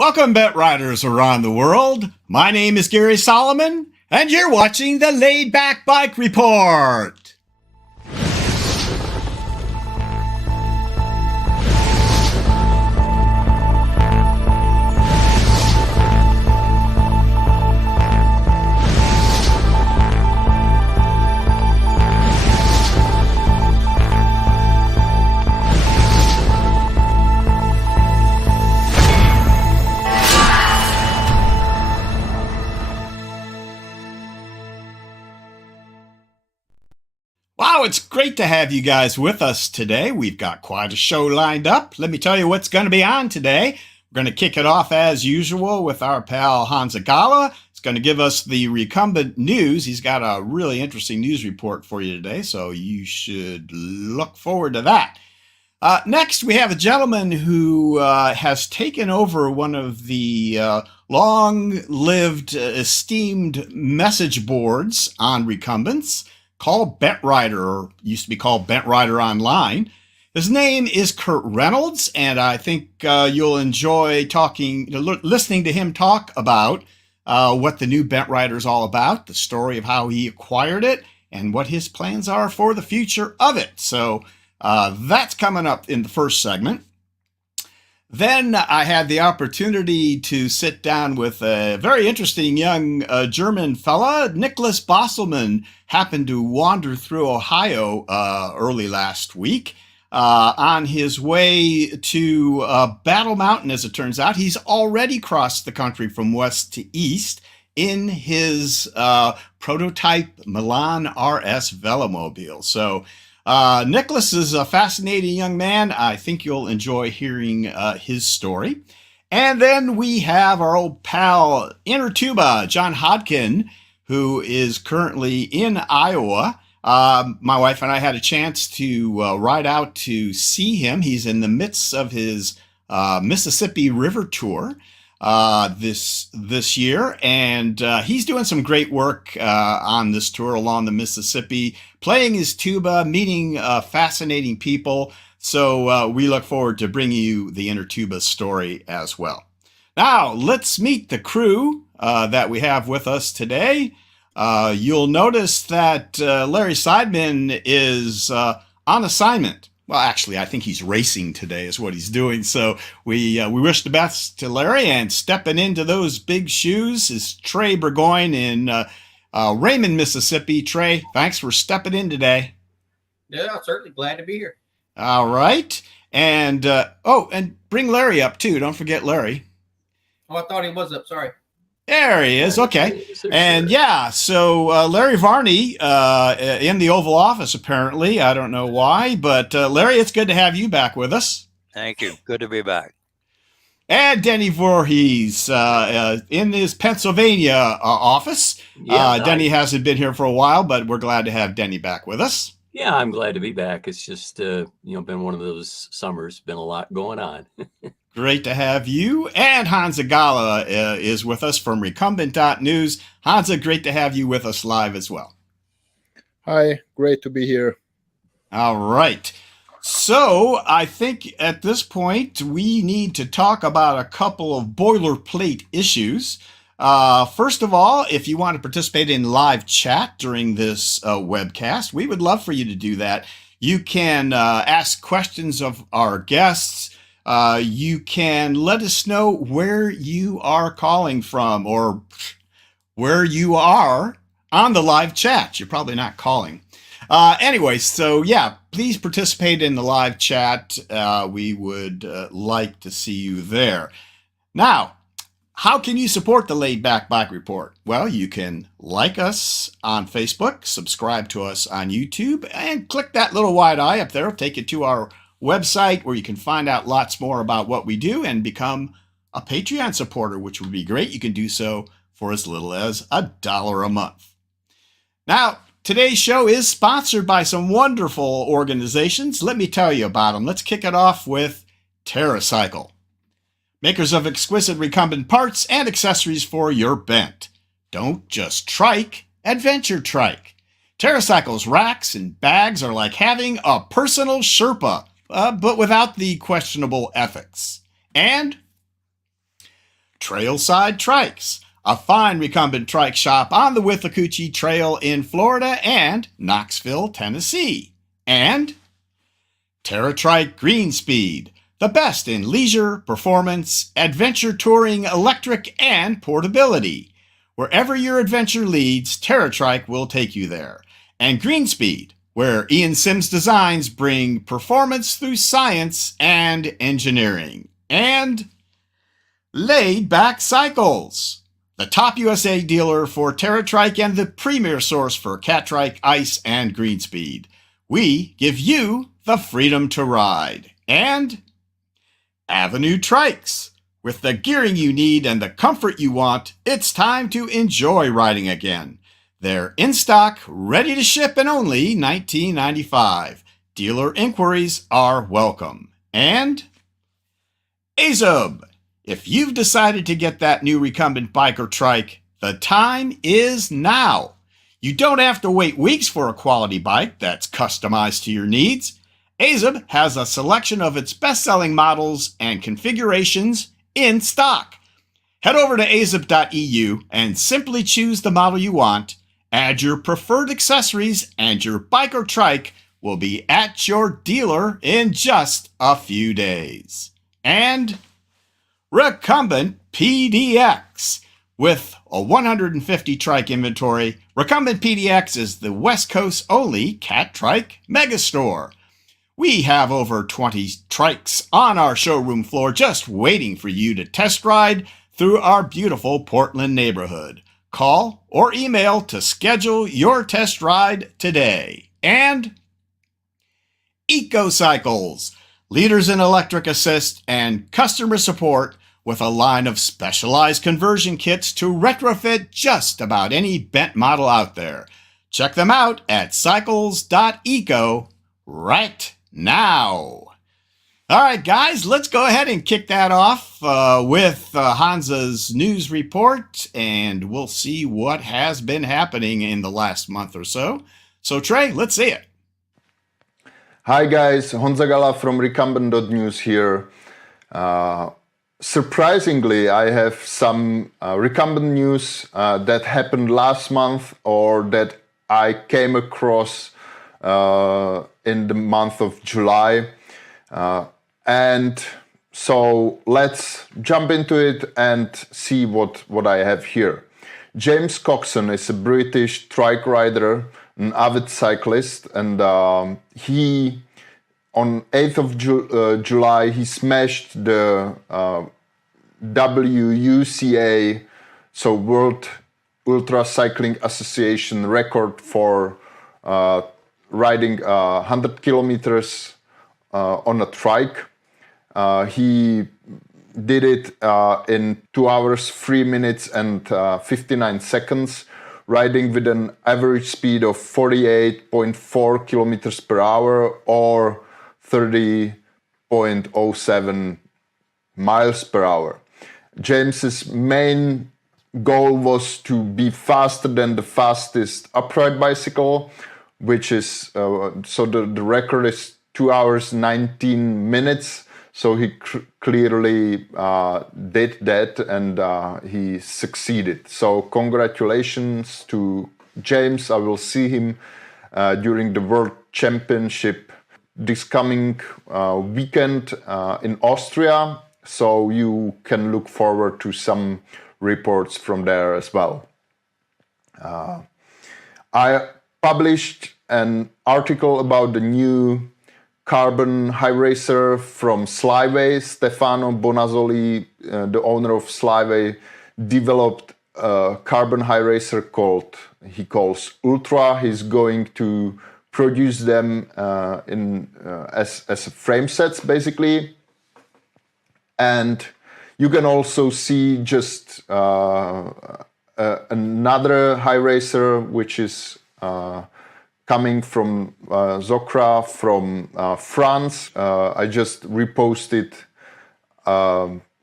Welcome, bet riders around the world. My name is Gary Solomon, and you're watching the Laid Back Bike Report. Wow, it's great to have you guys with us today. We've got quite a show lined up. Let me tell you what's going to be on today. We're going to kick it off as usual with our pal Honza Galla. He's going to give us the Recumbent news. He's got a really interesting news report for you today, so you should look forward to that. Next, we have a gentleman who has taken over one of the long-lived, esteemed message boards on Recumbents, called Bentrider, or used to be called Bentrider Online. His name is Kurt Reynolds, and I think you'll enjoy listening to him talk about what the new Bentrider is all about, the story of how he acquired it, and what his plans are for the future of it. So that's coming up in the first segment. Then I had the opportunity to sit down with a very interesting young German fella. Niklas Bostelmann happened to wander through Ohio early last week on his way to Battle Mountain, as it turns out. He's already crossed the country from west to east in his prototype Milan RS velomobile. So Niklas is a fascinating young man. I think you'll enjoy hearing his story. And then we have our old pal Innertuba, Jon Hodkin, who is currently in Iowa. My wife and I had a chance to ride out to see him. He's in the midst of his Mississippi River tour this year, and he's doing some great work on this tour along the Mississippi, playing his tuba, meeting fascinating people. So we look forward to bringing you the Innertuba story as well. Now let's meet the crew that we have with us today. You'll notice that Larry Seidman is on assignment. Well, actually, I think he's racing today is what he's doing. So we wish the best to Larry, and stepping into those big shoes is Trey Burgoyne in Raymond, Mississippi. Trey, thanks for stepping in today. Yeah, I'm certainly glad to be here. All right. And, and bring Larry up too. Don't forget Larry. Oh, I thought he was up. Sorry. There he is. Okay. And yeah, so Larry Varney in the Oval Office, apparently. I don't know why, but Larry, it's good to have you back with us. Thank you. Good to be back. And Denny Voorhees in his Pennsylvania office. Yeah, Denny hasn't been here for a while, but we're glad to have Denny back with us. Yeah, I'm glad to be back. It's just, been one of those summers, been a lot going on. Great to have you. And Honza Galla is with us from Recumbent.news. Honza, great to have you with us live as well. Hi, great to be here. All right. So I think at this point we need to talk about a couple of boilerplate issues. First of all, if you want to participate in live chat during this webcast, we would love for you to do that. You can ask questions of our guests. You can let us know where you are calling from or where you are on the live chat. You're probably not calling. Anyway, so yeah, please participate in the live chat. We would like to see you there. Now, how can you support the Laid Back Bike Report? Well, you can like us on Facebook, subscribe to us on YouTube, and click that little wide eye up there. It'll take you to our website where you can find out lots more about what we do and become a Patreon supporter, which would be great. You can do so for as little as $1 a month. Now, today's show is sponsored by some wonderful organizations. Let me tell you about them. Let's kick it off with TerraCycle, makers of exquisite recumbent parts and accessories for your bent. Don't just trike, adventure trike. TerraCycle's racks and bags are like having a personal Sherpa, but without the questionable ethics. And Trailside Trikes, a fine recumbent trike shop on the Withlacoochee Trail in Florida and Knoxville, Tennessee. And TerraTrike Green Speed, the best in leisure, performance, adventure touring, electric, and portability. Wherever your adventure leads, TerraTrike will take you there. And Green Speed, where Ian Sims designs bring performance through science and engineering. And Laid Back Cycles, the top USA dealer for TerraTrike and the premier source for Catrike, Ice, and Green Speed. We give you the freedom to ride. And Avenue Trikes, with the gearing you need and the comfort you want, it's time to enjoy riding again. They're in stock, ready to ship in only $19.95. Dealer inquiries are welcome. And Azub, if you've decided to get that new recumbent bike or trike, the time is now. You don't have to wait weeks for a quality bike that's customized to your needs. Azub has a selection of its best-selling models and configurations in stock. Head over to azub.eu and simply choose the model you want, add your preferred accessories, and your bike or trike will be at your dealer in just a few days. And Recumbent PDX. With a 150 trike inventory, Recumbent PDX is the West Coast only cat trike megastore. We have over 20 trikes on our showroom floor just waiting for you to test ride through our beautiful Portland neighborhood. Call or email to schedule your test ride today. And EcoCycles, leaders in electric assist and customer support with a line of specialized conversion kits to retrofit just about any bent model out there. Check them out at cycles.eco right now. All right, guys, let's go ahead and kick that off with Honza's news report, and we'll see what has been happening in the last month or so. So, Trey, let's see it. Hi guys, Honza Galla from Recumbent.news here. Surprisingly, I have some Recumbent news that happened last month or that I came across in the month of July. And so let's jump into it and see what I have here. James Coxon is a British trike rider, an avid cyclist, and he, on 8th of July, he smashed the WUCA, so World Ultra Cycling Association record for riding 100 kilometers on a trike. He did it in 2 hours, 3 minutes and 59 seconds, riding with an average speed of 48.4 kilometers per hour or 30.07 miles per hour. James's main goal was to be faster than the fastest upright bicycle, which is, so the record is 2 hours, 19 minutes. So he clearly did that and he succeeded. So congratulations to James. I will see him during the World Championship this coming weekend in Austria. So you can look forward to some reports from there as well. I published an article about the new carbon high racer from Slyway. Stefano Bonazzoli, the owner of Slyway, developed a carbon high racer he calls Ultra. He's going to produce them as frame sets, basically. And you can also see just another high racer, which is coming from Zocra from France. I just reposted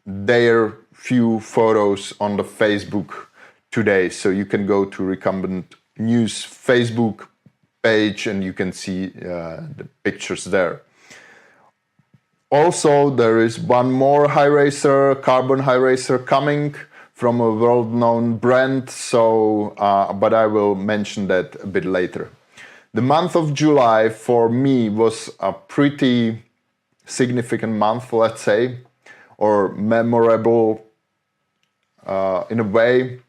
their few photos on the Facebook today. So you can go to Recumbent News Facebook page and you can see the pictures there. Also, there is one more high racer, carbon high racer coming from a world-known brand, so but I will mention that a bit later. The month of July for me was a pretty significant month, let's say, or memorable in a way.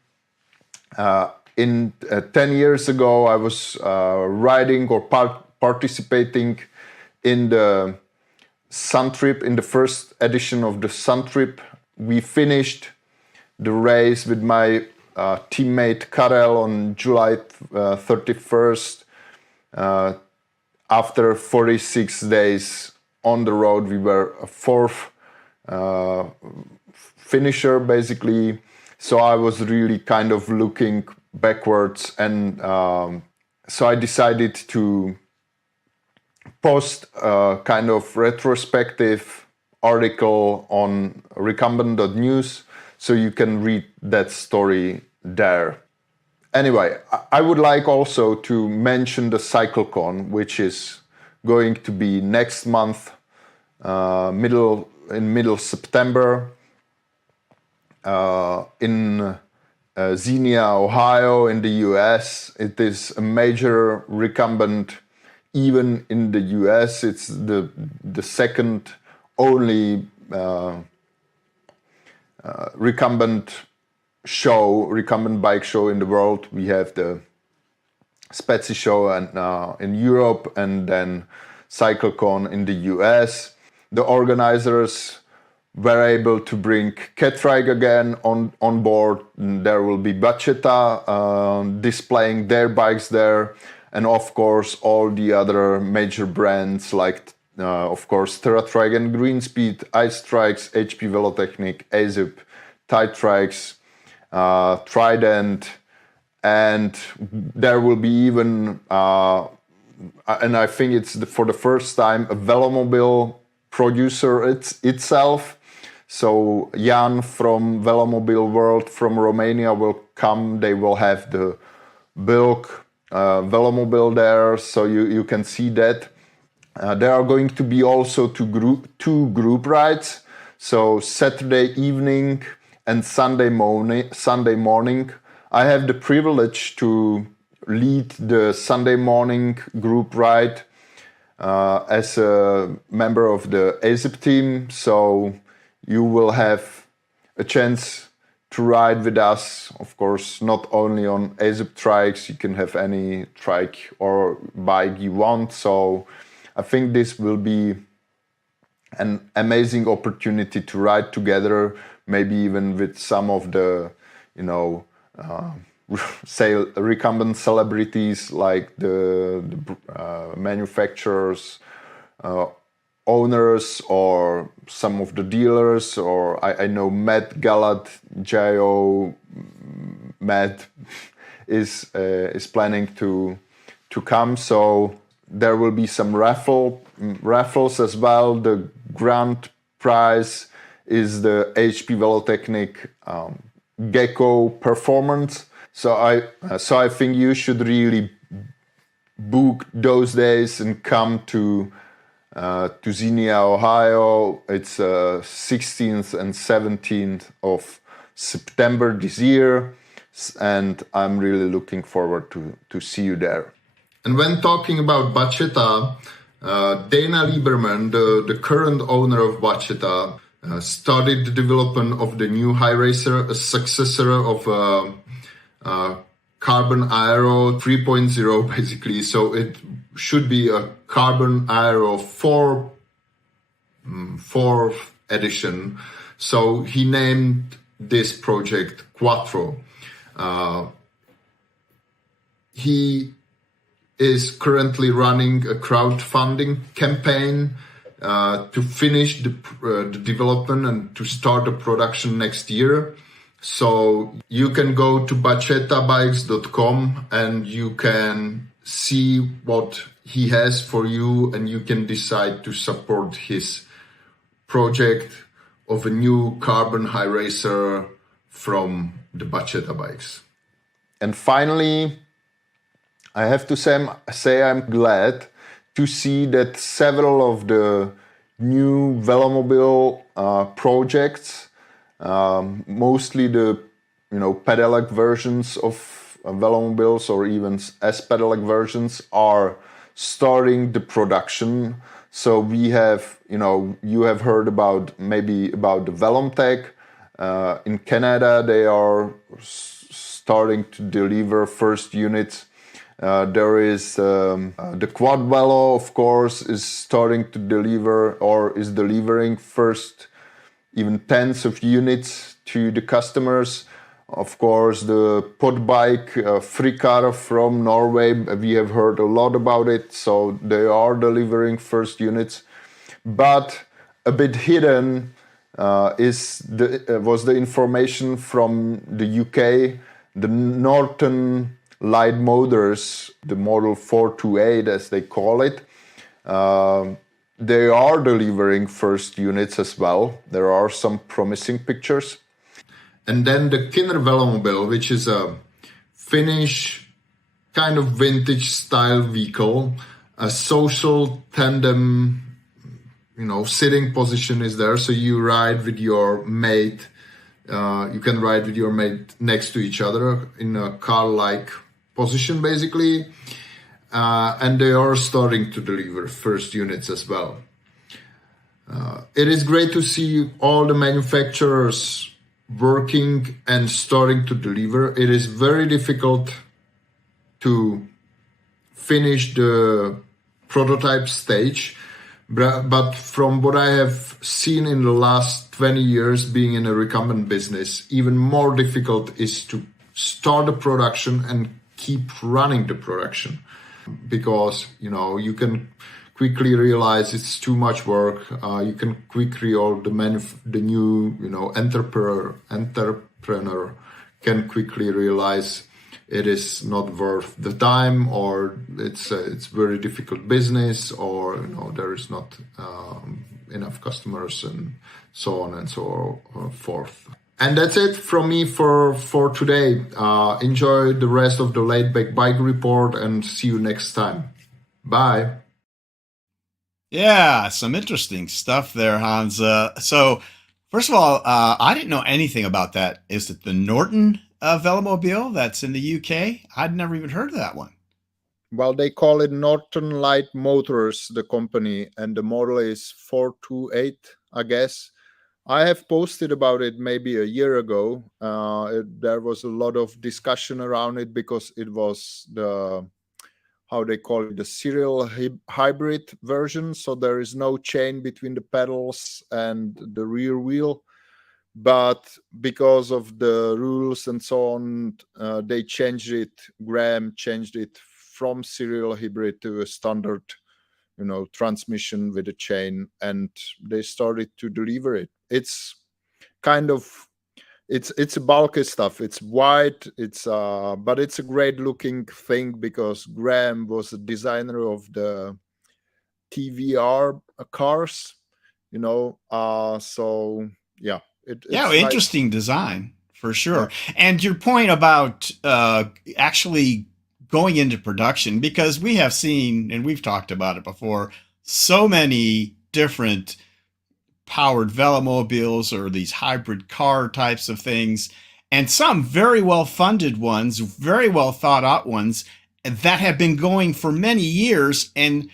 10 years ago, I was riding or participating in the Sun Trip, in the first edition of the Sun Trip. We finished the race with my teammate Karel on July 31st. After 46 days on the road, we were a fourth finisher, basically. So I was really kind of looking backwards, and so I decided to post a kind of retrospective article on Recumbent.news, so you can read that story there. Anyway, I would like also to mention the CycleCon, which is going to be next month, middle September, in Xenia, Ohio, in the US. It is a major recumbent, even in the US. It's the second only recumbent bike show in the world. We have the Spezi show in Europe, and then CycleCon in the US. The organizers were able to bring Trike again on board. There will be Bacchetta displaying their bikes there, and of course all the other major brands like of course TerraTrike and Greenspeed, Ice Trikes, HP Velotechnik, ASIP, Tide Trikes, Trident, and there will be even and I think it's for the first time a velomobile producer itself. So Jan from Velomobile World from Romania will come. They will have the bulk velomobile there, so you can see that. There are going to be also two group rides. So Saturday evening and Sunday morning. I have the privilege to lead the Sunday morning group ride as a member of the ASIP team. So you will have a chance to ride with us, of course, not only on ASIP trikes. You can have any trike or bike you want. So I think this will be an amazing opportunity to ride together, maybe even with some of the, say recumbent celebrities like the manufacturers, owners, or some of the dealers. Or I know Matt Gallat, J.O. Matt is planning to come. So there will be some raffles as well. The grand prize is the HP Velotechnik Gecko Performance. So I think you should really book those days and come to Xenia, Ohio. It's 16th and 17th of September this year, and I'm really looking forward to see you there. And when talking about Bacchetta, Dana Lieberman, the current owner of Bacchetta, started the development of the new high racer, a successor of Carbon Aero 3.0 basically. So it should be a Carbon Aero 4th edition. So he named this project Quattro. He is currently running a crowdfunding campaign to finish the development and to start the production next year. So you can go to bachettabikes.com and you can see what he has for you, and you can decide to support his project of a new carbon high racer from the Bacchetta bikes. And finally, I have to say I'm glad to see that several of the new velomobile projects, mostly the pedelec versions of velomobiles or even S-pedelec versions are starting the production. So we have, you have heard about maybe about the Velomtech. In Canada, they are starting to deliver first units. There is the Quad Velo, of course, is starting to deliver or is delivering first even tens of units to the customers. Of course, the pod bike Frikar from Norway, we have heard a lot about it, so they are delivering first units. But a bit hidden was the information from the UK, the Norton Light Motors, the model 428 as they call it. They are delivering first units as well. There are some promising pictures. And then the Kinner Velomobile, which is a Finnish kind of vintage style vehicle, a social tandem, sitting position is there. So you ride with your mate. You can ride with your mate next to each other in a car-like position, basically. And they are starting to deliver first units as well. It is great to see all the manufacturers working and starting to deliver. It is very difficult to finish the prototype stage, but from what I have seen in the last 20 years being in a recumbent business, even more difficult is to start the production and keep running the production, because you can quickly realize it's too much work. You can quickly, or the new entrepreneur can quickly realize it is not worth the time, or it's very difficult business, or there is not enough customers, and so on and so forth. And that's it from me for today. Enjoy the rest of the Laid Back Bike Report, and see you next time. Bye. Yeah, some interesting stuff there, Honza. So, first of all, I didn't know anything about that. Is it the Norton Velomobile that's in the UK? I'd never even heard of that one. Well, they call it Norton Light Motors, the company, and the model is 428, I guess. I have posted about it maybe a year ago. There was a lot of discussion around it because it was how they call it, the serial hybrid version. So there is no chain between the pedals and the rear wheel. But because of the rules and so on, they changed it. Graham changed it from serial hybrid to a standard, transmission with a chain, and they started to deliver it. It's kind of, it's a bulky stuff. It's white. But it's a great looking thing because Graham was the designer of the TVR cars, so yeah. Yeah, interesting design for sure. Yeah. And your point about actually going into production, because we have seen, and we've talked about it before, so many different powered velomobiles or these hybrid car types of things, and some very well funded ones, very well thought out ones that have been going for many years, and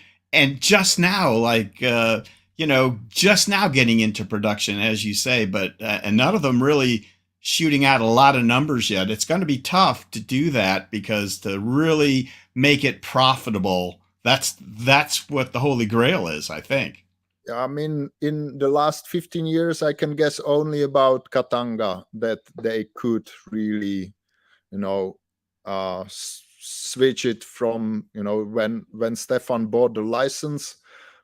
just now, just now getting into production, as you say, but and none of them really shooting out a lot of numbers yet. It's going to be tough to do that, because to really make it profitable, that's what the Holy Grail is, I think. I mean, in the last 15 years, I can guess only about Katanga that they could really, switch it from, when Stefan bought the license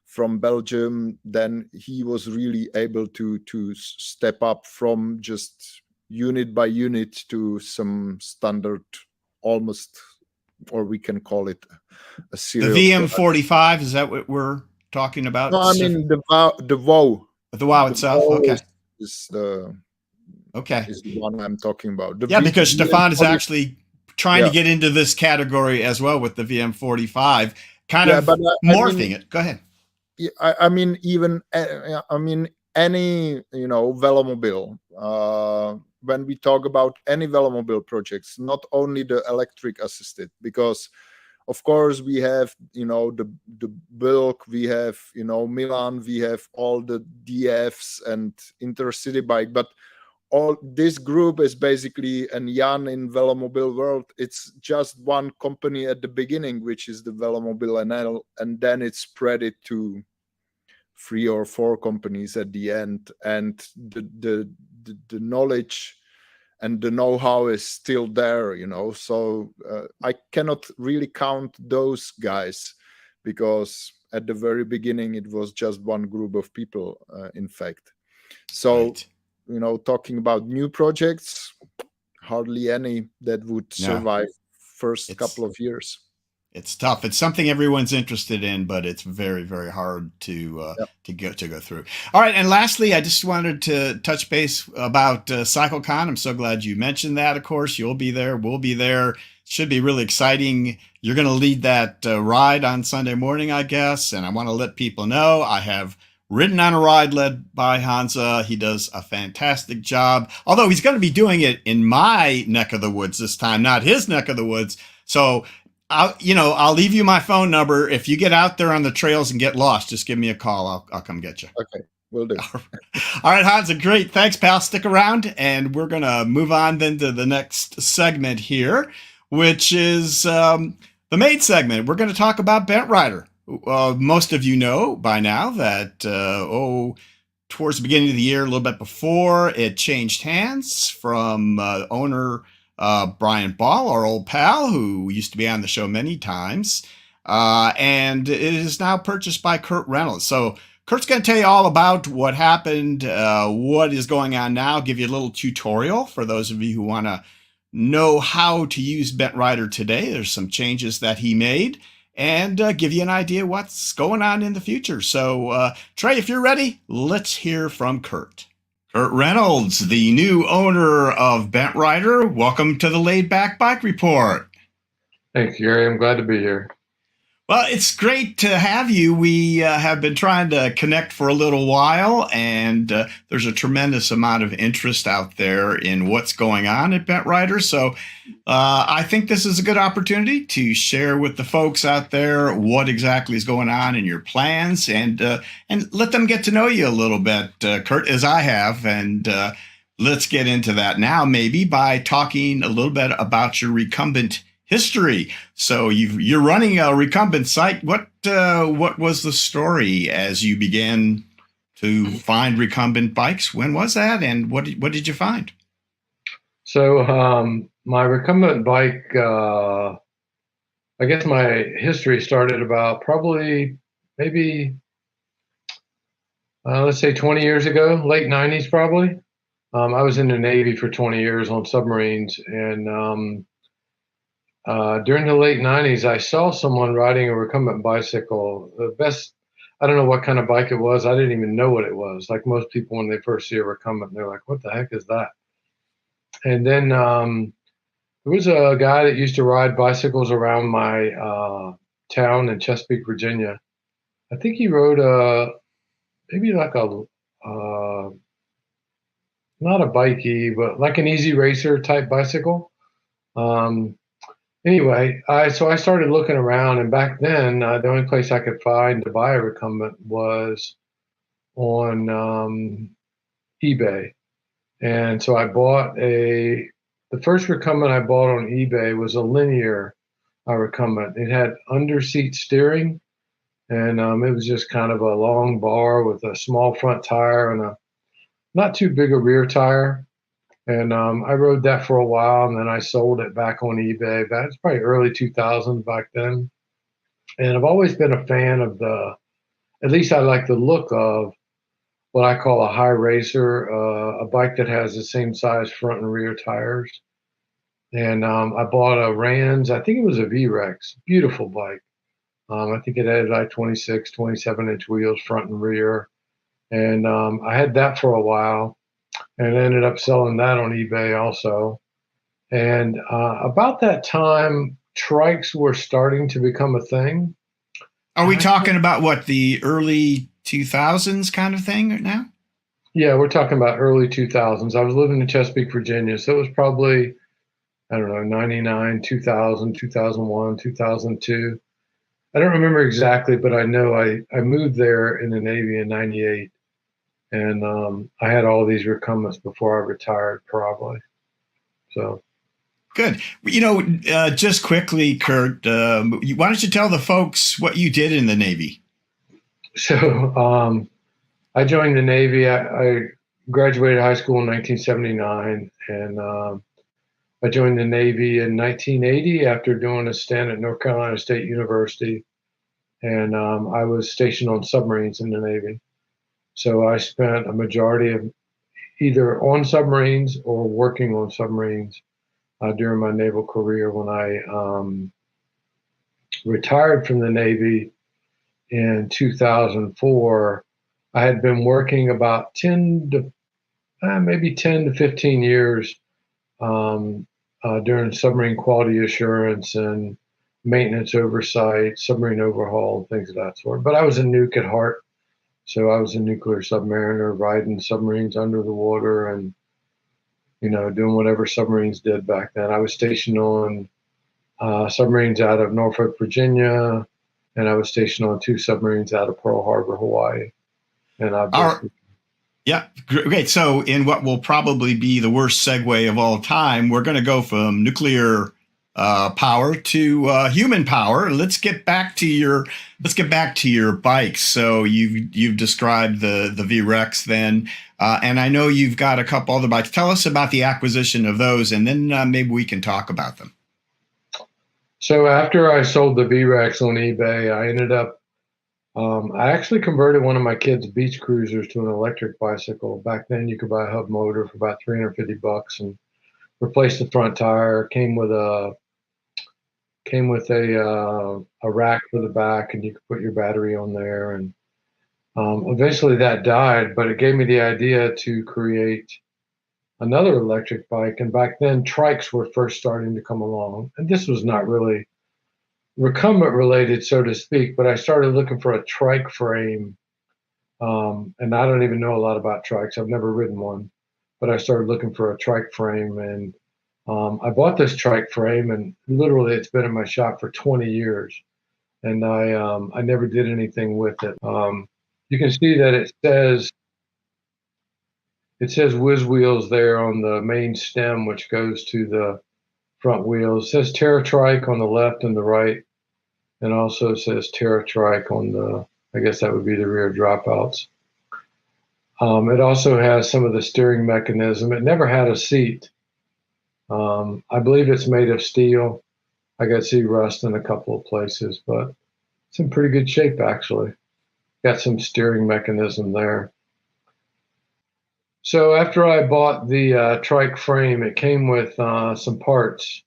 from Belgium, then he was really able to step up from just unit by unit to some standard, almost, or we can call it a serial. The VM45, is that what we're talking about? No, I mean the WOW. The WOW itself. Okay. Is the one I'm talking about. Because Stefan is actually trying to get into this category as well with the VM45, morphing it. Go ahead. I mean, even any velomobile. When we talk about any velomobile projects, not only the electric assisted, because of course we have the bulk, we have Milan, we have all the DFs and intercity bike, but all this group is basically, and Jan in velomobile world, it's just one company at the beginning, which is the Velomobile NL, and then it spread it to 3 or 4 companies at the end, and the knowledge and the know-how is still there, so I cannot really count those guys, because at the very beginning it was just one group of people, in fact. So Right. talking about new projects, hardly any that would survive first couple of years. It's tough. It's something everyone's interested in, but it's very, very hard to go through. All right, and lastly, I just wanted to touch base about CycleCon. I'm so glad you mentioned that. Of course, you'll be there. We'll be there. Should be really exciting. You're going to lead that ride on Sunday morning, I guess. And I want to let people know I have ridden on a ride led by Honza. He does a fantastic job. Although he's going to be doing it in my neck of the woods this time, not his neck of the woods. So I'll leave you my phone number. If you get out there on the trails and get lost, just give me a call. I'll come get you. Okay, will do. All right, Honza, great. Thanks, pal. Stick around, and we're going to move on then to the next segment here, which is the main segment. We're going to talk about Bentrider. Most of you know by now that, towards the beginning of the year, a little bit before, it changed hands from owner Brian Ball, our old pal, who used to be on the show many times, and it is now purchased by Kurt Reynolds. So Kurt's going to tell you all about what happened, what is going on now, give you a little tutorial for those of you who want to know how to use Bentrider today. There's some changes that he made, and give you an idea what's going on in the future. So, Trey, if you're ready, let's hear from Kurt. Kurt Reynolds, the new owner of Bentrider. Welcome to the Laid Back Bike Report. Thanks, Gary. I'm glad to be here. Well, it's great to have you. We have been trying to connect for a little while, and there's a tremendous amount of interest out there in what's going on at Bentrider. So I think this is a good opportunity to share with the folks out there what exactly is going on in your plans, and let them get to know you a little bit, Kurt, as I have. And let's get into that now, maybe by talking a little bit about your Recumbent history. So you're running a Recumbent site. What was the story as you began to find Recumbent bikes? When was that, and what did you find? So my Recumbent bike, I guess my history started about probably maybe let's say 20 years ago, late 90s probably. I was in the Navy for 20 years on submarines, and during the late 90s, I saw someone riding a recumbent bicycle. I don't know what kind of bike it was. I didn't even know what it was. Like most people, when they first see a recumbent, they're like, what the heck is that? And then there was a guy that used to ride bicycles around my town in Chesapeake, Virginia. I think he rode maybe like not a bikey, but like an easy racer type bicycle. Anyway, so I started looking around, and back then the only place I could find to buy a recumbent was on eBay. And so I bought the first recumbent I bought on eBay was a linear recumbent. It had under-seat steering, and it was just kind of a long bar with a small front tire and a not too big a rear tire. And I rode that for a while, and then I sold it back on eBay. That's probably early 2000 back then. And I've always been a fan of at least I like the look of what I call a high racer, a bike that has the same size front and rear tires. And I bought a Rans, I think it was a V-Rex, beautiful bike. I think it had like 26, 27-inch wheels front and rear. And I had that for a while, and ended up selling that on eBay also. And about that time, trikes were starting to become a thing. Are we talking about what, the early 2000s kind of thing right now? Yeah, we're talking about early 2000s. I was living in Chesapeake, Virginia, so it was probably, I don't know, 99, 2000, 2001, 2002. I don't remember exactly, but I know I moved there in the Navy in 98. And I had all these recumbents before I retired, probably. So Good. Just quickly, Kurt, why don't you tell the folks what you did in the Navy? So I joined the Navy. I graduated high school in 1979, and I joined the Navy in 1980 after doing a stint at North Carolina State University. And I was stationed on submarines in the Navy. So I spent a majority of either on submarines or working on submarines during my naval career. When I retired from the Navy in 2004, I had been working about 10 to 15 years during submarine quality assurance and maintenance oversight, submarine overhaul, things of that sort. But I was a nuke at heart. So I was a nuclear submariner, riding submarines under the water and, doing whatever submarines did back then. I was stationed on submarines out of Norfolk, Virginia, and I was stationed on 2 submarines out of Pearl Harbor, Hawaii. And Yeah, great. So in what will probably be the worst segue of all time, we're going to go from nuclear power to human power. Let's get back to your bikes. So you've described the V-Rex then, and I know you've got a couple other bikes. Tell us about the acquisition of those, and then maybe we can talk about them. So after I sold the V-Rex on eBay, I ended up I actually converted one of my kids' beach cruisers to an electric bicycle. Back then, you could buy a hub motor for about $350 and replace the front tire. Came with a rack for the back, and you could put your battery on there. And eventually that died, but it gave me the idea to create another electric bike. And back then, trikes were first starting to come along, and this was not really recumbent related, so to speak, but I started looking for a trike frame. And I don't even know a lot about trikes. I've never ridden one, but I started looking for a trike frame, and I bought this trike frame, and literally it's been in my shop for 20 years, and I never did anything with it. You can see that it says Whiz Wheels there on the main stem, which goes to the front wheels. It says Terra Trike on the left and the right, and also says Terra Trike on the, I guess that would be the rear dropouts. It also has some of the steering mechanism. It never had a seat. I believe it's made of steel. I got to see rust in a couple of places, but it's in pretty good shape, actually. Got some steering mechanism there. So after I bought the trike frame, it came with some parts.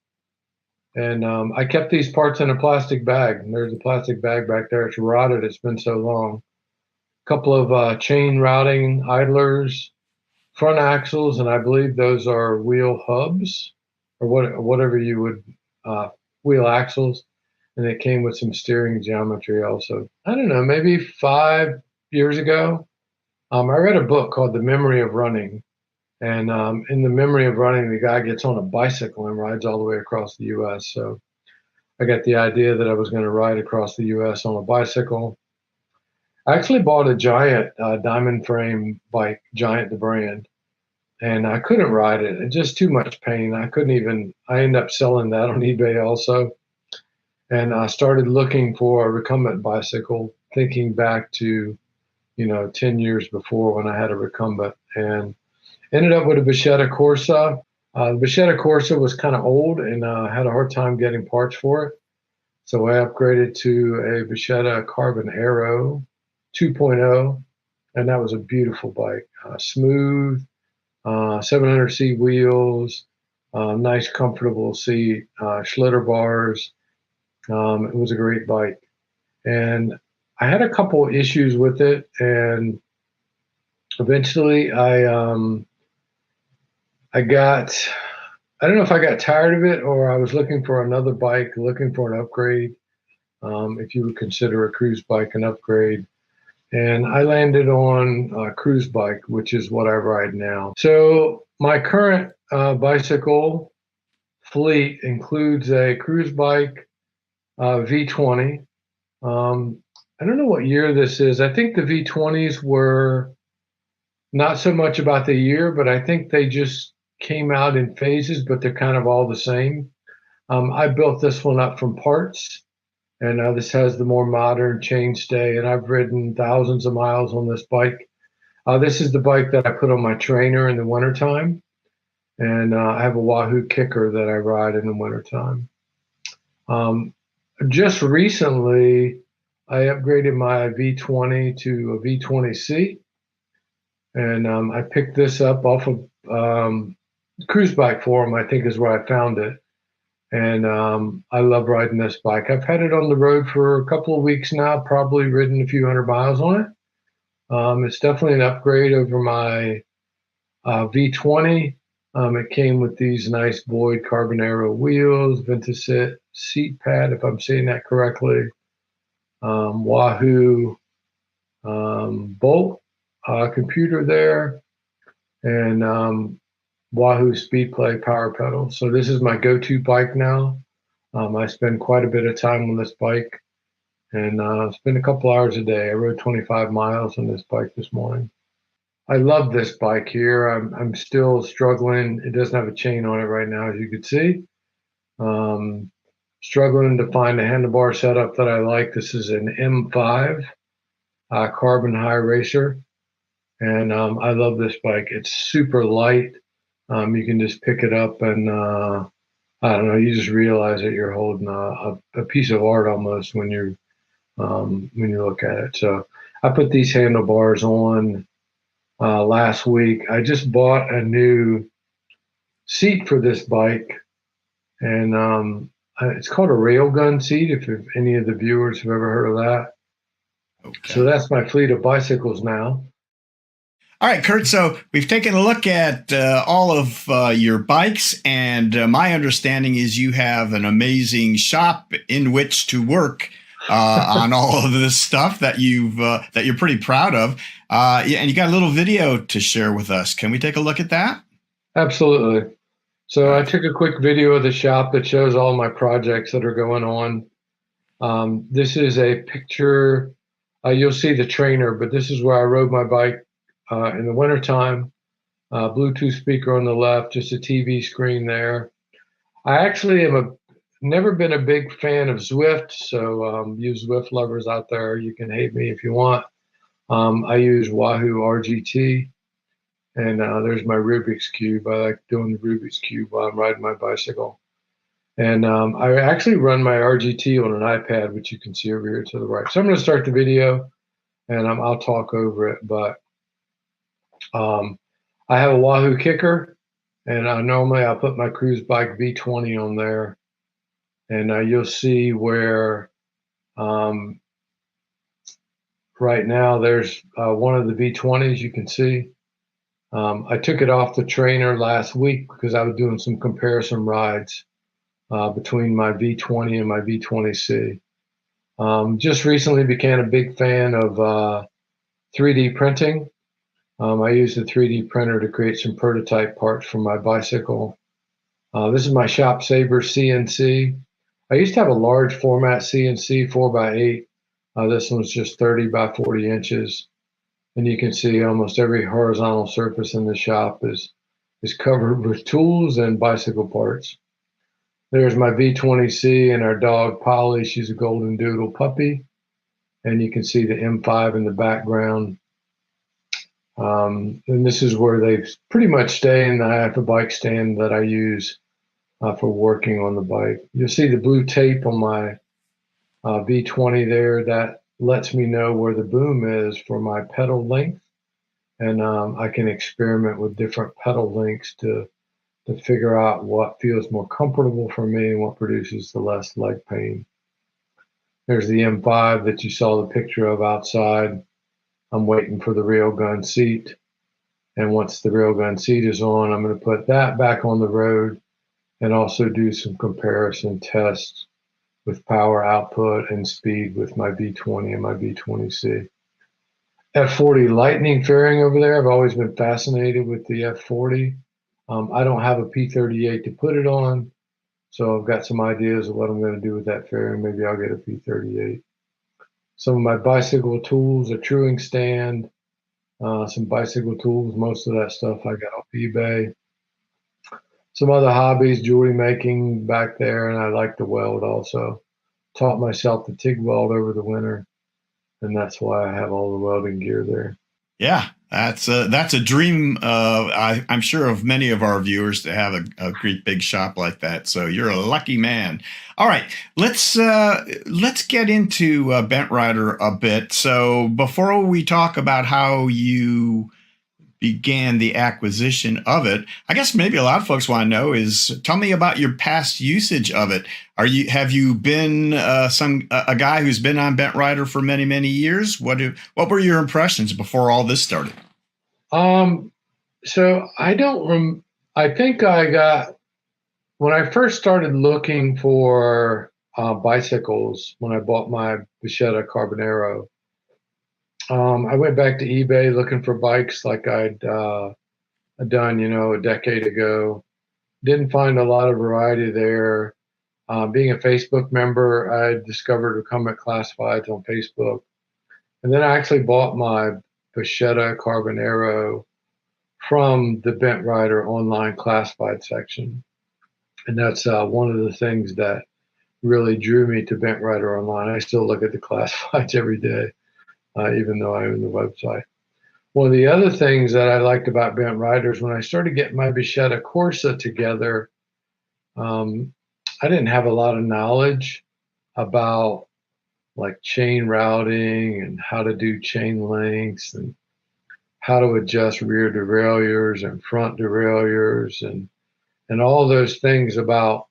And I kept these parts in a plastic bag. And there's a plastic bag back there. It's rotted. It's been so long. A couple of chain routing idlers, front axles, and I believe those are wheel hubs or whatever you would, wheel axles. And it came with some steering geometry also. I don't know, maybe 5 years ago, I read a book called The Memory of Running. And in The Memory of Running, the guy gets on a bicycle and rides all the way across the U.S. So I got the idea that I was going to ride across the U.S. on a bicycle. I actually bought a Giant diamond frame bike, Giant the brand, and I couldn't ride it. It's just too much pain. I ended up selling that on eBay also. And I started looking for a recumbent bicycle, thinking back to, 10 years before when I had a recumbent, and ended up with a Vachetta Corsa. The Vachetta Corsa was kind of old, and had a hard time getting parts for it. So I upgraded to a Vachetta Carbon Aero 2.0, and that was a beautiful bike. Smooth, 700C wheels, nice comfortable seat, Schlitter bars. It was a great bike. And I had a couple issues with it, and eventually I don't know if I got tired of it or I was looking for another bike, looking for an upgrade. if you would consider a cruise bike an upgrade. And I landed on a cruise bike, which is what I ride now. So my current bicycle fleet includes a cruise bike V20. I don't know what year this is. I think the V20s were not so much about the year, but I think they just came out in phases, but they're kind of all the same. I built this one up from parts, and this has the more modern chainstay, and I've ridden thousands of miles on this bike. This is the bike that I put on my trainer in the wintertime, and I have a Wahoo kicker that I ride in the wintertime. Just recently, I upgraded my V20 to a V20C, and I picked this up off of Cruise Bike Forum, I think is where I found it. And I love riding this bike. I've had it on the road for a couple of weeks now, probably ridden a few hundred miles on it. It's definitely an upgrade over my V20. It came with these nice Boyd Carbonero wheels, Ventasit seat pad, if I'm saying that correctly, Wahoo Bolt computer there, and Wahoo Speedplay power pedal. So this is my go-to bike now. I spend quite a bit of time on this bike, and spend a couple hours a day. I rode 25 miles on this bike this morning. I love this bike here. I'm still struggling. It doesn't have a chain on it right now, as you can see. Struggling to find a handlebar setup that I like. This is an M5 carbon high racer, and I love this bike. It's super light. You can just pick it up, and I don't know. You just realize that you're holding a piece of art almost when you look at it. So I put these handlebars on last week. I just bought a new seat for this bike, and it's called a railgun seat. If any of the viewers have ever heard of that. Okay. So that's my fleet of bicycles now. All right, Kurt, so we've taken a look at all of your bikes, and my understanding is you have an amazing shop in which to work on all of this stuff that you're pretty proud of. And you got a little video to share with us. Can we take a look at that? Absolutely. So I took a quick video of the shop that shows all my projects that are going on. This is a picture. You'll see the trainer, but this is where I rode my bike in the wintertime. Bluetooth speaker on the left, just a TV screen there. I actually never been a big fan of Zwift, so you Zwift lovers out there, you can hate me if you want. I use Wahoo RGT, and there's my Rubik's Cube. I like doing the Rubik's Cube while I'm riding my bicycle. And I actually run my RGT on an iPad, which you can see over here to the right. So I'm going to start the video, and I'll talk over it. But I have a Wahoo kicker, and normally I'll put my cruise bike V20 on there. And you'll see where right now there's one of the V20s you can see. I took it off the trainer last week because I was doing some comparison rides between my V20 and my V20C. Just recently became a big fan of 3D printing. I used a 3D printer to create some prototype parts for my bicycle. This is my Shop Saver CNC. I used to have a large format CNC 4x8. This one's just 30 by 40 inches. And you can see almost every horizontal surface in the shop is covered with tools and bicycle parts. There's my V20C and our dog Polly. She's a golden doodle puppy. And you can see the M5 in the background. And this is where they pretty much stay, and I have a bike stand that I use for working on the bike. You'll see the blue tape on my V20 there. That lets me know where the boom is for my pedal length. And I can experiment with different pedal lengths to figure out what feels more comfortable for me and what produces the less leg pain. There's the M5 that you saw the picture of outside. I'm waiting for the railgun seat. And once the railgun seat is on, I'm going to put that back on the road and also do some comparison tests with power output and speed with my V20 and my V20C. F40 Lightning fairing over there. I've always been fascinated with the F40. I don't have a P38 to put it on, so I've got some ideas of what I'm going to do with that fairing. Maybe I'll get a P38. Some of my bicycle tools, a truing stand, some bicycle tools. Most of that stuff I got off eBay. Some other hobbies, jewelry making back there, and I like to weld also. Taught myself to TIG weld over the winter, and that's why I have all the welding gear there. Yeah, that's a dream. I'm sure of many of our viewers to have a great big shop like that. So you're a lucky man. All right, let's get into Bentrider a bit. So before we talk about how you began the acquisition of it, I guess maybe a lot of folks want to know is, tell me about your past usage of it. Have you been a guy who's been on Bentrider for many, many years? What were your impressions before all this started? So I think I got, when I first started looking for bicycles, when I bought my Vachetta Carbonero, I went back to eBay looking for bikes like I'd done, a decade ago. Didn't find a lot of variety there. Being a Facebook member, I discovered Recumbent Classifieds on Facebook. And then I actually bought my Vachetta Carbonero from the Bentrider online classified section. And that's one of the things that really drew me to Bentrider online. I still look at the classifieds every day. Even though I own the website. One of the other things that I liked about Bentrider is when I started getting my Vachetta Corsa together, I didn't have a lot of knowledge about like chain routing and how to do chain lengths and how to adjust rear derailleurs and front derailleurs and all those things about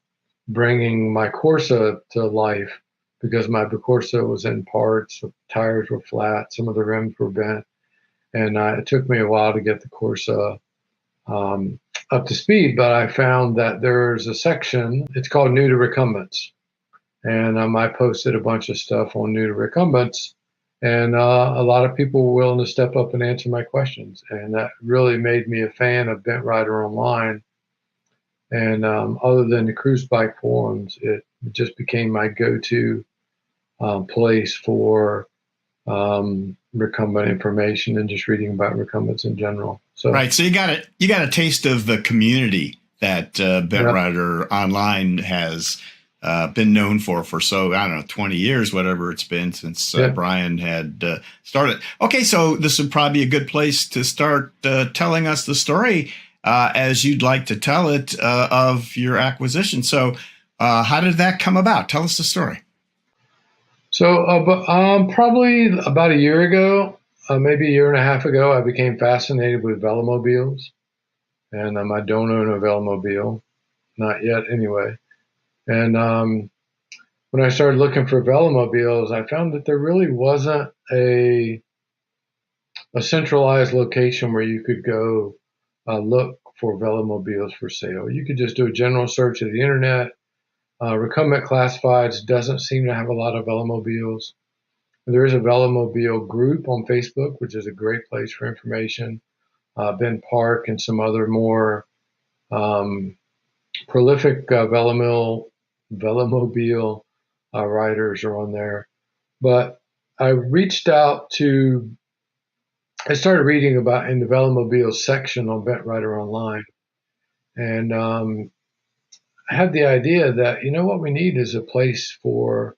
bringing my Corsa to life. Because my Corsa was in parts, the tires were flat, some of the rims were bent, and it took me a while to get the Corsa up to speed. But I found that there's a section, it's called New to Recumbents, and I posted a bunch of stuff on New to Recumbents, and a lot of people were willing to step up and answer my questions, and that really made me a fan of Bentrider Online. And other than the cruise bike forums, it just became my go-to place for recumbent information and just reading about recumbents in general. So right, so you got a taste of the community that Bentrider Online has been known for so, I don't know, 20 years, whatever it's been since Brian had started. Okay, so this would probably be a good place to start telling us the story as you'd like to tell it of your acquisition. So how did that come about? Tell us the story. So probably about a year ago, maybe a year and a half ago, I became fascinated with velomobiles. And I don't own a velomobile, not yet anyway. And when I started looking for velomobiles, I found that there really wasn't a centralized location where you could go look for velomobiles for sale. You could just do a general search of the internet. Recumbent Classifieds doesn't seem to have a lot of velomobiles. There is a velomobile group on Facebook, which is a great place for information. Ben Park and some other more prolific velomobile riders are on there. But I started reading about in the velomobile section on Bentrider Online, and I had the idea that, what we need is a place for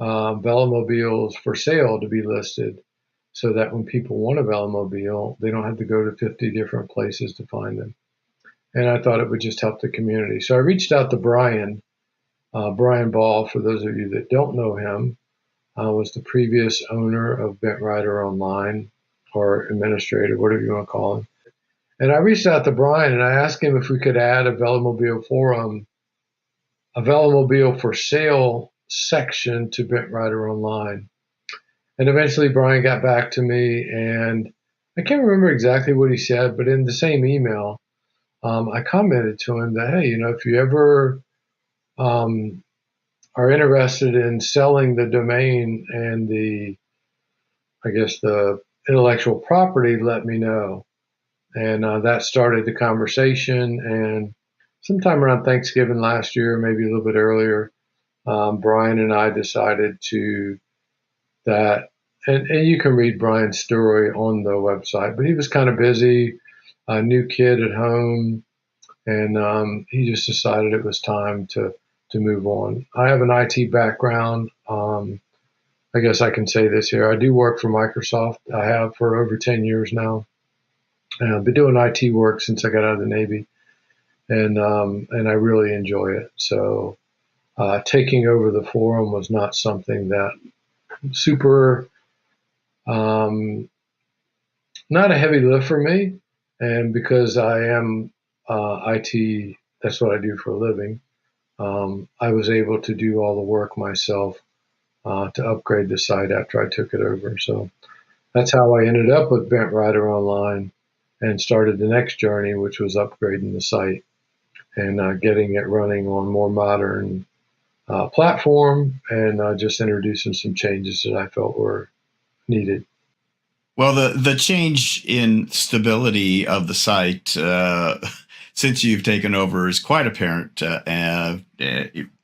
velomobiles for sale to be listed, so that when people want a velomobile, they don't have to go to 50 different places to find them. And I thought it would just help the community. So I reached out to Brian Ball. For those of you that don't know him, was the previous owner of Bentrider Online, or administrator, whatever you want to call him. And I reached out to Brian and I asked him if we could add a velomobile forum, a velomobile for sale section to Bentrider Online. And eventually Brian got back to me, and I can't remember exactly what he said, but in the same email, I commented to him that, hey, if you ever are interested in selling the domain and the intellectual property, let me know. And that started the conversation. And sometime around Thanksgiving last year, maybe a little bit earlier, Brian and I decided and you can read Brian's story on the website, but he was kind of busy, a new kid at home, and he just decided it was time to move on. I have an IT background. I guess I can say this here. I do work for Microsoft. I have for over 10 years now. I've been doing IT work since I got out of the Navy, and I really enjoy it. So taking over the forum was not something that super, not a heavy lift for me. And because I am IT, that's what I do for a living, I was able to do all the work myself to upgrade the site after I took it over. So that's how I ended up with Bentrider Online and started the next journey, which was upgrading the site and getting it running on more modern platform and just introducing some changes that I felt were needed. Well, the change in stability of the site since you've taken over is quite apparent to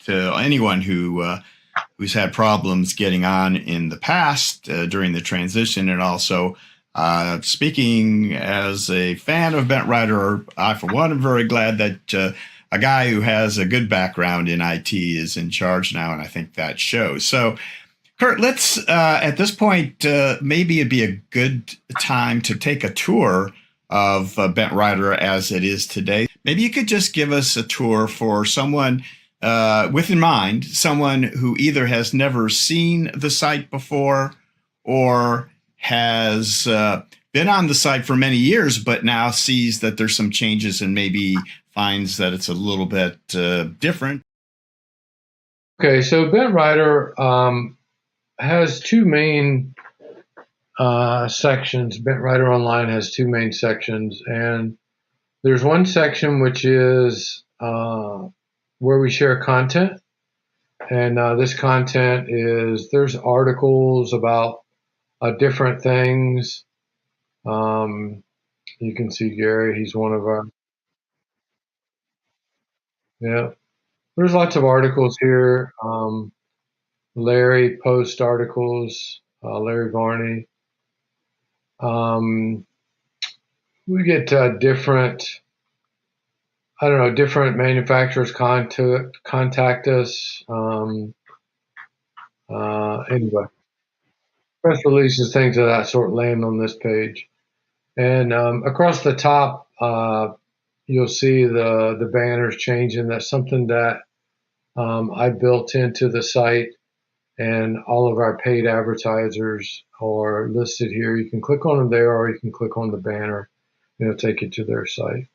anyone who's had problems getting on in the past during the transition, and also speaking as a fan of Bentrider, I for one am very glad that a guy who has a good background in IT is in charge now, and I think that shows. So, Kurt, let's at this point maybe it'd be a good time to take a tour of Bentrider as it is today. Maybe you could just give us a tour for someone with in mind, someone who either has never seen the site before or has been on the site for many years, but now sees that there's some changes and maybe finds that it's a little bit different. Okay, so Bentrider has two main sections. Bentrider Online has two main sections, and there's one section which is where we share content, and this content there's articles about different things. You can see Gary, he's one of our, yeah. There's lots of articles here. Larry posts articles, Larry Varney. We get different manufacturers contact us. Anyway, press releases, things of that sort land on this page. And across the top, you'll see the banners changing. That's something that I built into the site, and all of our paid advertisers are listed here. You can click on them there, or you can click on the banner, and it'll take you to their site.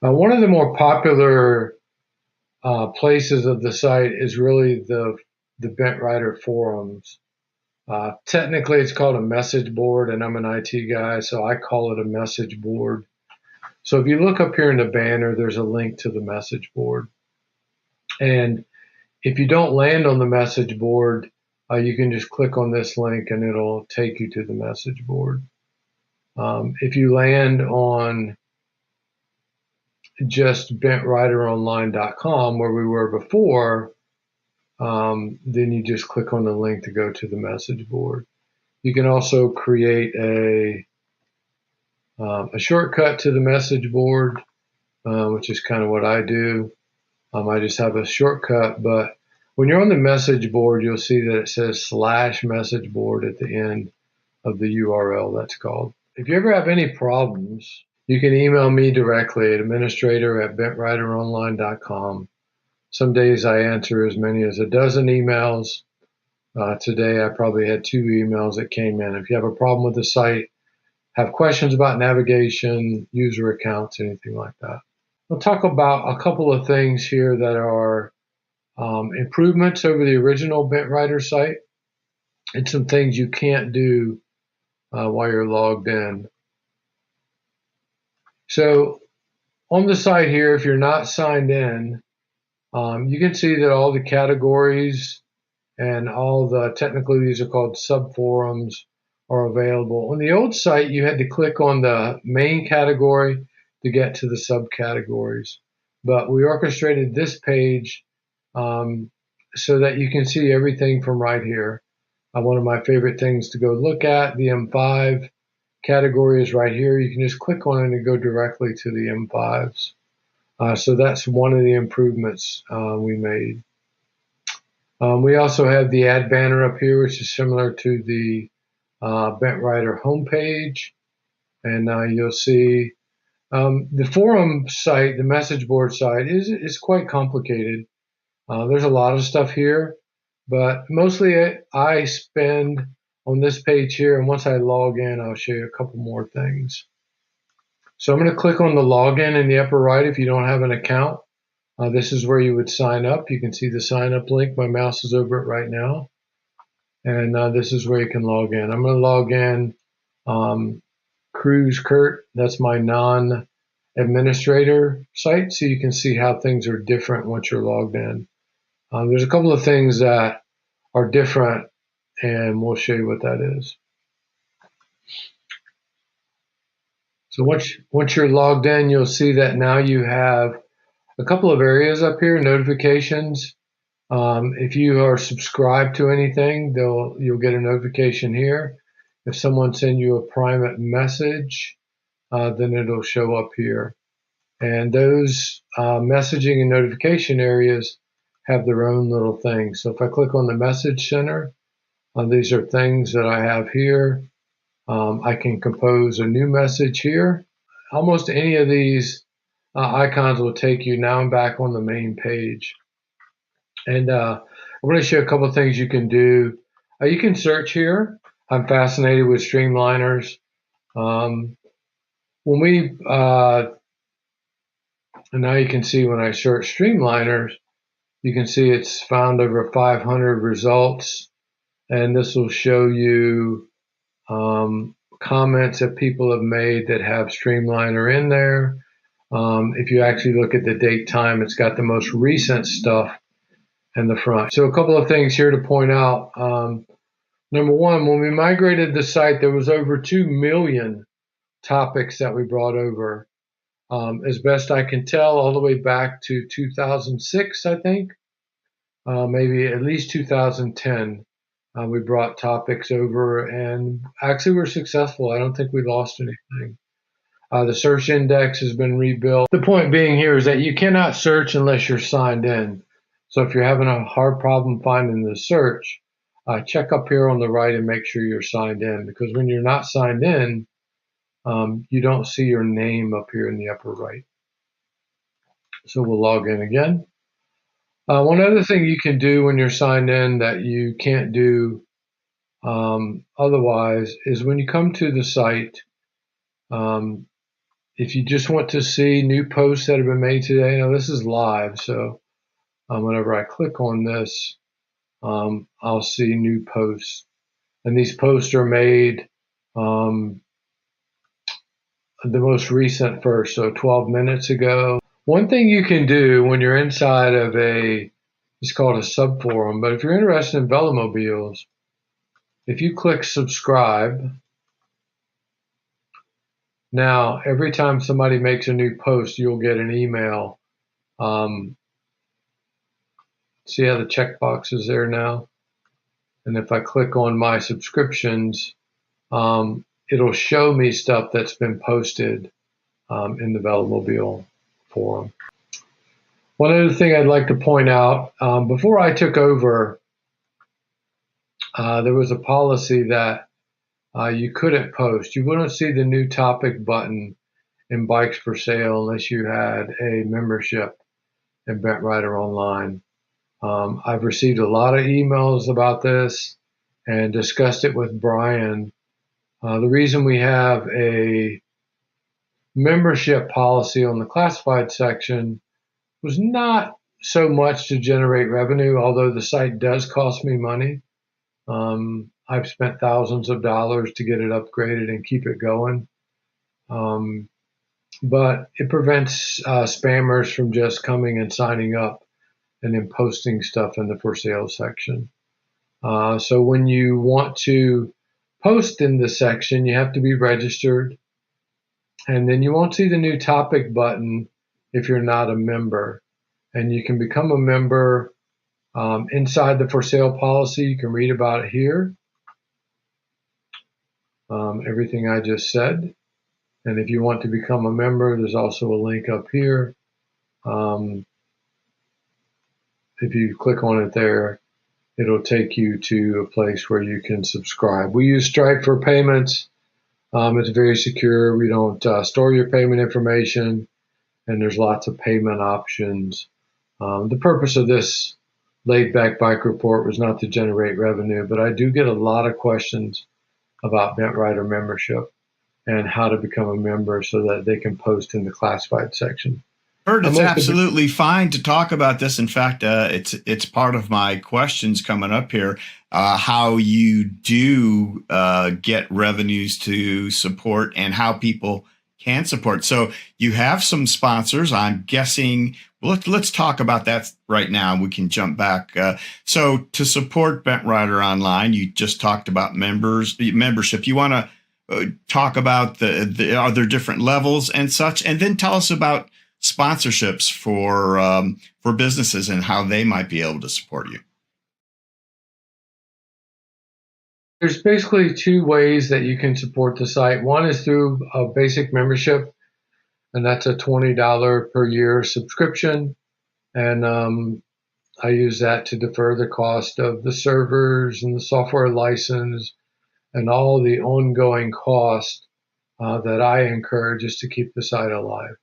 One of the more popular places of the site is really the Bentrider forums. Technically, it's called a message board, and I'm an IT guy, so I call it a message board. So if you look up here in the banner, there's a link to the message board. And if you don't land on the message board, you can just click on this link and it'll take you to the message board. If you land on just bentrideronline.com, where we were before, then you just click on the link to go to the message board. You can also create a shortcut to the message board, which is kind of what I do. I just have a shortcut, but when you're on the message board, you'll see that it says /message board at the end of the URL, that's called. If you ever have any problems, you can email me directly at administrator@bentrideronline.com. Some days I answer as many as a dozen emails. Today I probably had 2 emails that came in. If you have a problem with the site, have questions about navigation, user accounts, anything like that. We'll talk about a couple of things here that are improvements over the original Bentrider site, and some things you can't do while you're logged in. So on the site here, if you're not signed in, You can see that all the categories and all the, technically these are called subforums, are available. On the old site, you had to click on the main category to get to the subcategories. But we orchestrated this page so that you can see everything from right here. One of my favorite things to go look at, the M5 category is right here. You can just click on it and go directly to the M5s. So that's one of the improvements we made. We also have the ad banner up here, which is similar to the Bentrider homepage. And you'll see the forum site, the message board site, is quite complicated. There's a lot of stuff here, but mostly I spend on this page here, and once I log in, I'll show you a couple more things. So I'm going to click on the login in the upper right if you don't have an account. This is where you would sign up. You can see the sign up link. My mouse is over it right now. And this is where you can log in. I'm going to log in Cruise Kurt. That's my non-administrator site, so you can see how things are different once you're logged in. There's a couple of things that are different, and we'll show you what that is. So once you're logged in, you'll see that now you have a couple of areas up here, notifications. If you are subscribed to anything, you'll get a notification here. If someone sends you a private message, then it'll show up here. And those messaging and notification areas have their own little things. So if I click on the message center, these are things that I have here. I can compose a new message here. Almost any of these icons will take you. Now I'm back on the main page. And I'm going to show you a couple of things you can do. You can search here. I'm fascinated with streamliners. And now you can see when I search streamliners, you can see it's found over 500 results. And this will show you comments that people have made that have streamliner in there. If you actually look at the date time, it's got the most recent stuff in the front. So a couple of things here to point out. Number one, when we migrated the site, there was over 2 million topics that we brought over. As best I can tell, all the way back to 2006, I think, maybe at least 2010. We brought topics over, and actually we're successful. I don't think we lost anything. The search index has been rebuilt. The point being here is that you cannot search unless you're signed in. So if you're having a hard problem finding the search, check up here on the right and make sure you're signed in, because when you're not signed in, you don't see your name up here in the upper right. So we'll log in again. One other thing you can do when you're signed in that you can't do otherwise is when you come to the site, if you just want to see new posts that have been made today, now this is live, so whenever I click on this, I'll see new posts. And these posts are made the most recent first, so 12 minutes ago. One thing you can do when you're inside of it's called a subforum, but if you're interested in velomobiles, if you click subscribe, now every time somebody makes a new post, you'll get an email. See how the checkbox is there now? And if I click on my subscriptions, it'll show me stuff that's been posted in the Velomobile forum. One other thing I'd like to point out, before I took over, there was a policy that you couldn't post. You wouldn't see the new topic button in Bikes for Sale unless you had a membership in Bentrider Online. I've received a lot of emails about this and discussed it with Brian. The reason we have a membership policy on the classified section was not so much to generate revenue, although the site does cost me money. I've spent thousands of dollars to get it upgraded and keep it going. But it prevents spammers from just coming and signing up and then posting stuff in the for sale section. So when you want to post in the section, you have to be registered. And then you won't see the new topic button if you're not a member. And you can become a member inside the for sale policy. You can read about it here. Everything I just said. And if you want to become a member, there's also a link up here. If you click on it there, it'll take you to a place where you can subscribe. We use Stripe for payments. It's very secure. We don't store your payment information, and there's lots of payment options. The purpose of this laid-back bike report was not to generate revenue, but I do get a lot of questions about Bentrider membership and how to become a member so that they can post in the classified section. Kurt, it's absolutely fine to talk about this. In fact, it's part of my questions coming up here, how you do get revenues to support and how people can support. So you have some sponsors. I'm guessing, let's talk about that right now. We can jump back. So to support Bentrider Online, you just talked about membership. You want to talk about are there different levels and such, and then tell us about sponsorships for businesses and how they might be able to support you. There's basically two ways that you can support the site. One is through a basic membership, and that's a $20 per year subscription. And I use that to defer the cost of the servers and the software license and all the ongoing cost that I incur just to keep the site alive.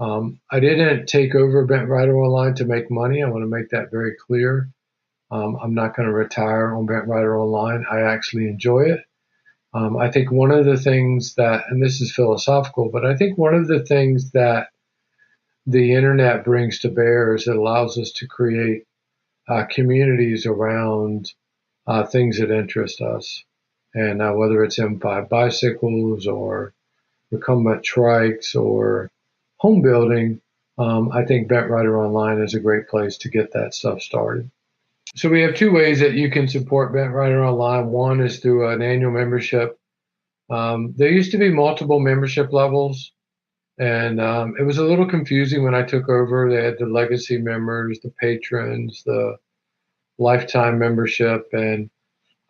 I didn't take over Bentrider Online to make money. I want to make that very clear. I'm not going to retire on Bentrider Online. I actually enjoy it. I think one of the things that, and this is philosophical, but I think one of the things that the internet brings to bear is it allows us to create communities around things that interest us. And whether it's M5 bicycles or recumbent trikes or home building, I think Bentrider Online is a great place to get that stuff started. So we have two ways that you can support Bentrider Online. One is through an annual membership. There used to be multiple membership levels, and it was a little confusing when I took over. They had the legacy members, the patrons, the lifetime membership, and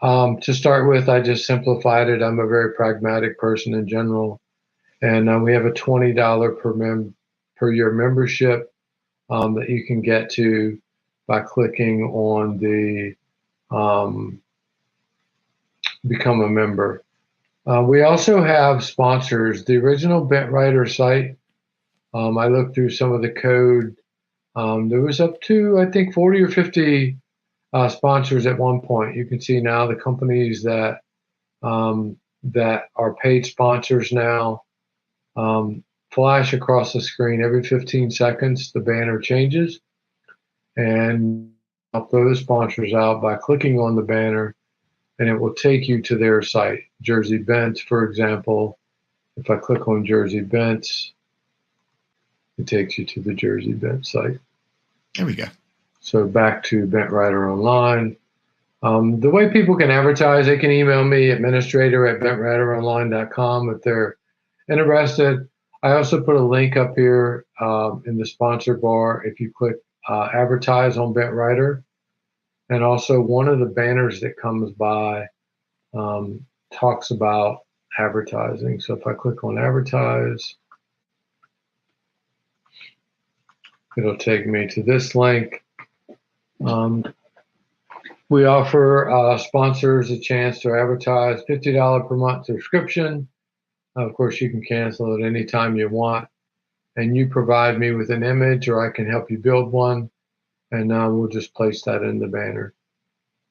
to start with, I just simplified it. I'm a very pragmatic person in general. And we have a $20 per year membership that you can get to by clicking on the become a member. We also have sponsors. The original Bentrider site, I looked through some of the code. There was up to, I think, 40 or 50 sponsors at one point. You can see now the companies that are paid sponsors now. Flash across the screen every 15 seconds. The banner changes, and I'll throw the sponsors out by clicking on the banner, and it will take you to their site. Jersey Bent, for example, if I click on Jersey Bent, it takes you to the Jersey Bent site. There we go. So back to Bentrider Online. The way people can advertise, they can email me, administrator@bentrideronline.com, if they're interested. I also put a link up here in the sponsor bar if you click advertise on Bentrider. And also one of the banners that comes by talks about advertising. So if I click on advertise, it'll take me to this link. We offer sponsors a chance to advertise, $50 per month subscription. Of course, you can cancel it anytime you want. And you provide me with an image, or I can help you build one. And we'll just place that in the banner.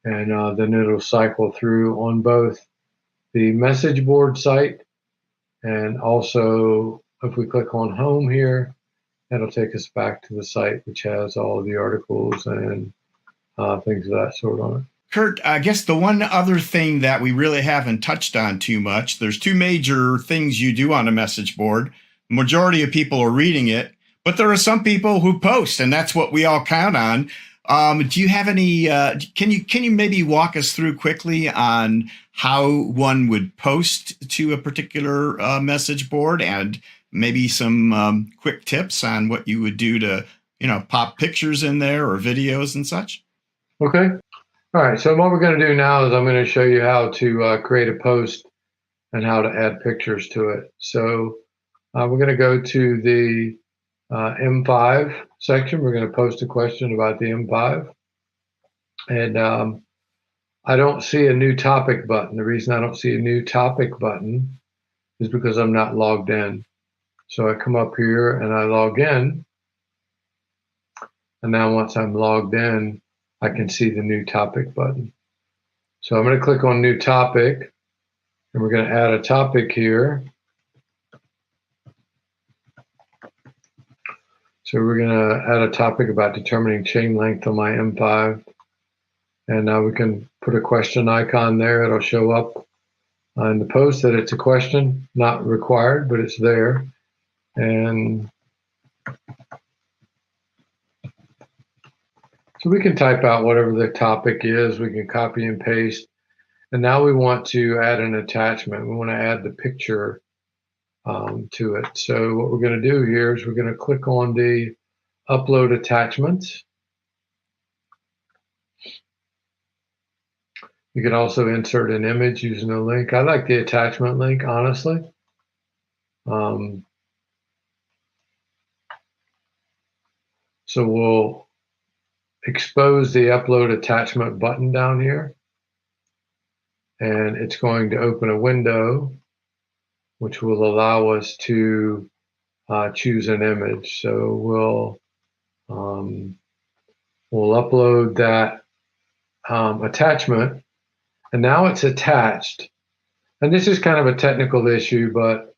And then it'll cycle through on both the message board site, and also if we click on home here, that'll take us back to the site, which has all of the articles and things of that sort on it. Kurt, I guess the one other thing that we really haven't touched on too much, there's two major things you do on a message board. Majority of people are reading it, But there are some people who post, and that's what we all count on. Do you have any? Can you maybe walk us through quickly on how one would post to a particular message board, and maybe some quick tips on what you would do to, pop pictures in there or videos and such? Okay. All right. So what we're going to do now is I'm going to show you how to create a post and how to add pictures to it. So we're going to go to the M5 section. We're going to post a question about the M5. And I don't see a new topic button. The reason I don't see a new topic button is because I'm not logged in. So I come up here and I log in. And now once I'm logged in, I can see the new topic button. So I'm going to click on new topic, and we're going to add a topic here. So we're going to add a topic about determining chain length on my M5. And now we can put a question icon there. It'll show up in the post that it's a question, not required, but it's there. And so we can type out whatever the topic is. We can copy and paste. And now we want to add an attachment. We want to add the picture to it. So what we're going to do here is we're going to click on the upload attachments. You can also insert an image using a link. I like the attachment link, honestly. So we'll expose the upload attachment button down here, and it's going to open a window which will allow us to choose an image. So we'll upload that attachment, and now it's attached. And this is kind of a technical issue, but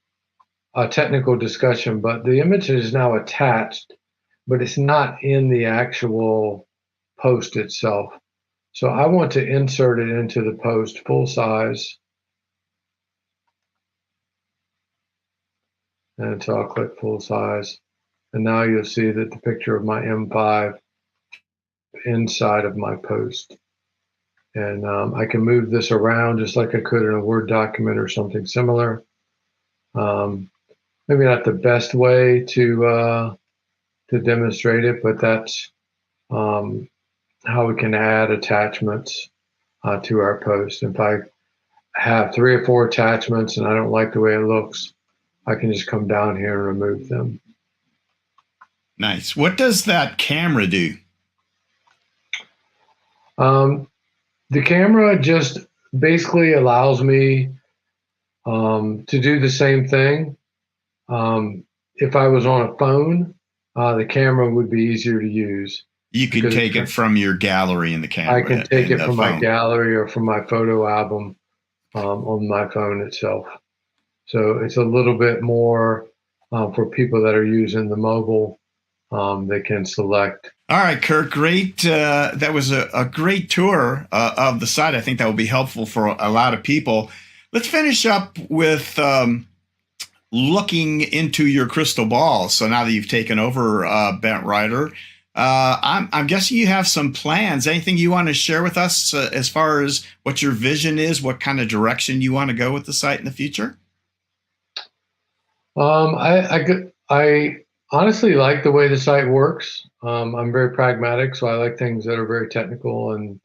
a technical discussion, but the image is now attached, but it's not in the actual post itself. So I want to insert it into the post full size. And so I'll click full size. And now you'll see that the picture of my M5 inside of my post. And I can move this around just like I could in a Word document or something similar. Maybe not the best way to demonstrate it, but that's how we can add attachments to our post. If I have 3 or 4 attachments and I don't like the way it looks, I can just come down here and remove them. Nice. What does that camera do? The camera just basically allows me to do the same thing. If I was on a phone, the camera would be easier to use. You can take it from your gallery in the camera. I can take it from my phone. gallery or from my photo album on my phone itself. So it's a little bit more for people that are using the mobile. They can select. All right, Kurt, great. That was a great tour of the site. I think that will be helpful for a lot of people. Let's finish up with looking into your crystal ball. So now that you've taken over Bentrider, I'm guessing you have some plans. Anything you want to share with us as far as what your vision is, what kind of direction you want to go with the site in the future? I honestly like the way the site works. I'm very pragmatic, so I like things that are very technical and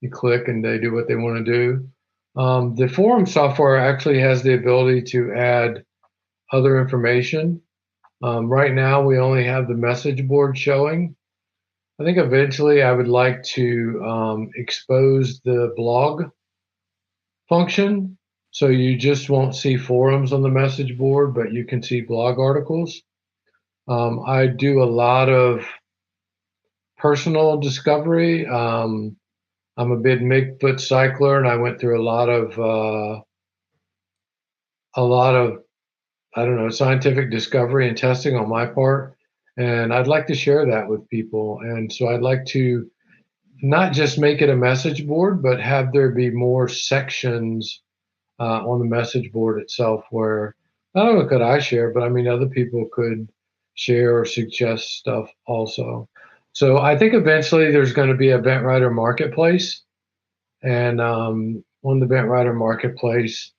you click and they do what they want to do. The forum software actually has the ability to add other information. Right now, we only have the message board showing. I think eventually I would like to expose the blog function. So you just won't see forums on the message board, but you can see blog articles. I do a lot of personal discovery. I'm a big Bigfoot cycler, and I went through a lot of I don't know, scientific discovery and testing on my part. And I'd like to share that with people. And so I'd like to not just make it a message board, but have there be more sections on the message board itself where not only could I share, but I mean, other people could share or suggest stuff also. So I think eventually there's going to be a Bentrider marketplace, and on the Bentrider marketplace,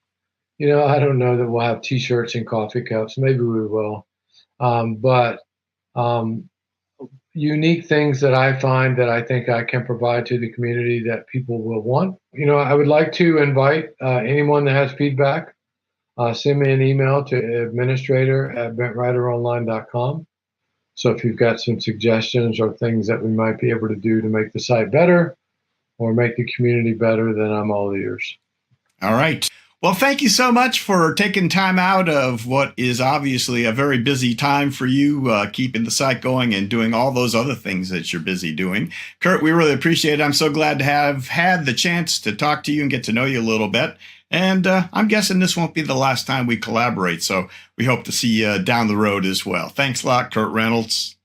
I don't know that we'll have T-shirts and coffee cups. Maybe we will, but unique things that I find that I think I can provide to the community that people will want. I would like to invite anyone that has feedback. Send me an email to administrator@bentrideronline.com. So if you've got some suggestions or things that we might be able to do to make the site better or make the community better, then I'm all ears. All right. Well, thank you so much for taking time out of what is obviously a very busy time for you, keeping the site going and doing all those other things that you're busy doing. Kurt, we really appreciate it. I'm so glad to have had the chance to talk to you and get to know you a little bit. And I'm guessing this won't be the last time we collaborate, so we hope to see you down the road as well. Thanks a lot, Kurt Reynolds.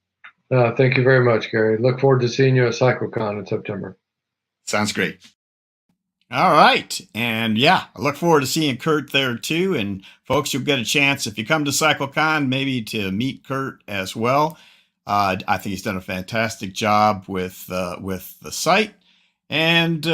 Thank you very much, Gary. Look forward to seeing you at CycleCon in September. Sounds great. All right. And yeah, I look forward to seeing Kurt there too. And folks, you'll get a chance if you come to CycleCon, maybe to meet Kurt as well. I think he's done a fantastic job with the site. And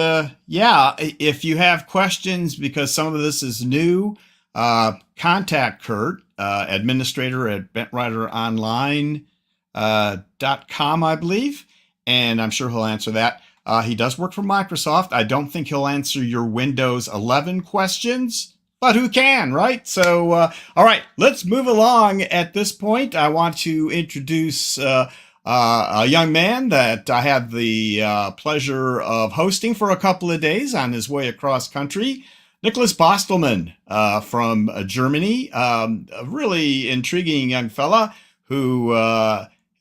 yeah, if you have questions, because some of this is new, contact Kurt, administrator at bentrideronline.com, I believe. And I'm sure he'll answer that. He does work for Microsoft. I don't think he'll answer your Windows 11 questions, but who can, right? So, all right, let's move along. At this point, I want to introduce a young man that I had the pleasure of hosting for a couple of days on his way across country. Niklas Bostelmann from Germany, a really intriguing young fella who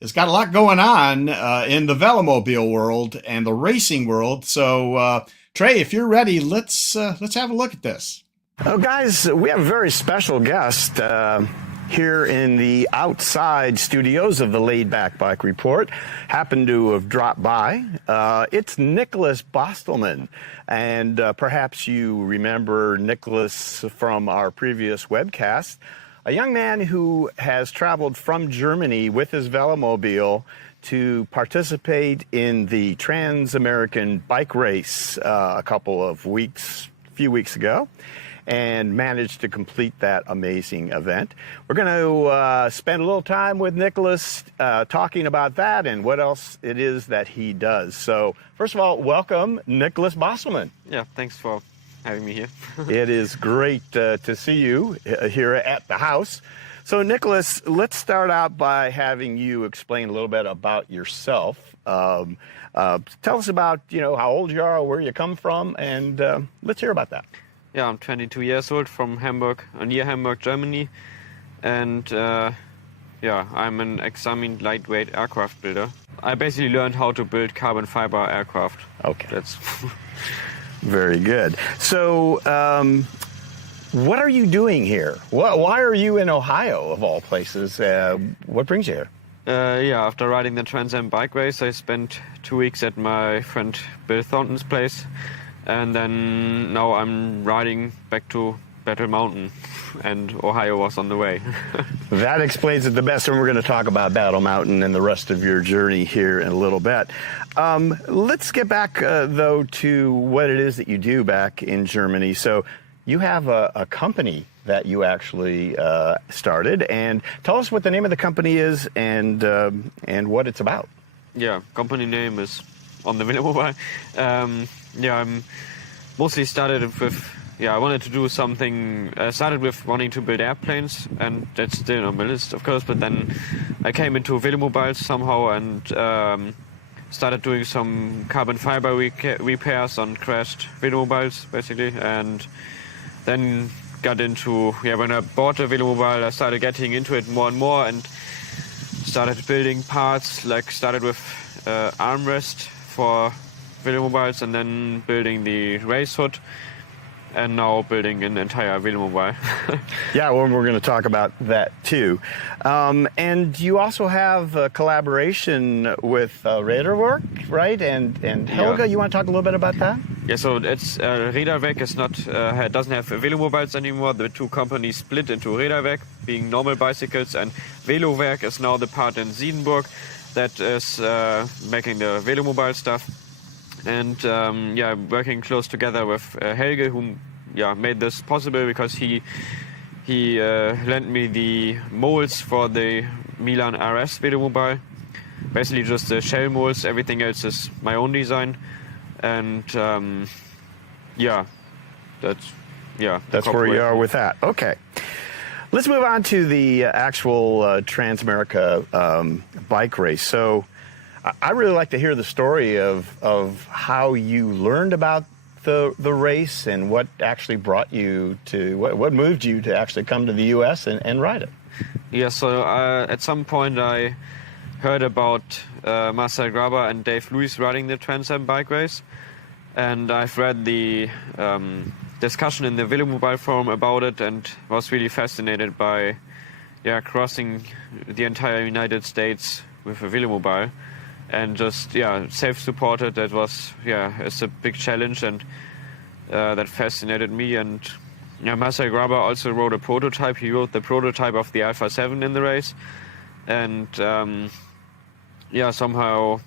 has got a lot going on in the velomobile world and the racing world. So, Trey, if you're ready, let's have a look at this. Oh, guys, we have a very special guest here in the outside studios of the Laid Back Bike Report. Happened to have dropped by. It's Niklas Bostelmann, and perhaps you remember Niklas from our previous webcast. A young man who has traveled from Germany with his velomobile to participate in the Trans-American Bike Race a few weeks ago, and managed to complete that amazing event. We're going to spend a little time with Niklas talking about that and what else it is that he does. So, first of all, welcome, Niklas Bostelmann. Yeah, thanks for having me here. It is great to see you here at the house. So, Niklas, let's start out by having you explain a little bit about yourself. Tell us about, how old you are, where you come from, and let's hear about that. Yeah, I'm 22 years old from Hamburg, near Hamburg, Germany. And I'm an examined lightweight aircraft builder. I basically learned how to build carbon fiber aircraft. Okay. That's very good. So, what are you doing here? Why are you in Ohio, of all places? What brings you here? After riding the TransAm Bike Race, I spent 2 weeks at my friend Bill Thornton's place. And then now I'm riding back to Battle Mountain, and Ohio was on the way. That explains it the best, and we're going to talk about Battle Mountain and the rest of your journey here in a little bit. Let's get back, though, to what it is that you do back in Germany. So you have a company that you actually started, and tell us what the name of the company is and what it's about. Yeah, company name is on the Velomobile. I'm mostly started with, I wanted to do something, started with wanting to build airplanes, and that's still on my list, of course, but then I came into Velomobiles somehow and started doing some carbon fiber repairs on crashed Velomobiles, basically, and then got into, when I bought a Velomobile, I started getting into it more and more and started building parts, started with armrest for Velomobiles and then building the race hood. and now building an entire velomobile. Yeah, well, we're going to talk about that too. And you also have a collaboration with Räderwerk, right? And Helga, you want to talk a little bit about that? Yeah, so it's Räderwerk is not doesn't have velomobiles anymore. The two companies split into Räderwerk, being normal bicycles, and Velowerk is now the part in Siedenburg that is making the velomobile stuff. And working close together with Helge, who made this possible because he lent me the molds for the Milan RS velomobile. Basically just the shell molds, everything else is my own design. And that's where you are with that. Okay. Let's move on to the actual Transamerica bike race. So I really like to hear the story of how you learned about the race and what actually brought you to, what moved you to actually come to the U.S. and ride it. Yeah, so at some point I heard about Marcel Graber and Dave Lewis riding the TransAm Bike Race, and I've read the discussion in the Velomobile forum about it and was really fascinated by crossing the entire United States with a Velomobile. And just self-supported. That was it's a big challenge, and that fascinated me. And Marcel Graber also wrote a prototype. He wrote the prototype of the Alpha 7 in the race, and somehow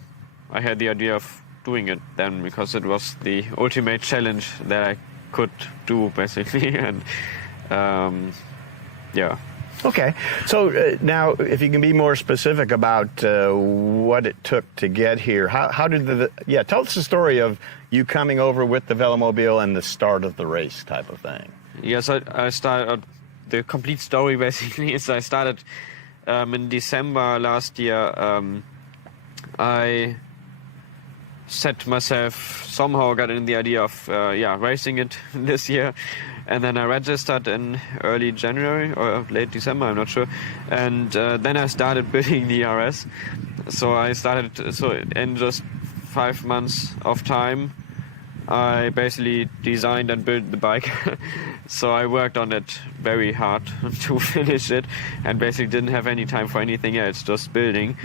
I had the idea of doing it then because it was the ultimate challenge that I could do basically, and Okay, so now if you can be more specific about what it took to get here, how did tell us the story of you coming over with the Velomobile and the start of the race type of thing. Yes, I started, the complete story basically is I started in December last year. I set myself, somehow got in the idea of racing it this year. And then I registered in early January or late December, I'm not sure. And then I started building the RS. So in just 5 months of time, I basically designed and built the bike. So I worked on it very hard to finish it and basically didn't have any time for anything else, just building.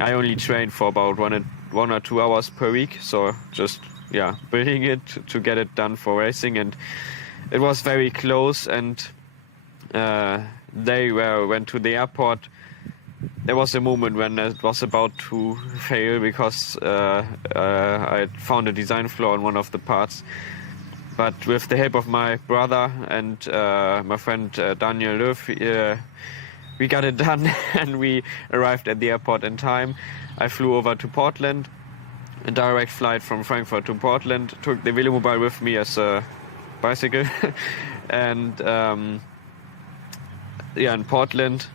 I only trained for about 1 or 2 hours per week. So just, building it to get it done for racing. And it was very close, and went to the airport. There was a moment when it was about to fail because I found a design flaw in one of the parts. But with the help of my brother and my friend Daniel Löw, we got it done and we arrived at the airport in time. I flew over to Portland, a direct flight from Frankfurt to Portland, took the Velomobile with me as a bicycle, and in Portland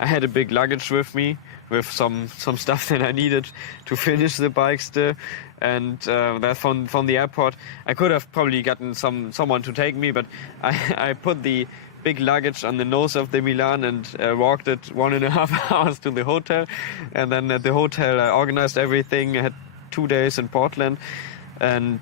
I had a big luggage with me with some stuff that I needed to finish the bike still, and that from the airport I could have probably gotten someone to take me, but I put the big luggage on the nose of the Milan and walked it 1.5 hours to the hotel, and then at the hotel I organized everything. I had 2 days in Portland and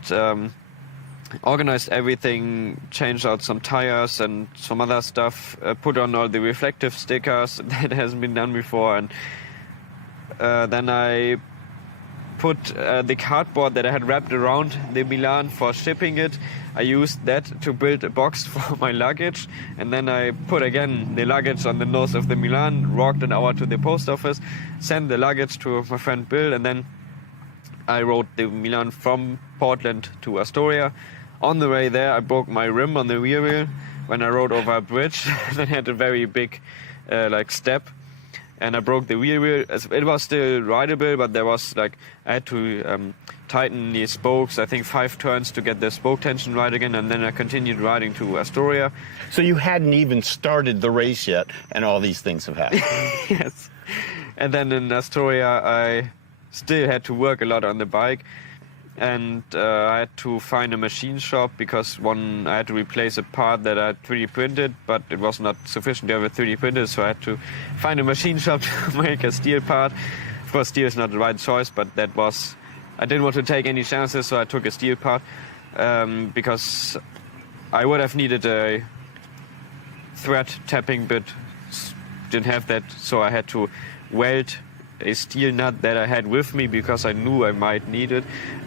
organized everything, changed out some tires and some other stuff, put on all the reflective stickers that hasn't been done before, and then I put the cardboard that I had wrapped around the Milan for shipping it. I used that to build a box for my luggage, and then I put again the luggage on the nose of the Milan, walked an hour to the post office, sent the luggage to my friend Bill, and then I rode the Milan from Portland to Astoria. On the way there, I broke my rim on the rear wheel when I rode over a bridge that had a very big step, and I broke the rear wheel. It was still rideable, but there was I had to tighten the spokes, I think 5 turns to get the spoke tension right again, and then I continued riding to Astoria. So you hadn't even started the race yet, and all these things have happened. Yes. And then in Astoria, I still had to work a lot on the bike. And I had to find a machine shop because I had to replace a part that I had 3D printed, but it was not sufficient to have a 3D printed, so I had to find a machine shop to make a steel part. Of course, steel is not the right choice, but I didn't want to take any chances, so I took a steel part because I would have needed a thread tapping bit. Didn't have that, so I had to weld a steel nut that I had with me because I knew I might need it.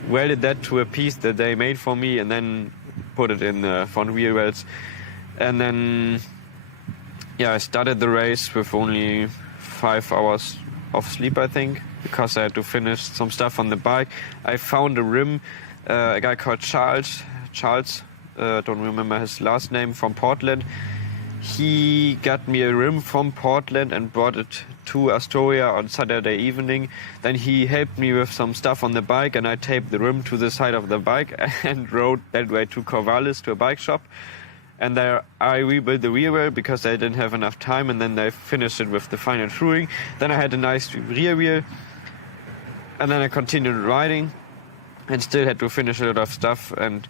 Welded that to a piece that they made for me and then put it in the front wheel wells. And then, yeah, I started the race with only 5 hours of sleep, I think, because I had to finish some stuff on the bike. I found a rim, a guy called Charles, don't remember his last name, from Portland. He got me a rim from Portland and brought it to Astoria on Saturday evening. Then he helped me with some stuff on the bike, and I taped the rim to the side of the bike and rode that way to Corvallis to a bike shop. And there I rebuilt the rear wheel because I didn't have enough time, and then they finished it with the final touring. Then I had a nice rear wheel, and then I continued riding and still had to finish a lot of stuff. And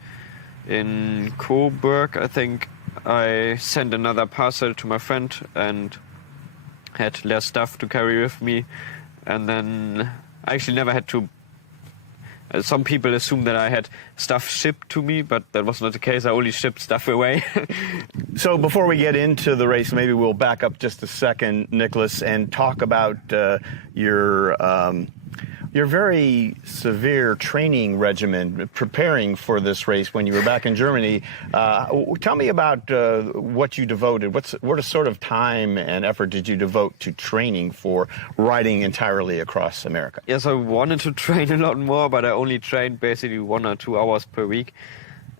in Coburg, I think, I sent another parcel to my friend and had less stuff to carry with me. And then I actually never had to... some people assume that I had stuff shipped to me, but that was not the case. I only shipped stuff away. So before we get into the race, maybe we'll back up just a second, Niklas, and talk about your very severe training regimen preparing for this race when you were back in Germany. Tell me about what you devoted. What sort of time and effort did you devote to training for riding entirely across America? Yes, I wanted to train a lot more, but I only trained basically 1 or 2 hours per week.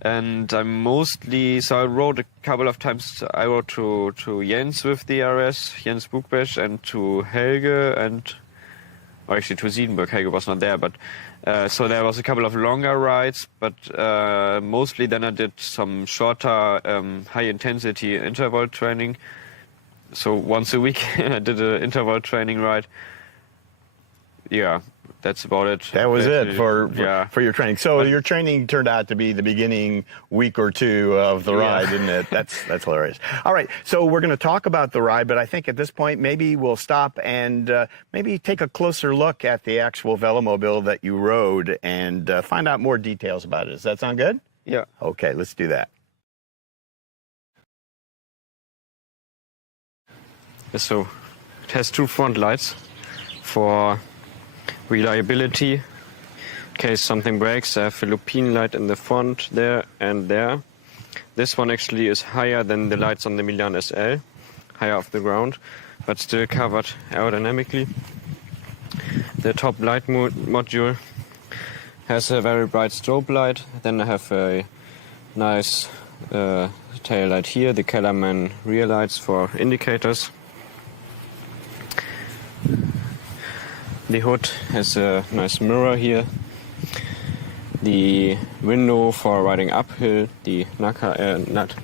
And I rode a couple of times. I rode to Jens with the RS, Jens Buchbesch, and to Helge, or actually to Siedenberg. Helge was not there, but so there was a couple of longer rides, but mostly then I did some shorter high-intensity interval training. So once a week I did an interval training ride. Yeah, that's about it. That was it for your training. So your training turned out to be the beginning week or two of the ride, didn't it? That's hilarious. All right, so we're going to talk about the ride, but I think at this point maybe we'll stop and maybe take a closer look at the actual velomobile that you rode and find out more details about it. Does that sound good? Yeah. Okay, let's do that. So it has 2 front lights for reliability. In case something breaks, I have a lupine light in the front there and there. This one actually is higher than the lights on the Milan SL, higher off the ground, but still covered aerodynamically. The top light module has a very bright strobe light. Then I have a nice tail light here, the Kellerman rear lights for indicators. The hood has a nice mirror here. The window for riding uphill, the nut.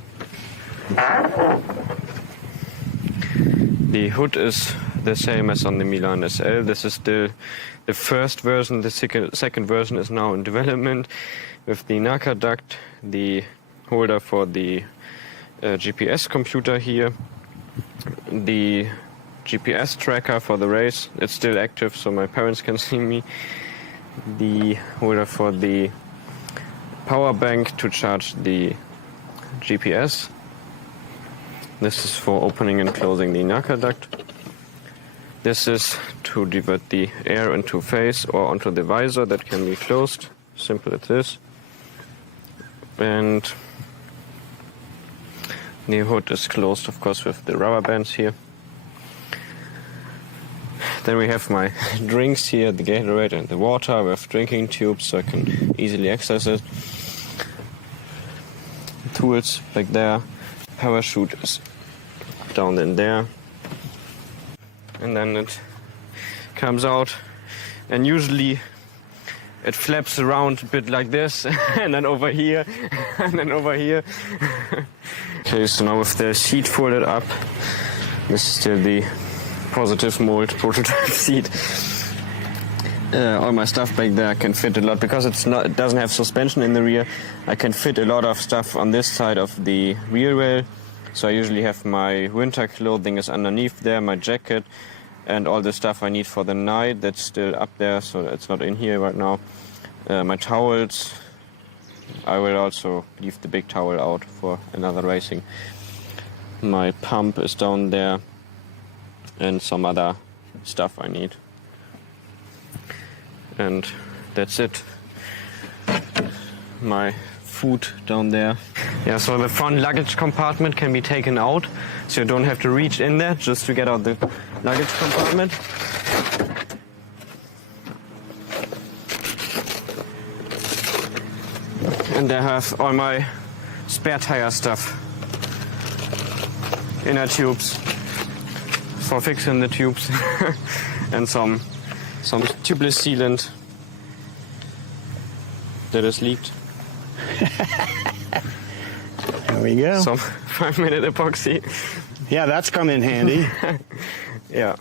The hood is the same as on the Milan SL. This is still the first version. The second version is now in development with the NACA duct, the holder for the GPS computer here, the GPS tracker for the race. It's still active, so my parents can see me. The holder for the power bank to charge the GPS. This is for opening and closing the NACA duct. This is to divert the air into face or onto the visor that can be closed. Simple as this. And the hood is closed, of course, with the rubber bands here. Then we have my drinks here, the Gatorade and the water. We have drinking tubes so I can easily access it. Tools back there. Parachute is down in there. And then it comes out, and usually it flaps around a bit like this, and then over here, and then over here. Okay, so now with the seat folded up, this is still the positive mold prototype seat. All my stuff back there can fit a lot because it doesn't have suspension in the rear. I can fit a lot of stuff on this side of the rear rail. So I usually have my winter clothing is underneath there, my jacket, and all the stuff I need for the night that's still up there, so it's not in here right now. My towels, I will also leave the big towel out for another racing. My pump is down there and some other stuff I need. And that's it. My food down there. Yeah, so the front luggage compartment can be taken out, so you don't have to reach in there just to get out the luggage compartment. And I have all my spare tire stuff. Inner tubes for fixing the tubes and some tubeless sealant that is leaked. There we go. Some 5-minute epoxy. Yeah, that's come in handy. Yeah.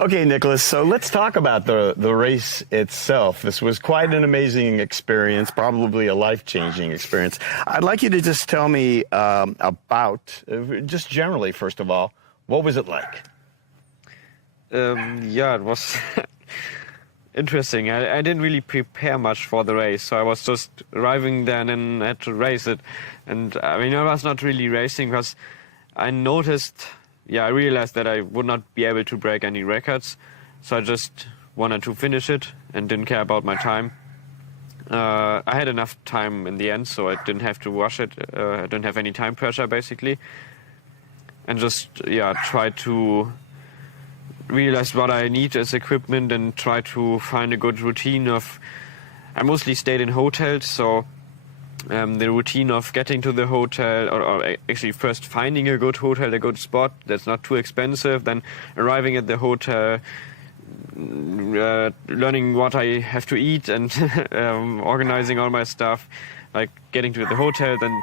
Okay, Niklas, so let's talk about the race itself. This was quite an amazing experience, probably a life-changing experience. I'd like you to just tell me about, just generally, first of all, what was it like? Yeah, it was interesting. I didn't really prepare much for the race, so I was just arriving there and then had to race it. And I mean, I was not really racing because I noticed, I realized that I would not be able to break any records. So I just wanted to finish it and didn't care about my time. I had enough time in the end, so I didn't have to rush it. I didn't have any time pressure, basically. And just, try to realize what I need as equipment and try to find a good routine of... I mostly stayed in hotels, so the routine of getting to the hotel, or actually first finding a good hotel, a good spot that's not too expensive, then arriving at the hotel, learning what I have to eat and organizing all my stuff, like getting to the hotel, then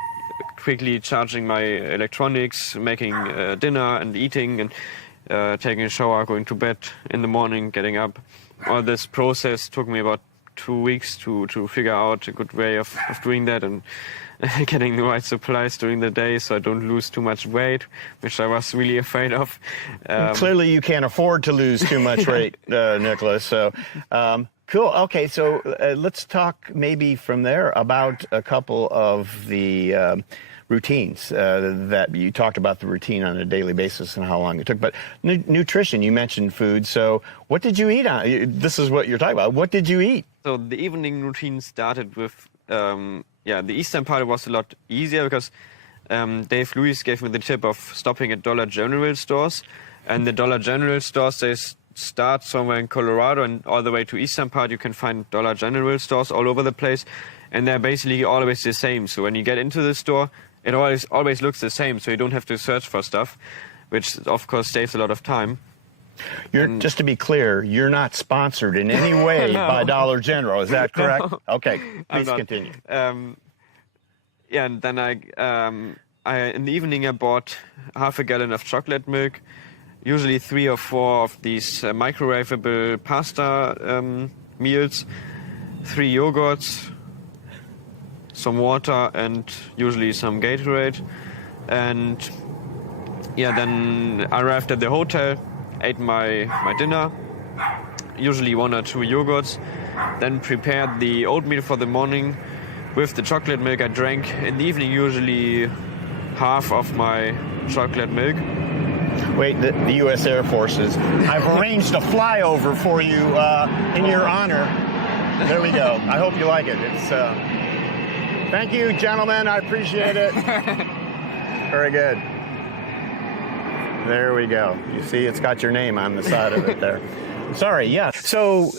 quickly charging my electronics, making dinner and eating, and taking a shower, going to bed in the morning, getting up. All this process took me about 2 weeks to figure out a good way of doing that and getting the right supplies during the day so I don't lose too much weight, which I was really afraid of. Clearly you can't afford to lose too much weight, Niklas. So, cool. Okay, so let's talk maybe from there about a couple of the routines that you talked about, the routine on a daily basis and how long it took. But nutrition, you mentioned food. So what did you eat on? This is what you're talking about. What did you eat? So the evening routine started with, the eastern part was a lot easier because Dave Lewis gave me the tip of stopping at Dollar General stores. And the Dollar General stores, they start somewhere in Colorado and all the way to eastern part, you can find Dollar General stores all over the place. And they're basically always the same. So when you get into the store, it always looks the same, so you don't have to search for stuff, which of course saves a lot of time. Just to be clear, you're not sponsored in any way by Dollar General, is that correct? No. Okay, please continue. And then I in the evening I bought half a gallon of chocolate milk, usually 3 or 4 of these microwavable pasta meals, 3 yogurts, some water, and usually some Gatorade. And then I arrived at the hotel, ate my dinner, usually 1 or 2 yogurts, then prepared the oatmeal for the morning with the chocolate milk I drank. In the evening, usually half of my chocolate milk. Wait, the U.S. Air Forces. I've arranged a flyover for you in your honor. There we go. I hope you like it. It's thank you, gentlemen. I appreciate it. Very good. There we go. You see, it's got your name on the side of it there. Sorry, yeah. So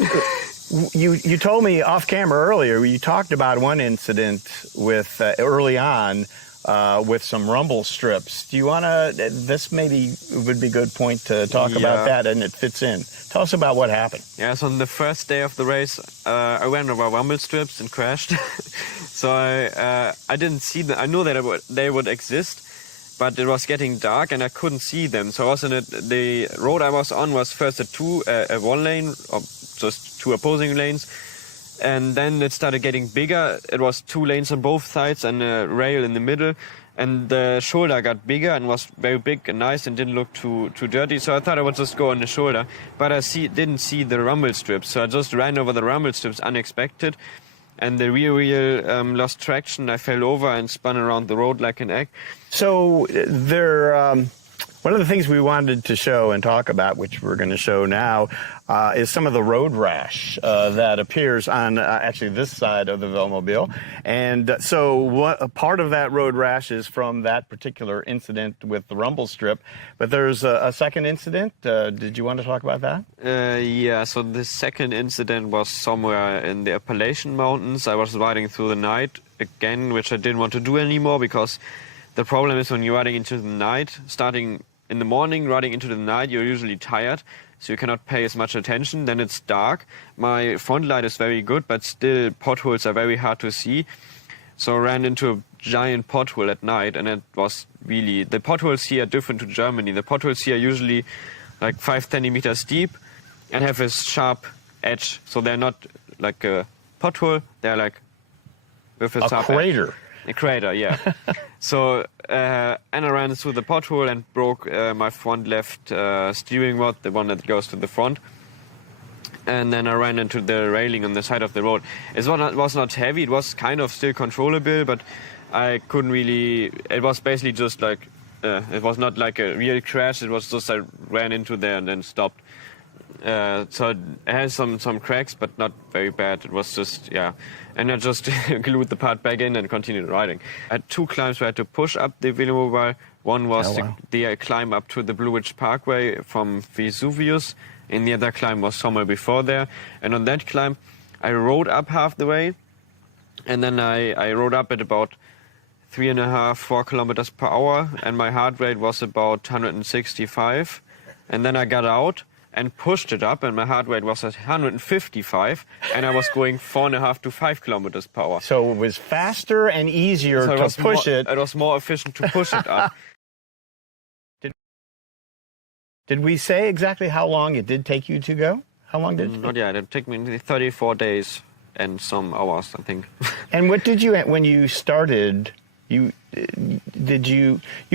you told me off camera earlier, you talked about one incident with early on with some rumble strips. Do you want to, this maybe would be a good point to talk about that, and it fits in. Tell us about what happened. Yeah, so on the first day of the race, I went over rumble strips and crashed. So I didn't see them. I knew that they would exist, but it was getting dark and I couldn't see them. So I was the road I was on was first a 1 lane, or just 2 opposing lanes. And then it started getting bigger. It was 2 lanes on both sides and a rail in the middle. And the shoulder got bigger and was very big and nice and didn't look too dirty. So I thought I would just go on the shoulder. But I didn't see the rumble strips. So I just ran over the rumble strips unexpected. and the rear wheel lost traction. I fell over and spun around the road like an egg. So one of the things we wanted to show and talk about, which we're going to show now, is some of the road rash that appears on actually this side of the Velmobile. And so what a part of that road rash is from that particular incident with the rumble strip. But there's a second incident. Did you want to talk about that? Yeah, so the second incident was somewhere in the Appalachian Mountains. I was riding through the night again, which I didn't want to do anymore, because the problem is when you're riding into the night, starting in the morning, riding into the night, you're usually tired, so you cannot pay as much attention. Then it's dark. My front light is very good, but still potholes are very hard to see. So I ran into a giant pothole at night, and it was really... The potholes here are different to Germany. The potholes here are usually like 5 centimeters deep and have a sharp edge. So they're not like a pothole, they're like with a sharp crater. Edge. A crater, yeah. So, and I ran through the pothole and broke my front left steering rod, the one that goes to the front. And then I ran into the railing on the side of the road. It was not heavy, it was kind of still controllable, but I couldn't really... It was basically just like... it was not like a real crash, it was just I ran into there and then stopped. So it has some cracks, but not very bad. It was just, yeah. And I just glued the part back in and continued riding. I had 2 climbs where I had to push up the Velomobile. One was the climb up to the Blue Ridge Parkway from Vesuvius, and the other climb was somewhere before there. And on that climb, I rode up half the way, and then I rode up at about 3.5–4 kilometers per hour, and my heart rate was about 165. And then I got out and pushed it up, and my heart rate was at 155, and I was going 4.5 to 5 kilometers per hour. So it was faster and easier to push it. It was more efficient to push it up. Did we say exactly how long it did take you to go? How long did it? Not yet. It took me 34 days and some hours, I think. And what did you, when you started, you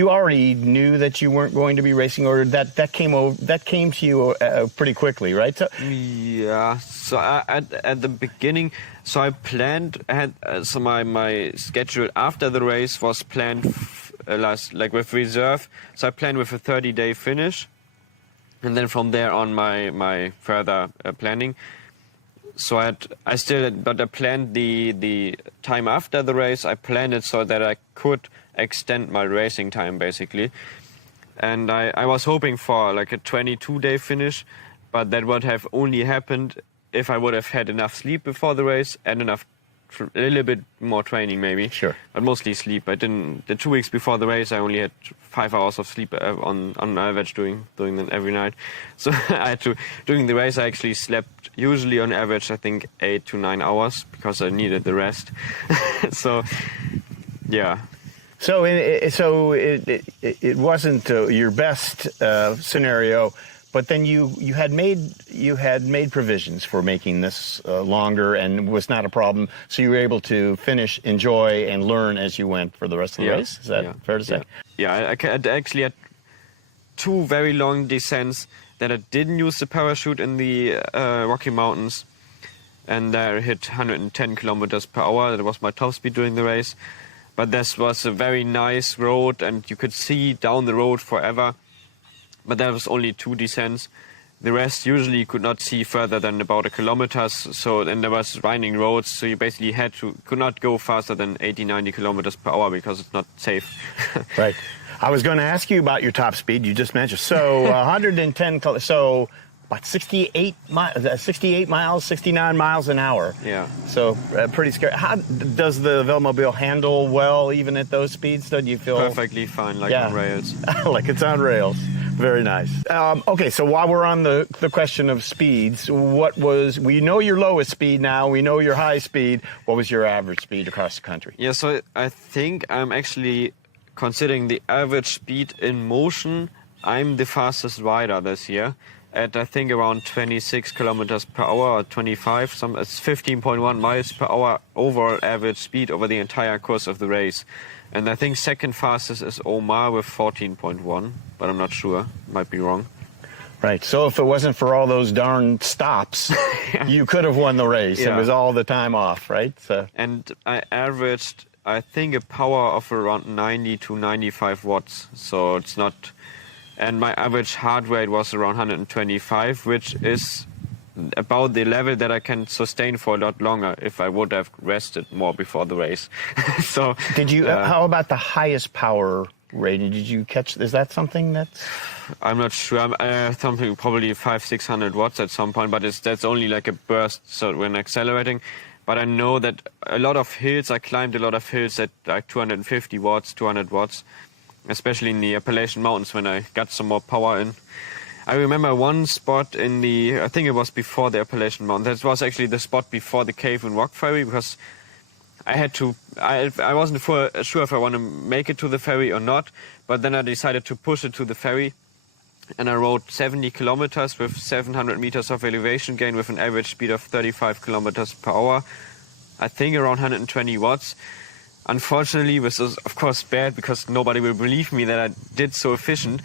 already knew that you weren't going to be racing, or that came to you pretty quickly, right? So, yeah. So at the beginning, so I planned. So my schedule after the race was planned like with reserve. So I planned with a 30-day finish, and then from there on my further planning. So I planned the time after the race. I planned it so that I could extend my racing time, basically. And I was hoping for like a 22-day finish, but that would have only happened if I would have had enough sleep before the race and a little bit more training, maybe. Sure. But mostly sleep. The 2 weeks before the race, I only had 5 hours of sleep on average doing that every night. So during the race, I actually slept usually on average, I think 8 to 9 hours, because I needed the rest. So, yeah. So it wasn't your best scenario, but then you had made provisions for making this longer, and was not a problem. So you were able to finish, enjoy, and learn as you went for the rest of the race. Is that fair to say? Yeah, I actually had 2 very long descents that I didn't use the parachute in the Rocky Mountains, and I hit 110 kilometers per hour. That was my top speed during the race. But this was a very nice road, and you could see down the road forever. But there was only 2 descents. The rest usually you could not see further than about 1 kilometer. So then there was winding roads, so you basically could not go faster than 80–90 kilometers per hour, because it's not safe. Right. I was going to ask you about your top speed. You just mentioned. So 110. So about 68 miles, 69 miles an hour. Yeah. So pretty scary. How does the Velmobile handle well even at those speeds? Do you feel perfectly fine, like on rails? Like it's on rails. Very nice. Okay, so while we're on the question of speeds, we know your lowest speed now, we know your high speed. What was your average speed across the country? Yeah, so I think I'm actually considering the average speed in motion. I'm the fastest rider this year at, I think, around 26 kilometers per hour or 25. It's 15.1 miles per hour overall average speed over the entire course of the race. And I think second fastest is Omar with 14.1, but I'm not sure. Might be wrong. Right. So if it wasn't for all those darn stops, you could have won the race. Yeah. It was all the time off, right? So. And I averaged, I think, a power of around 90 to 95 watts. So it's not, and my average heart rate was around 125, which is about the level that I can sustain for a lot longer if I would have rested more before the race. So did you? How about the highest power rating? Did you catch? Is that something that's? I'm not sure. Something probably 500-600 watts at some point, but that's only like a burst. So when accelerating, but I know that a lot of hills, I climbed a lot of hills at like 250 watts, 200 watts, especially in the Appalachian Mountains when I got some more power in. I remember one spot in the, I think it was before the Appalachian Mountains. That was actually the spot before the Cave and Rock Ferry, because I had to, I wasn't sure if I want to make it to the ferry or not, but then I decided to push it to the ferry. And I rode 70 kilometers with 700 meters of elevation gain with an average speed of 35 kilometers per hour. I think around 120 watts. Unfortunately, this is of course bad because nobody will believe me that I did so efficient.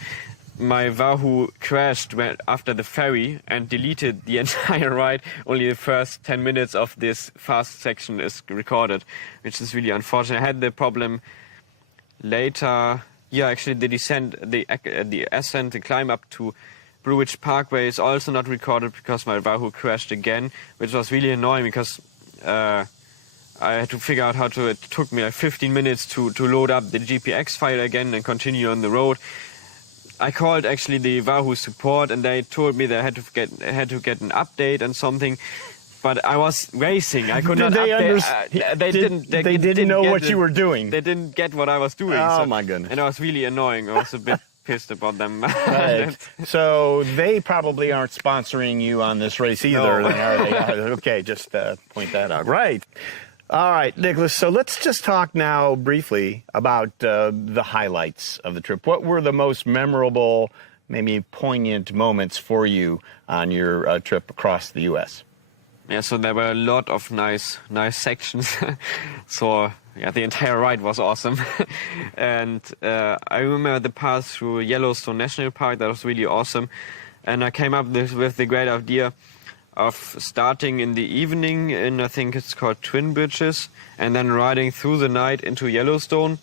My Wahoo crashed after the ferry and deleted the entire ride. Only the first 10 minutes of this fast section is recorded, which is really unfortunate. I had the problem later. Yeah, actually the descent, the ascent, the climb up to Blue Ridge Parkway is also not recorded because my Wahoo crashed again, which was really annoying because I had to figure out how to, it took me like 15 minutes to load up the GPX file again and continue on the road. I called actually the Wahoo support and they told me that I had to get an update and something. But I was racing. I could not update. They didn't know what you were doing. They didn't get what I was doing. Oh, my goodness. And I was really annoying. I was a bit pissed about them. Right. So they probably aren't sponsoring you on this race either, No. are they? Okay, just point that out. Right. All right, Niklas, so let's just talk now briefly about the highlights of the trip. What were the most memorable, maybe poignant moments for you on your trip across the U.S.? Yeah, so there were a lot of nice sections. So yeah, the entire ride was awesome. And I remember the pass through Yellowstone National Park. That was really awesome. And I came up with the great idea of starting in the evening in, I think it's called Twin Bridges, and then riding through the night into Yellowstone.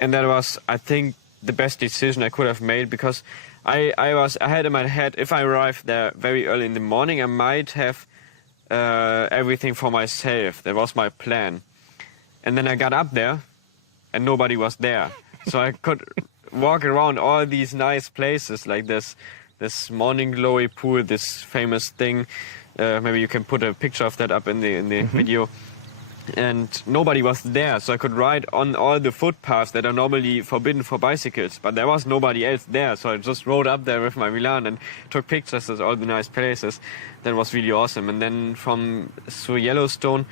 And that was, I think, the best decision I could have made, because I had in my head, if I arrived there very early in the morning, I might have everything for myself. That was my plan. And then I got up there and nobody was there. So I could walk around all these nice places like this morning glowy pool, this famous thing. Maybe you can put a picture of that up in the video. And nobody was there, so I could ride on all the footpaths that are normally forbidden for bicycles, but there was nobody else there, so I just rode up there with my Milan and took pictures of all the nice places. That was really awesome. And then through Yellowstone,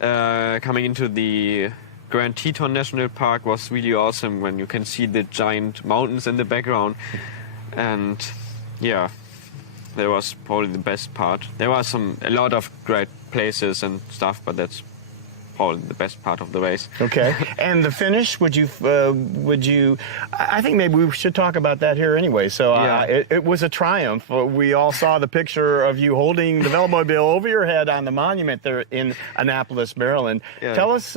coming into the Grand Teton National Park was really awesome when you can see the giant mountains in the background. And yeah, that was probably the best part. There was a lot of great places and stuff, but that's probably the best part of the race. Okay. And the finish, would you, I think maybe we should talk about that here anyway. So Yeah. it was a triumph. We all saw the picture of you holding the Velomobile over your head on the monument there in Annapolis, Maryland. Yeah. Tell us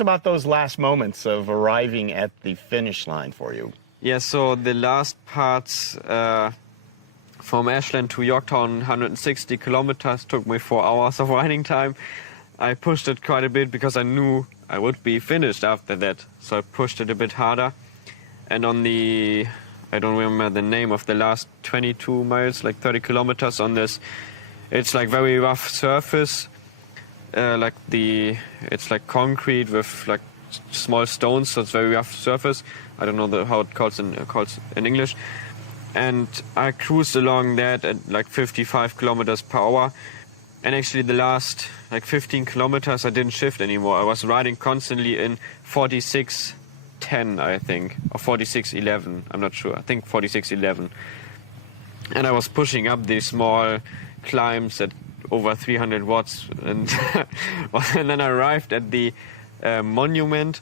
about those last moments of arriving at the finish line for you. Yeah, so the last parts from Ashland to Yorktown, 160 kilometers, took me 4 hours of riding time. I pushed it quite a bit because I knew I would be finished after that. So I pushed it a bit harder. And on the, I don't remember the name of the last 22 miles, like 30 kilometers on this, it's like very rough surface. It's like concrete with like small stones, so it's very rough surface. I don't know how it calls in English. And I cruised along that at like 55 kilometers per hour. And actually the last like 15 kilometers I didn't shift anymore. I was riding constantly in 46.10, I think, or 46.11. I'm not sure. I think 46.11. And I was pushing up these small climbs at over 300 watts. And, and then I arrived at the monument.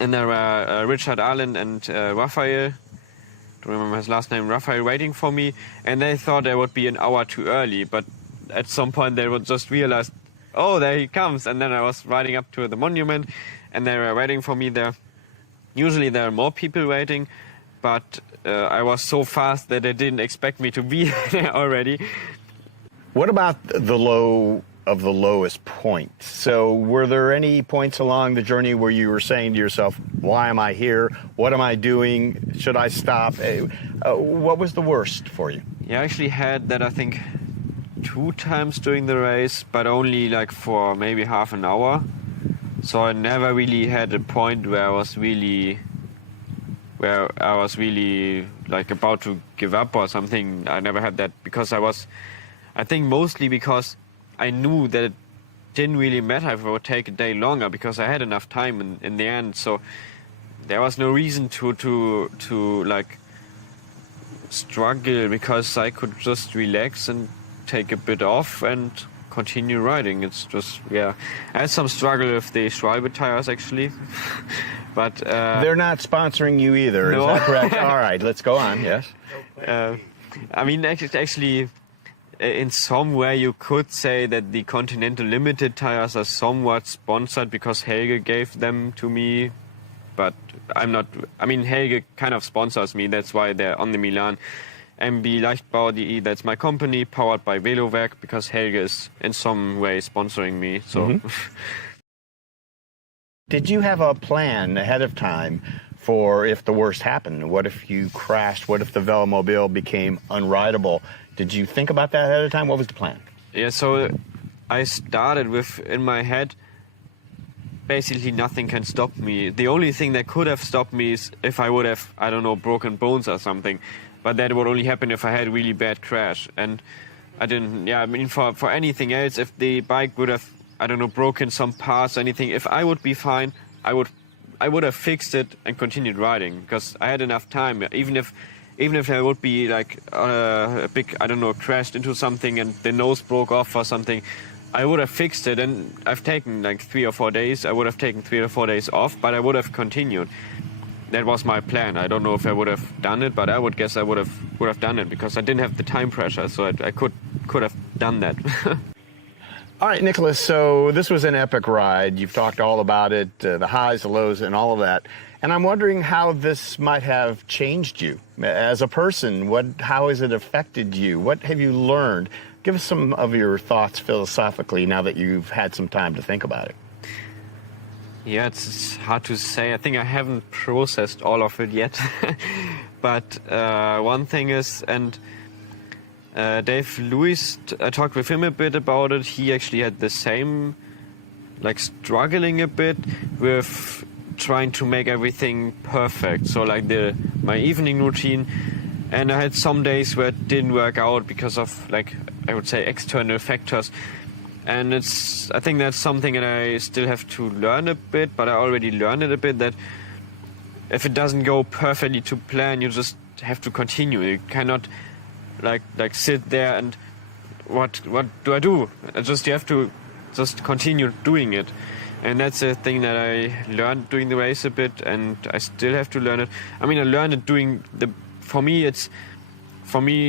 And there were Richard Allen and Raphael. It don't remember his last name, Raphael, waiting for me, and they thought I would be an hour too early, but at some point they would just realize, oh, there he comes, and then I was riding up to the monument, and they were waiting for me there. Usually there are more people waiting, but I was so fast that they didn't expect me to be there already. What about the low of the lowest point? So were there any points along the journey where you were saying to yourself, why am I here? What am I doing? Should I stop? What was the worst for you? Yeah, I actually had that, I think, 2 times during the race, but only like for maybe half an hour. So I never really had a point where I was really like about to give up or something. I never had that because I think mostly because I knew that it didn't really matter if it would take a day longer because I had enough time in the end. So there was no reason to like struggle because I could just relax and take a bit off and continue riding. It's just, yeah. I had some struggle with the Schwalbe tires actually, but they're not sponsoring you either. No. Is that correct? All right, let's go on. Yes. I mean, actually, in some way you could say that the Continental Limited tires are somewhat sponsored because Helge gave them to me, but I'm not. I mean, Helge kind of sponsors me. That's why they're on the Milan. MB Leichtbau.de, that's my company, powered by Velowerk, because Helge is in some way sponsoring me. So, Did you have a plan ahead of time for if the worst happened? What if you crashed? What if the Velomobile became unrideable? Did you think about that ahead of time? What was the plan? Yeah, so I started with, in my head, basically nothing can stop me. The only thing that could have stopped me is if I would have, I don't know, broken bones or something. But that would only happen if I had a really bad crash. And I didn't, yeah, I mean, for anything else, if the bike would have, I don't know, broken some parts or anything, if I would be fine, I would have fixed it and continued riding because I had enough time. Even if there would be like a big, I don't know, crashed into something and the nose broke off or something, I would have fixed it. And I've taken like 3 or 4 days. I would have taken 3 or 4 days off, but I would have continued. That was my plan. I don't know if I would have done it, but I would guess I would have done it because I didn't have the time pressure, so I could have done that. All right, Niklas, so this was an epic ride. You've talked all about it, the highs, the lows, and all of that. And I'm wondering how this might have changed you as a person. How has it affected you? What have you learned? Give us some of your thoughts philosophically now that you've had some time to think about it. Yeah, it's hard to say. I think I haven't processed all of it yet. But one thing is, and Dave Lewis, I talked with him a bit about it. He actually had the same, like struggling a bit with trying to make everything perfect. So like my evening routine, and I had some days where it didn't work out because of, like, I would say external factors. And I think that's something that I still have to learn a bit, but I already learned it a bit, that if it doesn't go perfectly to plan, you just have to continue. You cannot like sit there and what do I do? You have to just continue doing it. And that's a thing that I learned doing the race a bit, and I still have to learn it. I mean, I learned it for me,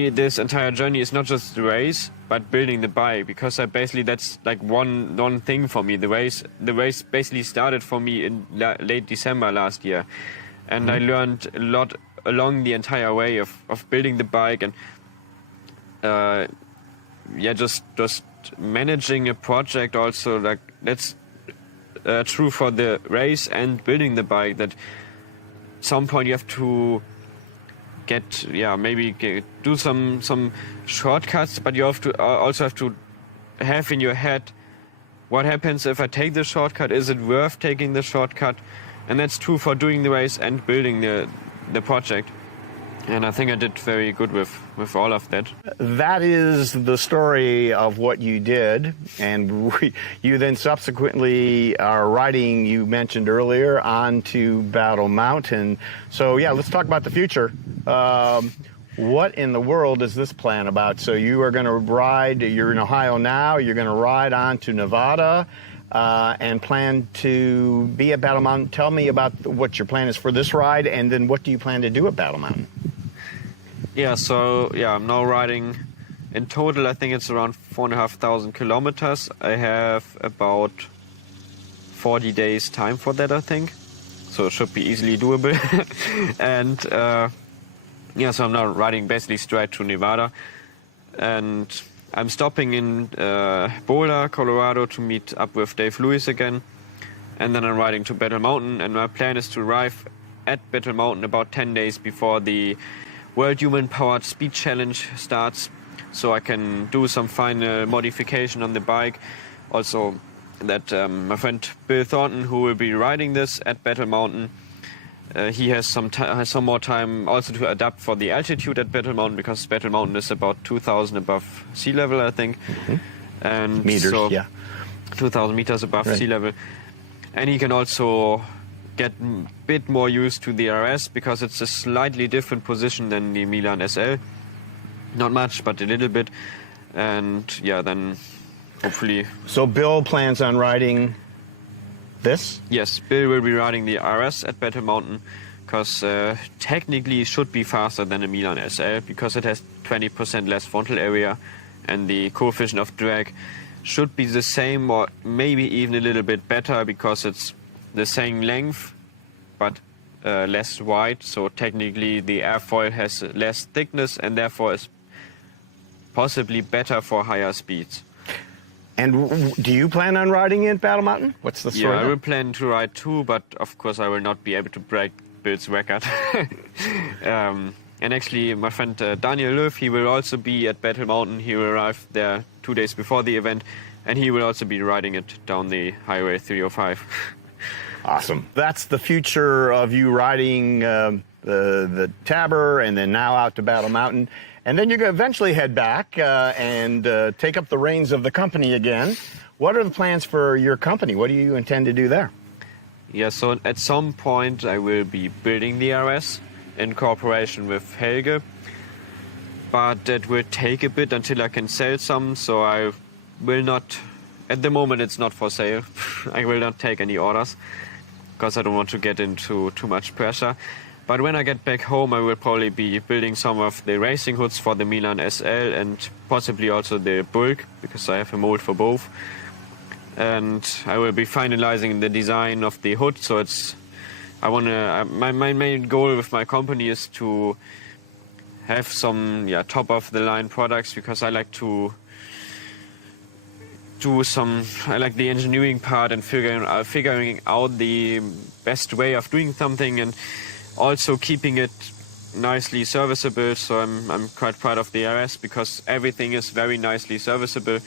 this entire journey is not just the race, but building the bike, because that's like one thing for me. The race basically started for me in late December last year, and I learned a lot along the entire way of building the bike, and just managing a project also. Like that's true for the race and building the bike, that at some point you have to do some shortcuts, but you also have to have in your head, what happens if I take the shortcut? Is it worth taking the shortcut? And that's true for doing the race and building the project. And I think I did very good with all of that. That is the story of what you did, and you then subsequently are riding, you mentioned earlier, on to Battle Mountain. So yeah, let's talk about the future. What in the world is this plan about? So you are going to ride, you're in Ohio now, you're going to ride on to Nevada and plan to be at Battle Mountain. Tell me about what your plan is for this ride, and then what do you plan to do at Battle Mountain? Yeah, so I'm now riding. In total, I think it's around 4,500 kilometers. I have about 40 days time for that, I think. So it should be easily doable. And so I'm now riding basically straight to Nevada. And I'm stopping in Boulder, Colorado to meet up with Dave Lewis again. And then I'm riding to Battle Mountain. And my plan is to arrive at Battle Mountain about 10 days before the World Human Powered Speed Challenge starts. So I can do some final modification on the bike. Also, that my friend Bill Thornton, who will be riding this at Battle Mountain, he has some more time also to adapt for the altitude at Battle Mountain, because Battle Mountain is about 2,000 above sea level, I think. Mm-hmm. And Meters, so yeah. 2,000 meters above Right. sea level. And he can also get a bit more used to the RS, because it's a slightly different position than the Milan SL. Not much, but a little bit. And then hopefully... So Bill plans on riding this? Yes, Bill will be riding the RS at Battle Mountain, because technically it should be faster than a Milan SL, because it has 20% less frontal area, and the coefficient of drag should be the same or maybe even a little bit better, because it's the same length but less wide. So technically the airfoil has less thickness and therefore is possibly better for higher speeds. And do you plan on riding in Battle Mountain? What's the story? Yeah, I there? will plan to ride too, but of course I will not be able to break Bill's record. And actually, my friend Daniel Löw, he will also be at Battle Mountain. He will arrive there 2 days before the event, and he will also be riding it down the Highway 305. Awesome. That's the future of you riding the Tabor and then now out to Battle Mountain. And then you're going to eventually head back and take up the reins of the company again. What are the plans for your company? What do you intend to do there? Yeah, so at some point I will be building the RS in cooperation with Helge. But that will take a bit until I can sell some, so I will not... At the moment it's not for sale. I will not take any orders, because I don't want to get into too much pressure. But when I get back home, I will probably be building some of the racing hoods for the Milan SL and possibly also the Bulk, because I have a mold for both. And I will be finalizing the design of the hood. So my main goal with my company is to have some top of the line products, because I like to I like the engineering part and figuring out the best way of doing something, and also keeping it nicely serviceable. So I'm quite proud of the RS, because everything is very nicely serviceable.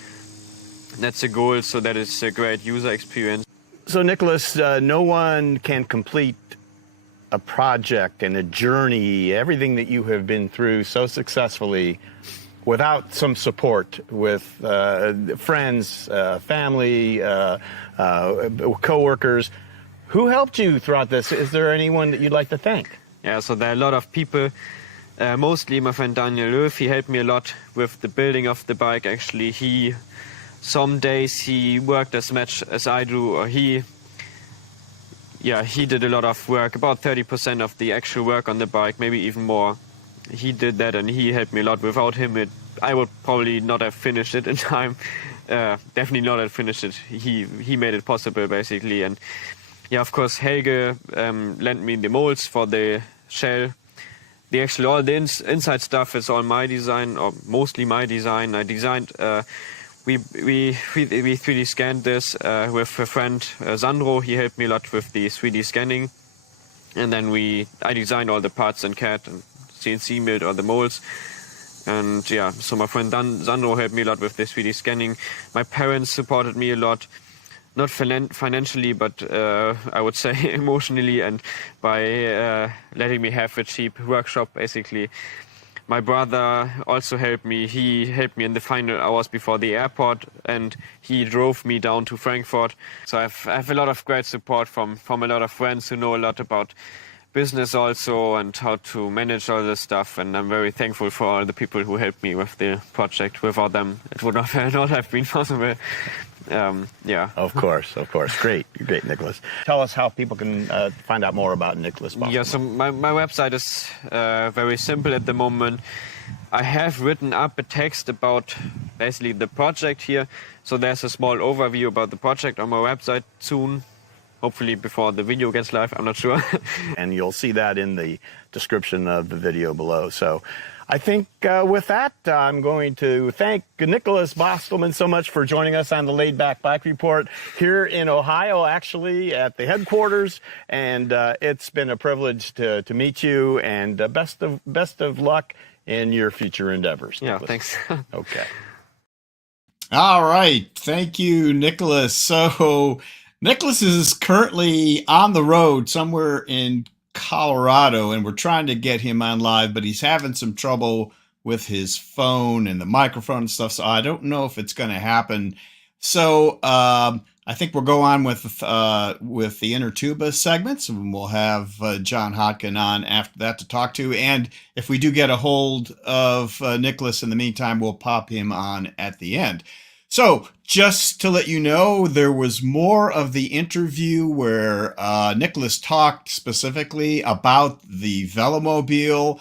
That's a goal, so that it's a great user experience. So, Niklas, no one can complete a project and a journey, everything that you have been through so successfully, without some support with friends, family, co-workers. Who helped you throughout this? Is there anyone that you'd like to thank? Yeah, so there are a lot of people. Mostly my friend Daniel Löw. He helped me a lot with the building of the bike. Actually, some days he worked as much as I do, or he did a lot of work, about 30% of the actual work on the bike, maybe even more. He did that, and he helped me a lot. Without him, I would probably not have finished it in time. Definitely not have finished it. He made it possible, basically. And yeah, of course, Helge lent me the molds for the shell. All the inside stuff is all my design, or mostly my design. I designed. We 3D scanned this with a friend, Sandro. He helped me a lot with the 3D scanning. And then I designed all the parts in CAD and CNC milled all the molds. And yeah, so my friend Sandro helped me a lot with the 3D scanning. My parents supported me a lot, not financially, but I would say emotionally, and by letting me have a cheap workshop, basically. My brother also helped me. He helped me in the final hours before the airport, and he drove me down to Frankfurt. So I have a lot of great support from a lot of friends who know a lot about business also and how to manage all this stuff. And I'm very thankful for all the people who helped me with the project. Without them, it would not have been possible. Yeah. Of course. Great, Niklas. Tell us how people can find out more about Niklas Bostelmann. Yeah, so my website is very simple at the moment. I have written up a text about basically the project here. So there's a small overview about the project on my website soon. Hopefully before the video gets live, I'm not sure. And you'll see that in the description of the video below. So I think with that, I'm going to thank Niklas Bostelmann so much for joining us on the Laid Back Bike Report here in Ohio, actually at the headquarters. And it's been a privilege to meet you, and best of luck in your future endeavors. Yeah, Niklas. thanks. Okay. All right. Thank you, Niklas. So Niklas is currently on the road somewhere in Colorado, and we're trying to get him on live, but he's having some trouble with his phone and the microphone and stuff. So I don't know if it's going to happen. So I think we'll go on with the Innertuba segments, and we'll have Jon Hodkin on after that to talk to. And if we do get a hold of Niklas in the meantime, we'll pop him on at the end. So just to let you know, there was more of the interview where Niklas talked specifically about the Velomobile,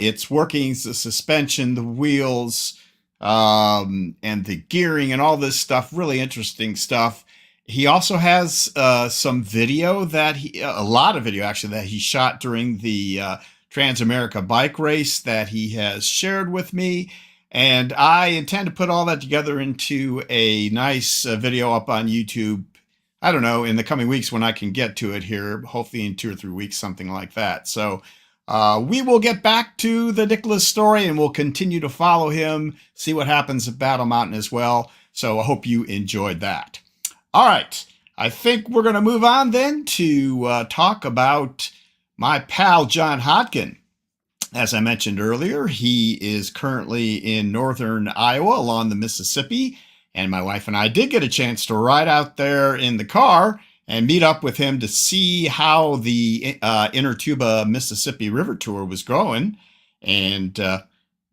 its workings, the suspension, the wheels, and the gearing and all this stuff. Really interesting stuff. He also has some video a lot of video actually, that he shot during the TransAm Bike Race that he has shared with me. And I intend to put all that together into a nice video up on YouTube, I don't know, in the coming weeks when I can get to it here, hopefully in 2 or 3 weeks, something like that. So we will get back to the Niklas story, and we'll continue to follow him, see what happens at Battle Mountain as well. So I hope you enjoyed that. All right. I think we're going to move on then to talk about my pal, Jon Hodkin. As I mentioned earlier, he is currently in northern Iowa along the Mississippi, and my wife and I did get a chance to ride out there in the car and meet up with him to see how the Innertuba Mississippi River Tour was going. And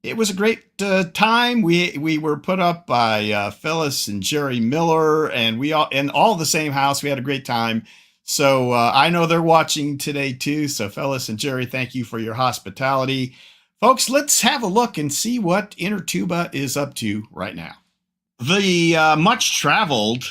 it was a great time. We were put up by Phyllis and Jerry Miller, and we all in all the same house. We had a great time. So I know they're watching today too. So Phyllis and Jerry, thank you for your hospitality. Folks, let's have a look and see what Innertuba is up to right now. The much traveled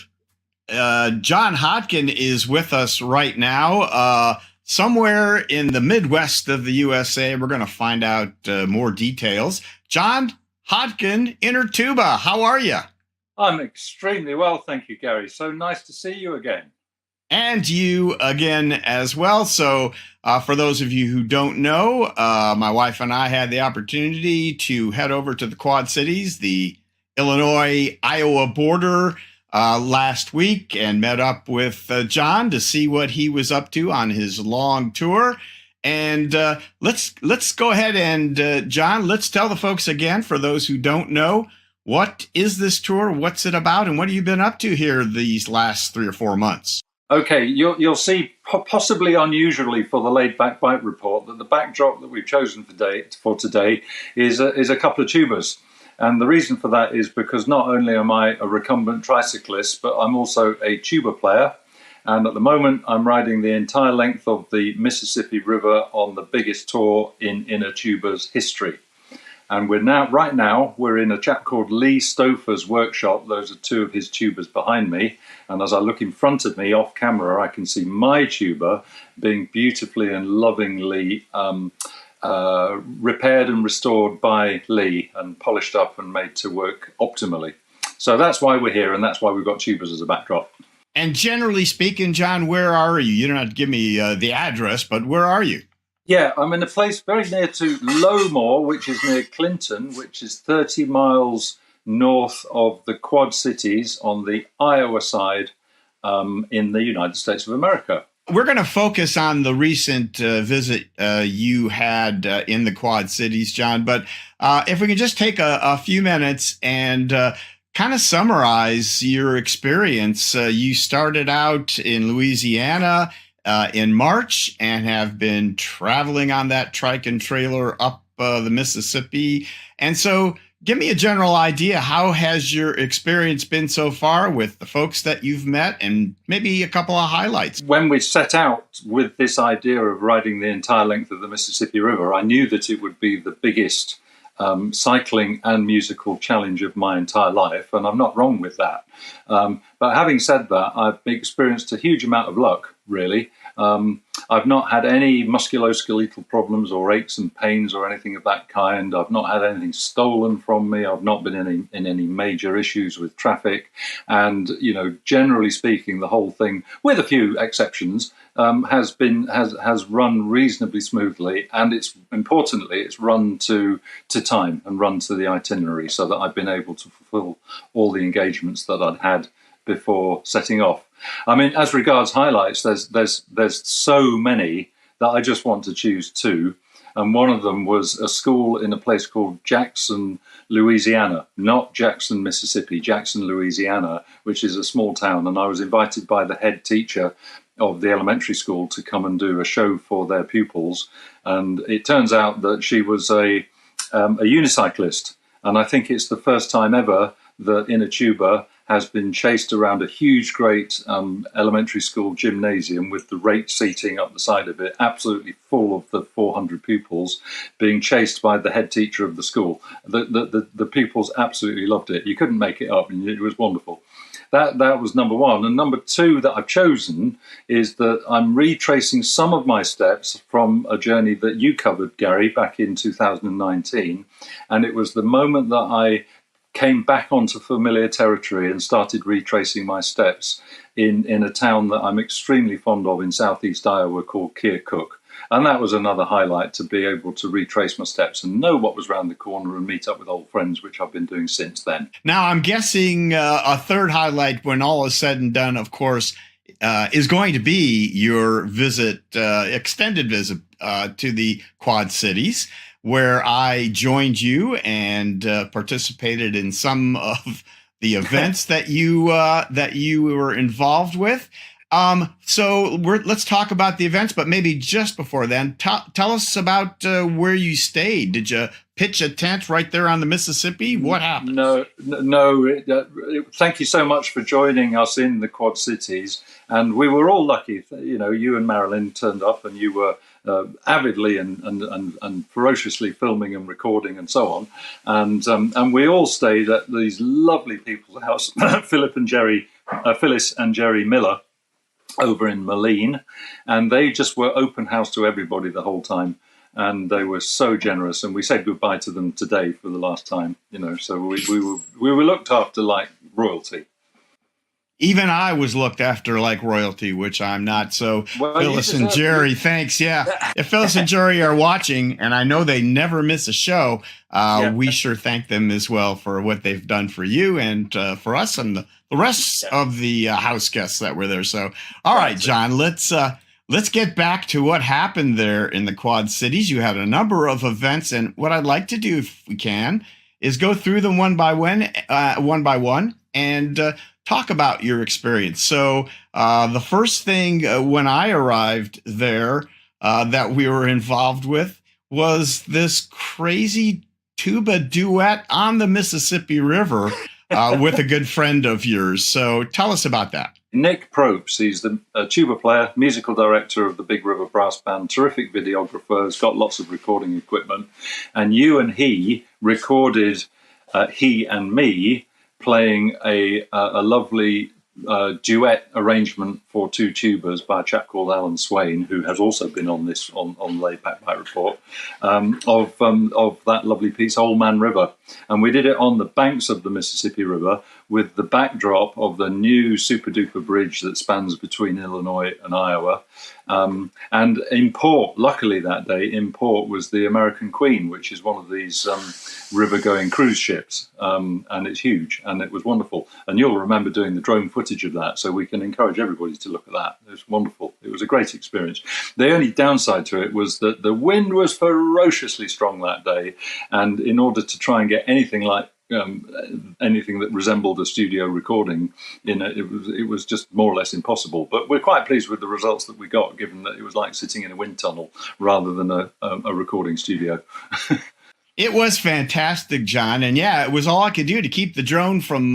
Jon Hodkin is with us right now, somewhere in the Midwest of the USA. We're going to find out more details. Jon Hodkin, Innertuba, how are you? I'm extremely well, thank you, Gary. So nice to see you again. And you again as well. So for those of you who don't know, my wife and I had the opportunity to head over to the Quad Cities, the Illinois-Iowa border last week, and met up with Jon to see what he was up to on his long tour. And let's go ahead and, Jon, let's tell the folks again, for those who don't know, what is this tour, what's it about, and what have you been up to here these last 3 or 4 months? Okay, you'll see, possibly unusually for the Laid Back Bike Report, that the backdrop that we've chosen for today is a couple of tubas. And the reason for that is because not only am I a recumbent tricyclist, but I'm also a tuba player. And at the moment, I'm riding the entire length of the Mississippi River on the biggest tour in Innertuba's history. And right now, we're in a chap called Lee Stouffer's workshop. Those are 2 of his tubas behind me. And as I look in front of me off camera, I can see my tuba being beautifully and lovingly repaired and restored by Lee and polished up and made to work optimally. So that's why we're here, and that's why we've got tubas as a backdrop. And generally speaking, Jon, where are you? You don't have to give me the address, but where are you? Yeah, I'm in a place very near to Lowmore, which is near Clinton, which is 30 miles north of the Quad Cities on the Iowa side in the United States of America. We're going to focus on the recent visit you had in the Quad Cities, Jon, but if we can just take a few minutes and kind of summarize your experience. You started out in Louisiana. in March and have been traveling on that trike and trailer up the Mississippi. And so give me a general idea. How has your experience been so far with the folks that you've met, and maybe a couple of highlights? When we set out with this idea of riding the entire length of the Mississippi River, I knew that it would be the biggest cycling and musical challenge of my entire life, and I'm not wrong with that. But having said that, I've experienced a huge amount of luck, really. I've not had any musculoskeletal problems or aches and pains or anything of that kind. I've not had anything stolen from me. I've not been in any major issues with traffic. And, you know, generally speaking, the whole thing, with a few exceptions, has run reasonably smoothly. And importantly, it's run to time and run to the itinerary, so that I've been able to fulfill all the engagements that I'd had before setting off. I mean, as regards highlights, there's so many that I just want to choose two. And one of them was a school in a place called Jackson, Louisiana, not Jackson, Mississippi, Jackson, Louisiana, which is a small town. And I was invited by the head teacher of the elementary school to come and do a show for their pupils. And it turns out that she was a unicyclist. And I think it's the first time ever that Innertuba has been chased around a huge, great elementary school gymnasium with the rate seating up the side of it, absolutely full of the 400 pupils, being chased by the head teacher of the school. The pupils absolutely loved it. You couldn't make it up, and it was wonderful. That was number one. And number two that I've chosen is that I'm retracing some of my steps from a journey that you covered, Gary, back in 2019. And it was the moment that I came back onto familiar territory and started retracing my steps in a town that I'm extremely fond of in southeast Iowa called Keokuk. And that was another highlight, to be able to retrace my steps and know what was around the corner and meet up with old friends, which I've been doing since then. Now, I'm guessing a third highlight, when all is said and done, of course, is going to be your visit, extended visit to the Quad Cities, where I joined you and participated in some of the events that you were involved with. So let's talk about the events, but maybe just before then, tell us about where you stayed. Did you pitch a tent right there on the Mississippi? What happened? No. Thank you so much for joining us in the Quad Cities, and we were all lucky. You know, you and Marilyn turned up, and you were avidly and ferociously filming and recording and so on, and we all stayed at these lovely people's house, Phyllis and Jerry Miller, over in Moline, and they just were open house to everybody the whole time, and they were so generous. And we said goodbye to them today for the last time. You know, so we were looked after like royalty. Even I was looked after like royalty, which I'm not. So well, Phyllis and Jerry, thanks. Yeah. If Phyllis and Jerry are watching, and I know they never miss a show, we sure thank them as well for what they've done for you and for us and the rest of the house guests that were there. So, all right, John, let's get back to what happened there in the Quad Cities. You had a number of events, and what I'd like to do, if we can, is go through them one by one, and talk about your experience. So the first thing when I arrived there that we were involved with was this crazy tuba duet on the Mississippi River with a good friend of yours. So tell us about that. Nick Propes, he's the tuba player, musical director of the Big River Brass Band, terrific videographer, has got lots of recording equipment. And you and he recorded he and me playing a lovely duet arrangement for two tubas by a chap called Alan Swain, who has also been on this on Laid Back Bike Report, of that lovely piece, Old Man River. And we did it on the banks of the Mississippi River with the backdrop of the new super duper bridge that spans between Illinois and Iowa. And in port, luckily that day, in port was the American Queen, which is one of these river-going cruise ships. And it's huge, and it was wonderful. And you'll remember doing the drone footage of that, so we can encourage everybody to look at that. It was wonderful. It was a great experience. The only downside to it was that the wind was ferociously strong that day, and in order to try and get anything like anything that resembled a studio recording in it. It was just more or less impossible. But we're quite pleased with the results that we got, given that it was like sitting in a wind tunnel rather than a recording studio. It was fantastic, Jon. And yeah, it was all I could do to keep the drone from,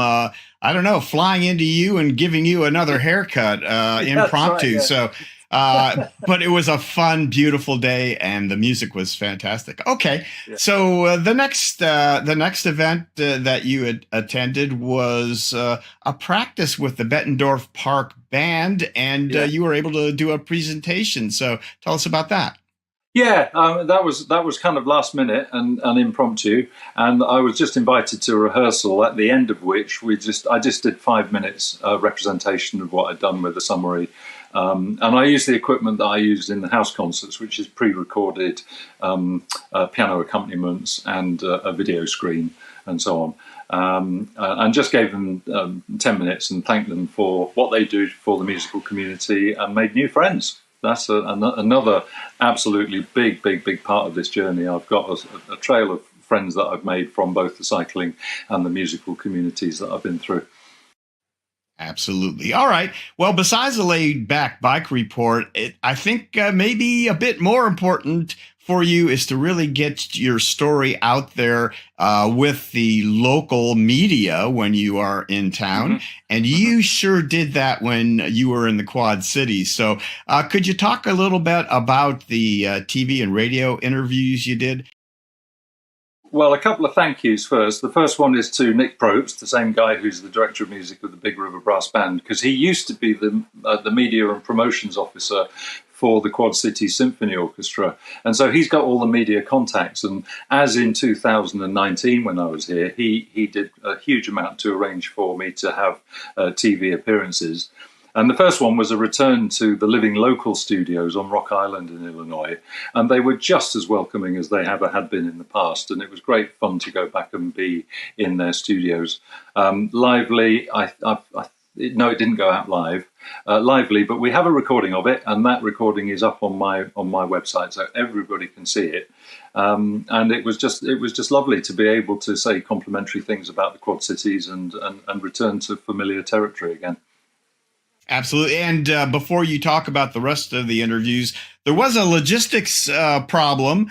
flying into you and giving you another haircut impromptu. Right, yeah. So, but it was a fun, beautiful day, and the music was fantastic. Okay, Yeah. so the next event that you had attended was a practice with the Bettendorf Park Band, and you were able to do a presentation. So tell us about that. Yeah, that was kind of last minute and impromptu, and I was just invited to a rehearsal, at the end of which I just did 5 minutes representation of what I'd done with the summary, and I used the equipment that I used in the house concerts, which is pre-recorded piano accompaniments and a video screen and so on. And just gave them 10 minutes and thanked them for what they do for the musical community and made new friends. That's another absolutely big part of this journey. I've got a trail of friends that I've made from both the cycling and the musical communities that I've been through. Absolutely. All right. Well, besides the laid back bike report, I think maybe a bit more important for you is to really get your story out there with the local media when you are in town. Mm-hmm. And you sure did that when you were in the Quad Cities. So could you talk a little bit about the TV and radio interviews you did? Well, a couple of thank yous first. The first one is to Nick Probst, the same guy who's the director of music of the Big River Brass Band, because he used to be the media and promotions officer for the Quad Cities Symphony Orchestra. And so he's got all the media contacts. And as in 2019, when I was here, he did a huge amount to arrange for me to have TV appearances. And the first one was a return to the Living Local studios on Rock Island in Illinois. And they were just as welcoming as they ever had been in the past. And it was great fun to go back and be in their studios. Lively, no, it didn't go out live. Lively, but we have a recording of it, and that recording is up on my website, so everybody can see it. And it was just lovely to be able to say complimentary things about the Quad Cities and return to familiar territory again. Absolutely. And before you talk about the rest of the interviews, there was a logistics problem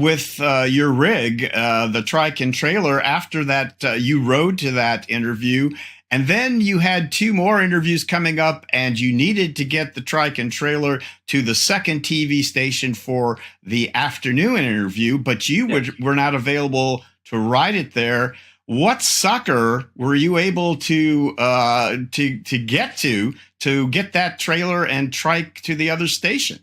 with your rig, the trike and trailer, after that you rode to that interview. And then you had 2 more interviews coming up, and you needed to get the trike and trailer to the second TV station for the afternoon interview, but you were not available to ride it there. What sucker were you able to get that trailer and trike to the other station?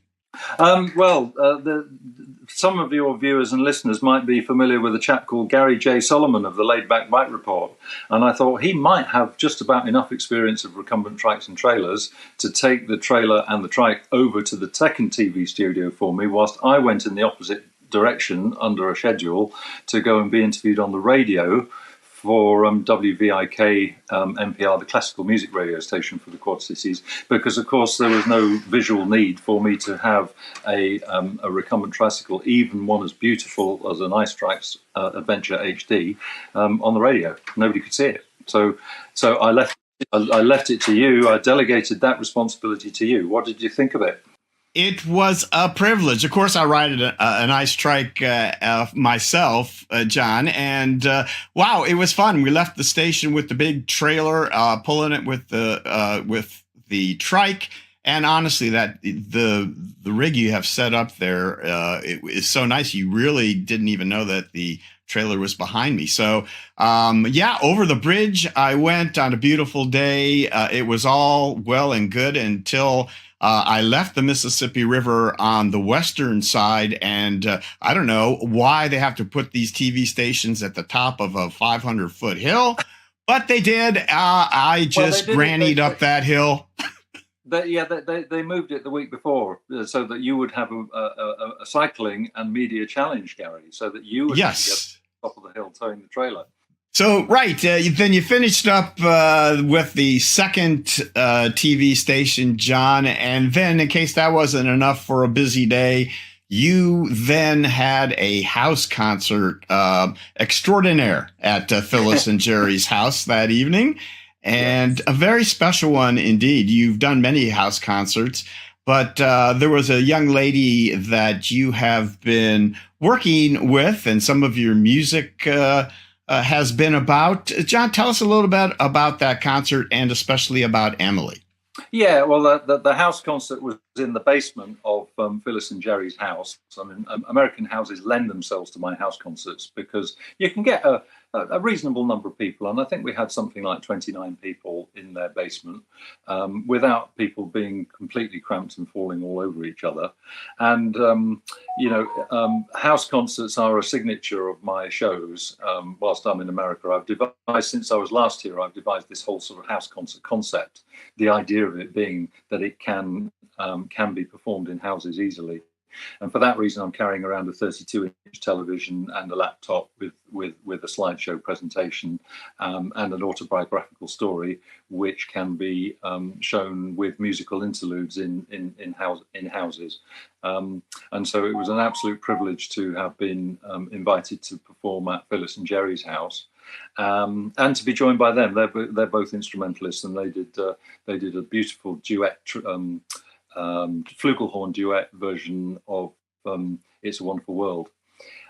Some of your viewers and listeners might be familiar with a chap called Gary J. Solomon of the Laid Back Bike Report, and I thought he might have just about enough experience of recumbent trikes and trailers to take the trailer and the trike over to the second TV studio for me, whilst I went in the opposite direction under a schedule to go and be interviewed on the radio for WVIK NPR, the classical music radio station for the Quad Cities, because of course there was no visual need for me to have a recumbent tricycle, even one as beautiful as an Ice Trikes Adventure HD, on the radio. Nobody could see it. So I left it to you. I delegated that responsibility to you. What did you think of it? It was a privilege. Of course, I ride an ice trike myself, Jon, and wow, it was fun. We left the station with the big trailer, pulling it with the trike, and honestly, that the rig you have set up there it is so nice. You really didn't even know that the trailer was behind me. So over the bridge I went on a beautiful day. It was all well and good until I left the Mississippi River on the western side, and I don't know why they have to put these TV stations at the top of a 500-foot hill, but they did. I just grannied up that hill. They moved it the week before so that you would have a cycling and media challenge, Gary, so that you would be at the top of the hill towing the trailer. So, right, then you finished up with the second TV station, Jon, and then in case that wasn't enough for a busy day, you then had a house concert extraordinaire at Phyllis and Jerry's house that evening, and a very special one indeed. You've done many house concerts, but there was a young lady that you have been working with, and some of your music has been about. Jon, tell us a little bit about that concert, and especially about Emily. Yeah, well, the house concert was in the basement of Phyllis and Jerry's house. I mean, American houses lend themselves to my house concerts because you can get a reasonable number of people, and I think we had something like 29 people in their basement, without people being completely cramped and falling all over each other. And house concerts are a signature of my shows. Whilst I'm in America, I've devised, since I was last here, I've devised this whole sort of house concert concept. The idea of it being that it can be performed in houses easily. And for that reason, I'm carrying around a 32-inch television and a laptop with a slideshow presentation and an autobiographical story, which can be shown with musical interludes in houses. And so it was an absolute privilege to have been invited to perform at Phyllis and Jerry's house. And to be joined by them. They're both instrumentalists, and they did a beautiful duet, flugelhorn duet version of "It's a Wonderful World."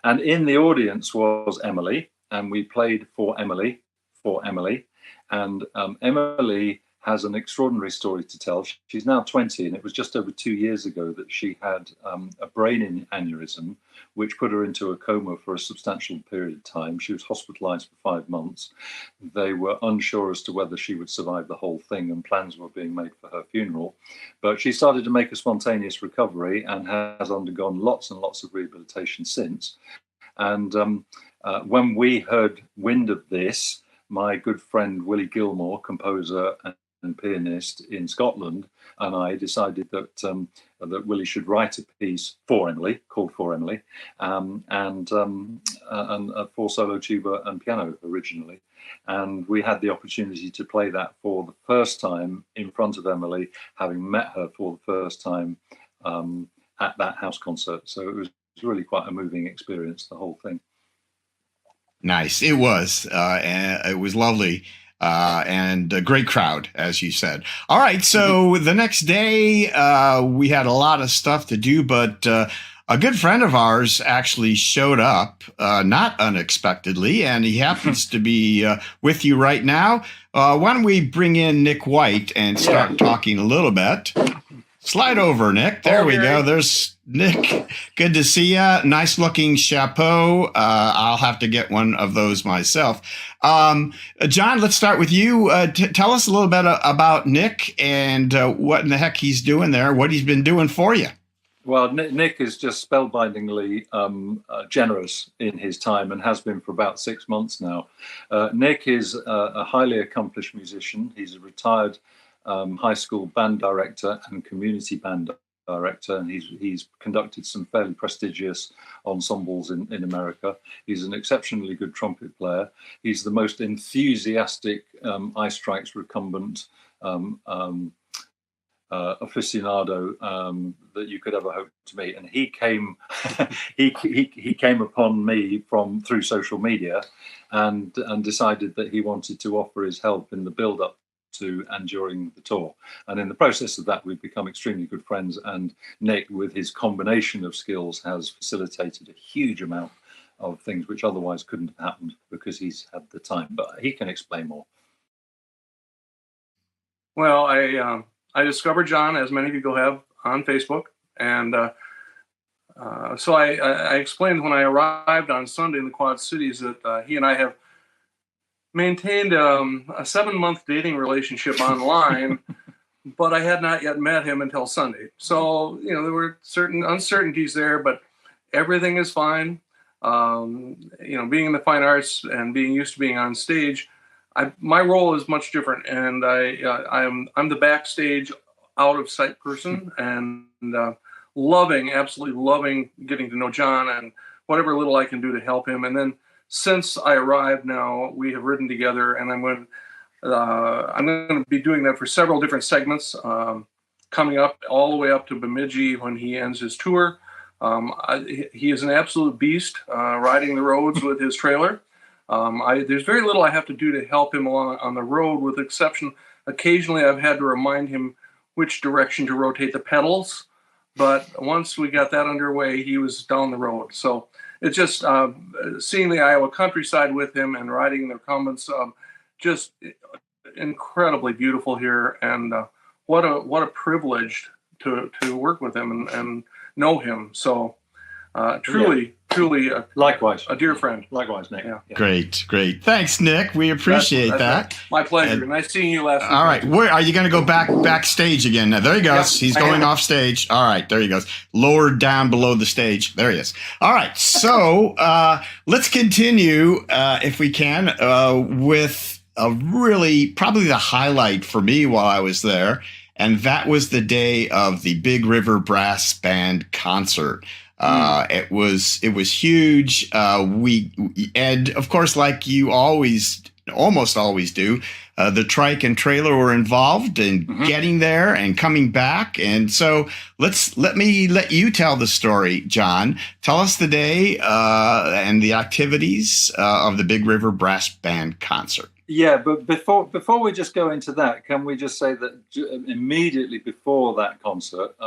And in the audience was Emily, and we played for Emily. And Emily has an extraordinary story to tell. She's now 20, and it was just over 2 years ago that she had a brain aneurysm, which put her into a coma for a substantial period of time. She was hospitalized for 5 months. They were unsure as to whether she would survive the whole thing, and plans were being made for her funeral. But she started to make a spontaneous recovery and has undergone lots and lots of rehabilitation since. And when we heard wind of this, my good friend Willie Gilmore, composer and pianist in Scotland, and I decided that that Willie should write a piece for Emily, called For Emily, and for solo tuba and piano originally. And we had the opportunity to play that for the first time in front of Emily, having met her for the first time at that house concert. So it was really quite a moving experience, the whole thing. Nice. It was. And it was lovely. And a great crowd, as you said. All right. So the next day, we had a lot of stuff to do, but a good friend of ours actually showed up, not unexpectedly, and he happens to be with you right now. Why don't we bring in Nick White and start talking a little bit? Slide over, Nick. There we go. There's Nick. Good to see you. Nice looking chapeau. I'll have to get one of those myself. Jon, let's start with you. Tell us a little bit about Nick and what in the heck he's doing there, what he's been doing for you. Well, Nick is just spellbindingly generous in his time and has been for about 6 months now. Nick is a highly accomplished musician. He's a retired high school band director and community band director, and he's conducted some fairly prestigious ensembles in America. He's an exceptionally good trumpet player. He's the most enthusiastic ice trikes recumbent aficionado that you could ever hope to meet. And he came he came upon me through social media and decided that he wanted to offer his help in the build-up to and during the tour. And in the process of that, we've become extremely good friends, and Nick, with his combination of skills, has facilitated a huge amount of things which otherwise couldn't have happened because he's had the time, but he can explain more. Well, I discovered Jon, as many people have, on Facebook, and so I explained when I arrived on Sunday in the Quad Cities that he and I have maintained a 7-month dating relationship online, but I had not yet met him until Sunday. So, there were certain uncertainties there, but everything is fine. Being in the fine arts and being used to being on stage, my role is much different, and I'm the backstage, out of sight person, and absolutely loving getting to know Jon and whatever little I can do to help him. And then since I arrived now, we have ridden together, and I'm going to be doing that for several different segments, coming up all the way up to Bemidji when he ends his tour, He is an absolute beast riding the roads with his trailer. There's very little I have to do to help him along on the road, with exception, occasionally I've had to remind him which direction to rotate the pedals. But once we got that underway, he was down the road. So it's just seeing the Iowa countryside with him and riding the Recumbents, just incredibly beautiful here. And what a privilege to work with him and know him. So truly, likewise, a dear friend. Likewise, Nick. Yeah. Great. Thanks, Nick. We appreciate that. My pleasure. Nice seeing you last week. All right. Where are you going to go backstage again? Now, there he goes. Yep, He's going off stage. All right. There he goes. Lowered down below the stage. There he is. All right. So let's continue, if we can, with a really probably the highlight for me while I was there. And that was the day of the Big River Brass Band concert. It was huge. Ed, of course, like you almost always do, the trike and trailer were involved in getting there and coming back. And so let me let you tell the story, John. Tell us the day and the activities of the Big River Brass Band concert. Yeah, but before we just go into that, can we just say that immediately before that concert,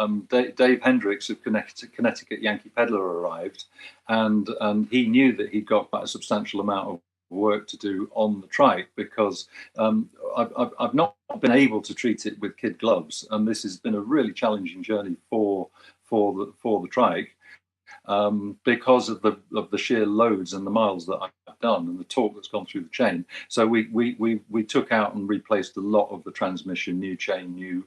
Dave Hendricks of Connecticut Yankee Peddler arrived, and he knew that he'd got quite a substantial amount of work to do on the trike, because I've not been able to treat it with kid gloves, and this has been a really challenging journey for the trike. Because of the sheer loads and the miles that I've done and the torque that's gone through the chain. So we took out and replaced a lot of the transmission, new chain, new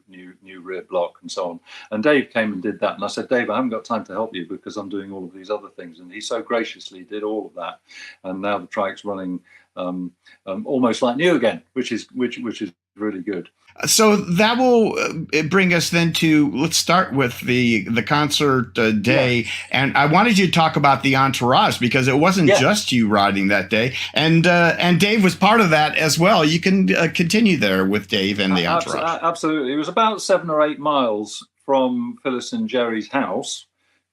rear block, and so on. And Dave came and did that. And I said, Dave, I haven't got time to help you because I'm doing all of these other things. And he so graciously did all of that. And now the trike's running almost like new again, which is really good. So that will bring us then to, let's start with the concert day. Yeah. And I wanted you to talk about the entourage, because it wasn't just you riding that day. And Dave was part of that as well. You can continue there with Dave and the entourage. Absolutely. It was about 7 or 8 miles from Phyllis and Jerry's house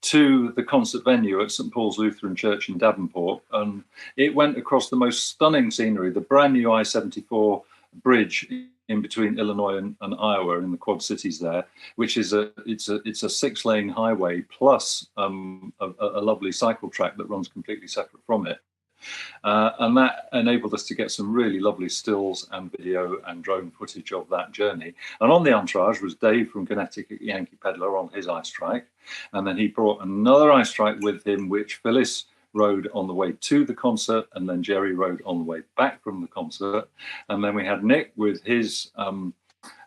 to the concert venue at St. Paul's Lutheran Church in Davenport. And it went across the most stunning scenery, the brand new I-74 bridge in between Illinois and Iowa in the Quad Cities there, which is it's a 6-lane highway plus a lovely cycle track that runs completely separate from it. And that enabled us to get some really lovely stills and video and drone footage of that journey. And on the entourage was Dave from Connecticut Yankee Peddler on his ice trike. And then he brought another ice trike with him, which Phyllis rode on the way to the concert, and then Jerry rode on the way back from the concert. And then we had Nick with his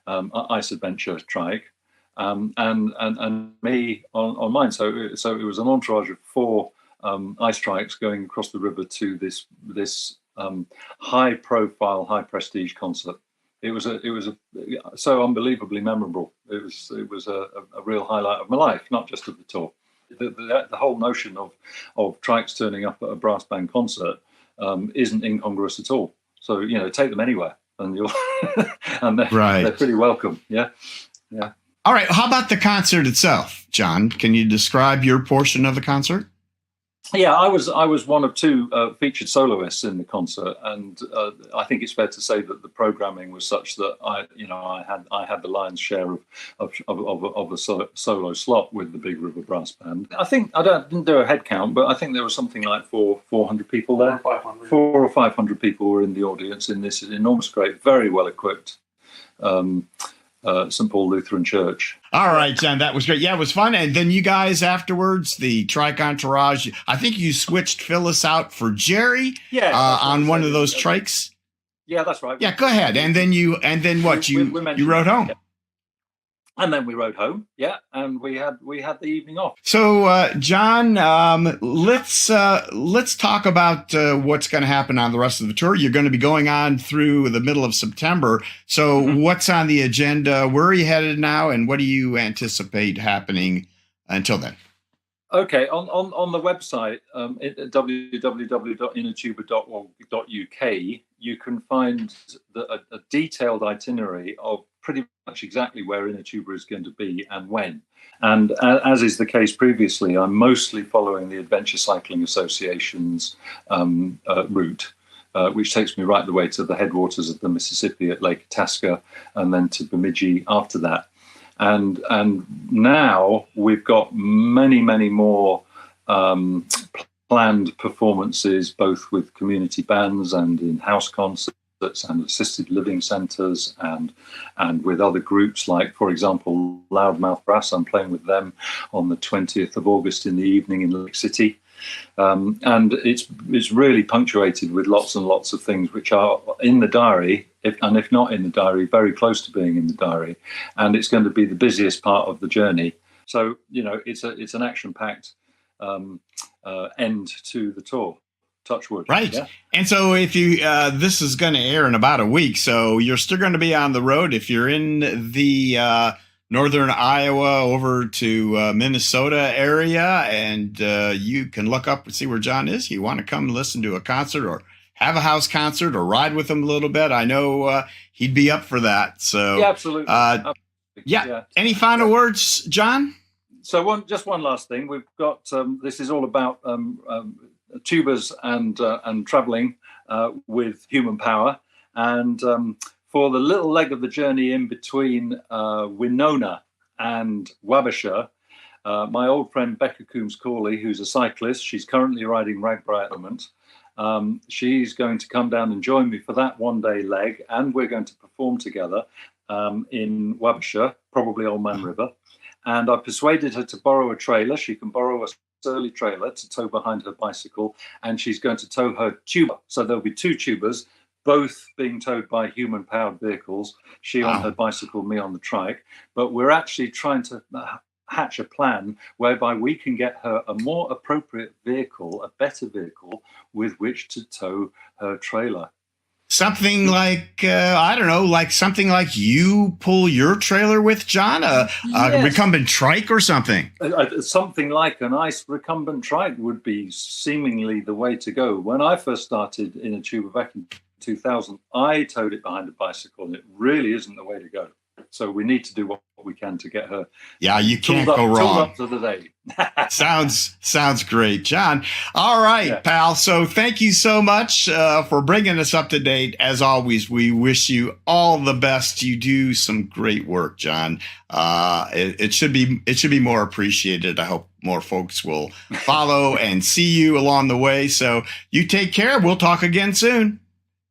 ice adventure trike, and me on mine. So it was an entourage of 4 ice trikes going across the river to this high profile, high prestige concert. It was so unbelievably memorable. It was a real highlight of my life, not just of the tour. The whole notion of trikes turning up at a brass band concert isn't incongruous at all. So take them anywhere, and you'll and they're pretty welcome. Yeah. All right. How about the concert itself, John? Can you describe your portion of the concert? Yeah, I was one of 2 featured soloists in the concert, and I think it's fair to say that the programming was such that I had the lion's share of a solo slot with the Big River Brass Band. I think I didn't do a head count, but I think there was something like 400 people there. 400 or 500 people were in the audience in this enormous, great, very well equipped St. Paul Lutheran Church. All right, John, that was great. Yeah, it was fun. And then you guys afterwards, the trike entourage, I think you switched Phyllis out for Jerry on one of those trikes. Yeah, that's right. Yeah, go ahead. And then you rode home. Yeah. And then we rode home, and we had the evening off. So, John, let's talk about what's going to happen on the rest of the tour. You're going to be going on through the middle of September. So, what's on the agenda? Where are you headed now, and what do you anticipate happening until then? Okay, on the website, www.innertuba.org.uk, you can find a detailed itinerary of pretty much exactly where Innertuba is going to be and when. And as is the case previously, I'm mostly following the Adventure Cycling Association's route, which takes me right the way to the headwaters of the Mississippi at Lake Itasca, and then to Bemidji after that. And now we've got many more planned performances, both with community bands and in house concerts and assisted living centres, and with other groups like, for example, Loudmouth Brass. I'm playing with them on the 20th of August in the evening in Lake City. And it's really punctuated with lots and lots of things which are in the diary, if not in the diary, very close to being in the diary. And it's going to be the busiest part of the journey. So, it's an action-packed end to the tour. Touch wood. Right. Yeah? And so if you, this is going to air in about a week, so you're still going to be on the road. If you're in the northern Iowa over to Minnesota area, and you can look up and see where Jon is. You want to come listen to a concert or have a house concert or ride with him a little bit, I know he'd be up for that. So yeah, absolutely. Yeah. Any final words, Jon? So just one last thing. We've got this is all about tubas and traveling with human power, and for the little leg of the journey in between Winona and Wabasha, my old friend Becca Coombs-Corley, who's a cyclist, she's currently riding Ragbri at the moment. She's going to come down and join me for that one-day leg, and we're going to perform together in Wabasha, probably Old Man River. And I persuaded her to borrow a trailer. She can borrow a Surly trailer to tow behind her bicycle, and she's going to tow her tuba. So there'll be two tubas, both being towed by human-powered vehicles, she on her bicycle, me on the trike. But we're actually trying to hatch a plan whereby we can get her a more appropriate vehicle, a better vehicle, with which to tow her trailer. Something like, I don't know, like something like you pull your trailer with, Jon? A recumbent trike or something? Something like a nice recumbent trike would be seemingly the way to go. When I first started in Innertuba back in 2000, I towed it behind a bicycle, and it really isn't the way to go. So we need to do what we can to get her. Yeah, you can't go wrong. Up to the day. Sounds great, Jon. All right, pal. So thank you so much for bringing us up to date. As always, we wish you all the best. You do some great work, Jon. It should be more appreciated. I hope more folks will follow and see you along the way. So you take care. We'll talk again soon.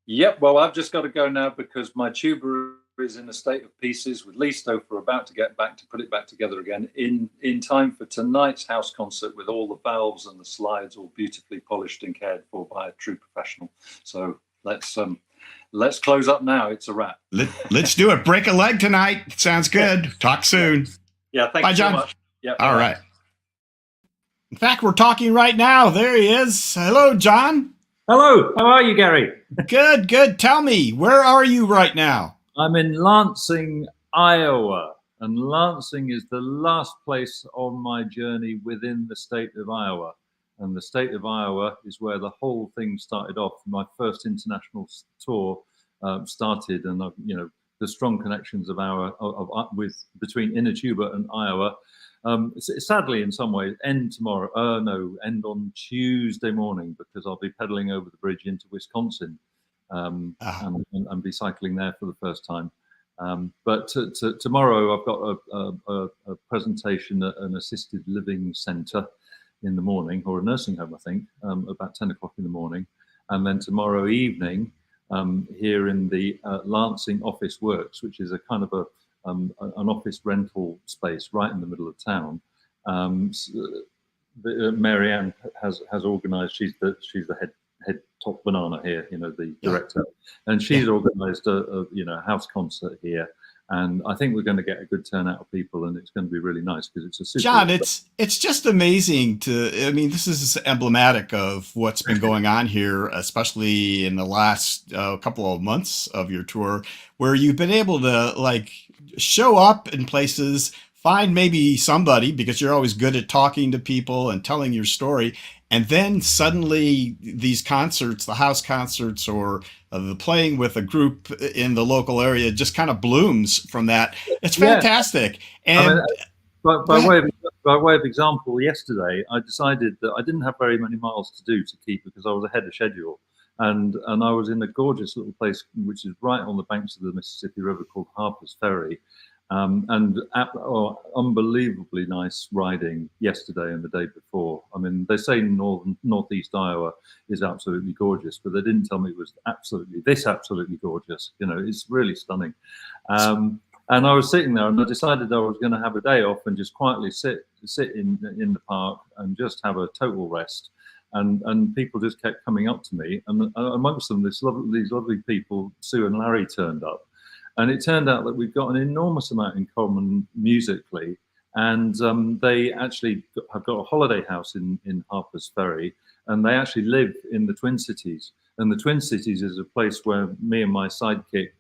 Yep. Well, I've just got to go now because my tuba is in a state of pieces, with Lee Stouffer about to get back to put it back together again in time for tonight's house concert, with all the valves and the slides all beautifully polished and cared for by a true professional. So let's close up now. It's a wrap. Let's do it. Break a leg tonight. Sounds good. Talk soon. Yeah. Thank you so Jon. much. Yeah. All right. In fact, we're talking right now. There he is. Hello, Jon. Hello. How are you, Gary? Good. Tell me, where are you right now? I'm in Lansing, Iowa, and Lansing is the last place on my journey within the state of Iowa. And the state of Iowa is where the whole thing started off. My first international tour started, and the strong connections between Innertuba and Iowa. Sadly, in some ways, end on Tuesday morning, because I'll be pedaling over the bridge into Wisconsin. And be cycling there for the first time. But tomorrow I've got a presentation at an assisted living centre in the morning, or a nursing home, I think, about 10 o'clock in the morning. And then tomorrow evening, here in the Lansing Office Works, which is a kind of an office rental space right in the middle of town. Mary Ann has organised. She's the head top banana here, the director, and she's organised a house concert here, and I think we're going to get a good turnout of people, and it's going to be really nice because it's a super. Jon, it's just amazing this is emblematic of what's been going on here, especially in the last couple of months of your tour, where you've been able to show up in places find maybe somebody, because you're always good at talking to people and telling your story, and then suddenly these concerts, the house concerts or the playing with a group in the local area just kind of blooms from that. It's fantastic. I And mean, by way of example, yesterday I decided that I didn't have very many miles to do to keep because I was ahead of schedule. And I was in a gorgeous little place which is right on the banks of the Mississippi River called Harper's Ferry. Unbelievably nice riding yesterday and the day before. I mean, they say northeast Iowa is absolutely gorgeous, but they didn't tell me it was absolutely gorgeous. You know, it's really stunning. And I was sitting there, and I decided I was going to have a day off and just quietly sit in the park and just have a total rest. And people just kept coming up to me, and amongst them, these lovely people, Sue and Larry, turned up. And it turned out that we've got an enormous amount in common musically. And they actually have got a holiday house in Harper's Ferry, and they actually live in the Twin Cities. And the Twin Cities is a place where me and my sidekick,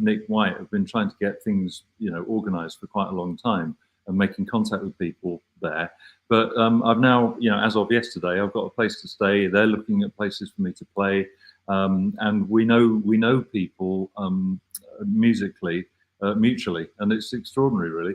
Nick White, have been trying to get things, organized for quite a long time and making contact with people there. But I've now, as of yesterday, I've got a place to stay. They're looking at places for me to play. And we know people musically, mutually, and it's extraordinary, really.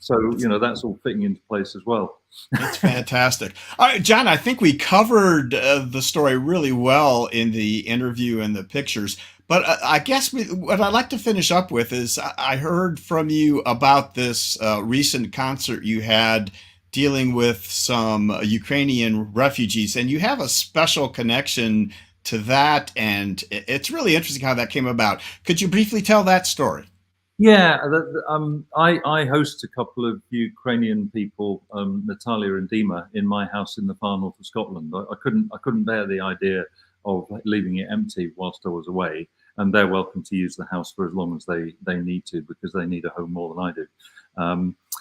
So that's all fitting into place as well. That's fantastic. All right, Jon, I think we covered the story really well in the interview and the pictures. But I guess what I'd like to finish up with is I heard from you about this recent concert you had dealing with some Ukrainian refugees, and you have a special connection to that, and it's really interesting how that came about. Could you briefly tell that story? Yeah, I host a couple of Ukrainian people, Natalia and Dima, in my house in the far north of Scotland. I couldn't bear the idea of leaving it empty whilst I was away, and they're welcome to use the house for as long as they need to, because they need a home more than I do.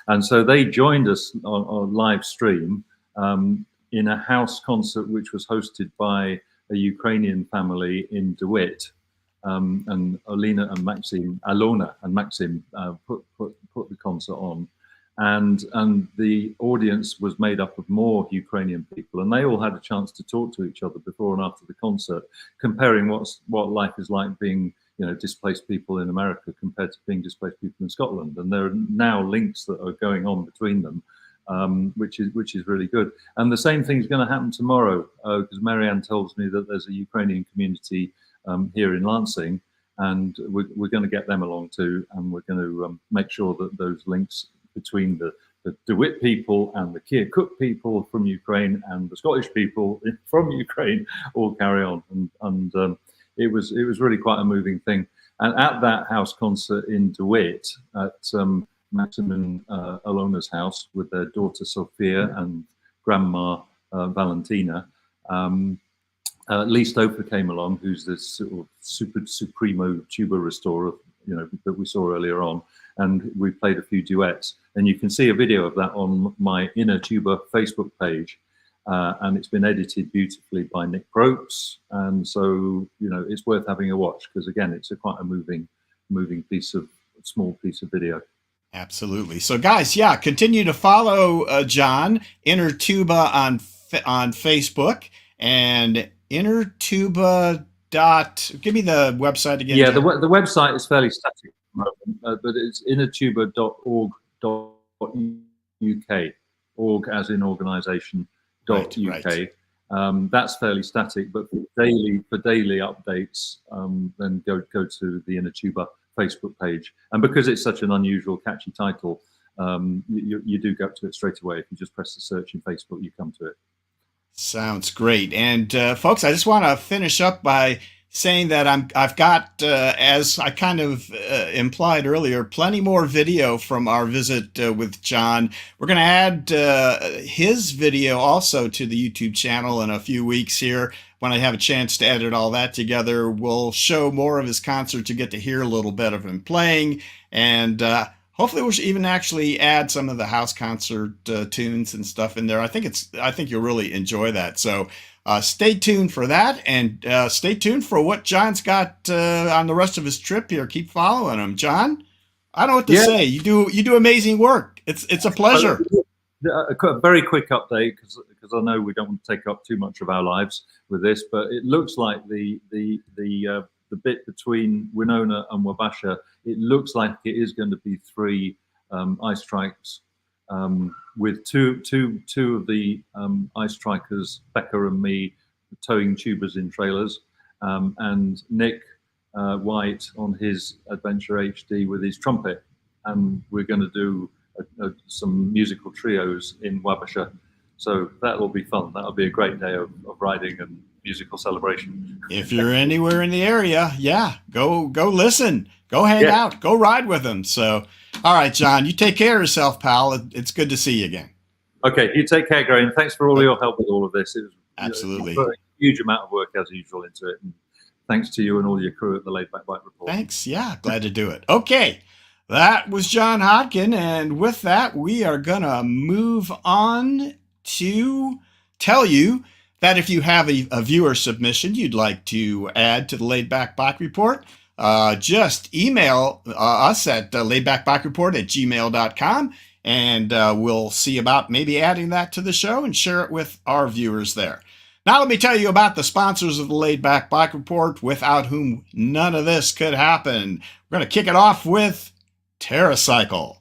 And so they joined us on live stream in a house concert which was hosted by a Ukrainian family in DeWitt, and Alona and Maxim put the concert on, and the audience was made up of more Ukrainian people, and they all had a chance to talk to each other before and after the concert, comparing what life is like being displaced people in America compared to being displaced people in Scotland. And there are now links that are going on between them, which is really good. And the same thing is going to happen tomorrow, because Marianne tells me that there's a Ukrainian community here in Lansing, and we're going to get them along too, and we're going to make sure that those links between the DeWitt people and the Kirkuk people from Ukraine and the Scottish people from Ukraine all carry on. And it was really quite a moving thing. And at that house concert in DeWitt, at Maxim and Alona's house with their daughter Sophia and grandma Valentina, Lee Stouffer came along, who's this sort of supremo tuba restorer, that we saw earlier on, and we played a few duets. And you can see a video of that on my Innertuba Facebook page, and it's been edited beautifully by Nick Probst. And so it's worth having a watch, because again, it's quite a moving small piece of video. Absolutely. So guys, continue to follow Jon, Innertuba on Facebook, and Innertuba. Give me the website again. Yeah, the website is fairly static at the moment, but it's innertuba.org.uk, org as in organisation, .uk. Right. That's fairly static, but for daily updates, then go to the Innertuba Facebook page. And because it's such an unusual, catchy title, you do go to it straight away. If you just press the search in Facebook, you come to it. Sounds great. And folks, I just want to finish up by saying that I've got, as I kind of implied earlier, plenty more video from our visit with Jon. We're going to add his video also to the YouTube channel in a few weeks here. When I have a chance to edit all that together, we'll show more of his concert to get to hear a little bit of him playing, and hopefully we'll even actually add some of the house concert tunes and stuff in there. I think you'll really enjoy that. So stay tuned for that, and stay tuned for what Jon's got on the rest of his trip here. Keep following him, Jon. I don't know what to say. You do amazing work. It's a pleasure. A very quick update, because I know we don't want to take up too much of our lives with this, but it looks like the bit between Winona and Wabasha, it looks like it is going to be 3 ice trikes, with two of the ice trikers, Becca and me, towing tubas in trailers, and Nick White on his Adventure HD with his trumpet, and we're going to do some musical trios in Wabasha. So that will be fun. That'll be a great day of riding and musical celebration. If you're anywhere in the area, yeah, go listen, go hang out, go ride with them. So, all right, Jon, you take care of yourself, pal. It's good to see you again. Okay, you take care, Graham. Thanks for all your help with all of this. It was absolutely a huge amount of work as usual into it. And thanks to you and all your crew at the Laid Back Bike Report. Thanks. Yeah, glad to do it. Okay. That was Jon Hodkin, and with that, we are going to move on to tell you that if you have a viewer submission you'd like to add to the Laid Back Bike Report, just email us at laidbackbikereport@gmail.com, and we'll see about maybe adding that to the show and share it with our viewers there. Now let me tell you about the sponsors of the Laid Back Bike Report, without whom none of this could happen. We're going to kick it off with TerraCycle.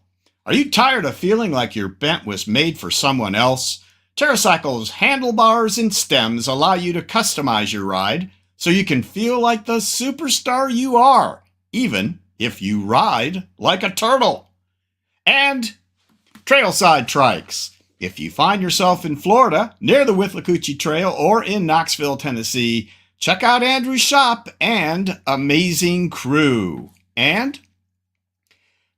Are you tired of feeling like your bent was made for someone else? TerraCycle's handlebars and stems allow you to customize your ride so you can feel like the superstar you are, even if you ride like a turtle. And Trailside Trikes. If you find yourself in Florida, near the Withlacoochee Trail, or in Knoxville, Tennessee, check out Andrew's shop and amazing crew. And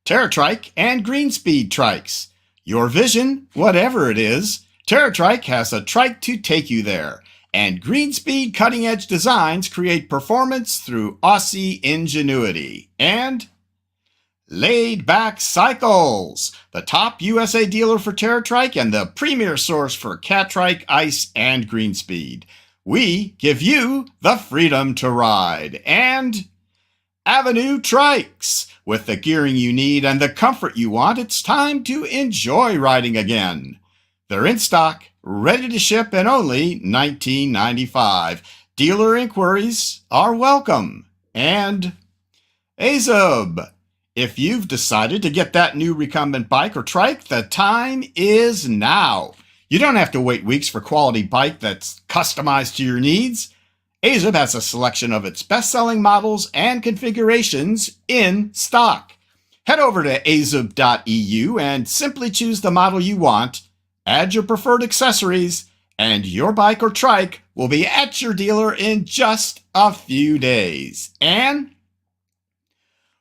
TerraTrike and Greenspeed Trikes. Your vision, whatever it is, TerraTrike has a trike to take you there. And Greenspeed cutting-edge designs create performance through Aussie ingenuity. And Laid Back Cycles, the top USA dealer for TerraTrike and the premier source for Catrike, Ice, and Greenspeed. We give you the freedom to ride. And Avenue Trikes. With the gearing you need and the comfort you want, it's time to enjoy riding again. They're in stock, ready to ship, and only $19.95. Dealer inquiries are welcome. And Azub. If you've decided to get that new recumbent bike or trike, the time is now. You don't have to wait weeks for quality bike that's customized to your needs. Azub has a selection of its best-selling models and configurations in stock. Head over to azub.eu and simply choose the model you want, add your preferred accessories, and your bike or trike will be at your dealer in just a few days. And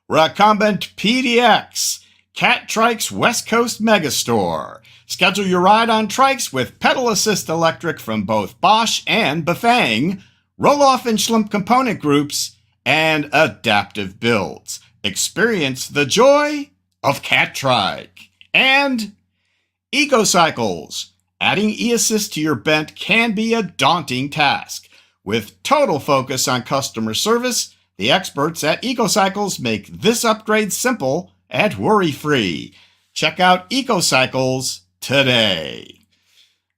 Recumbent PDX, Cat Trike's West Coast Megastore. Schedule your ride on trikes with pedal assist electric from both Bosch and Bafang, roll-off and schlimp component groups, and adaptive builds. Experience the joy of Cat Trike. And EcoCycles. Adding e-assist to your bent can be a daunting task. With total focus on customer service, the experts at EcoCycles make this upgrade simple and worry-free. Check out EcoCycles today.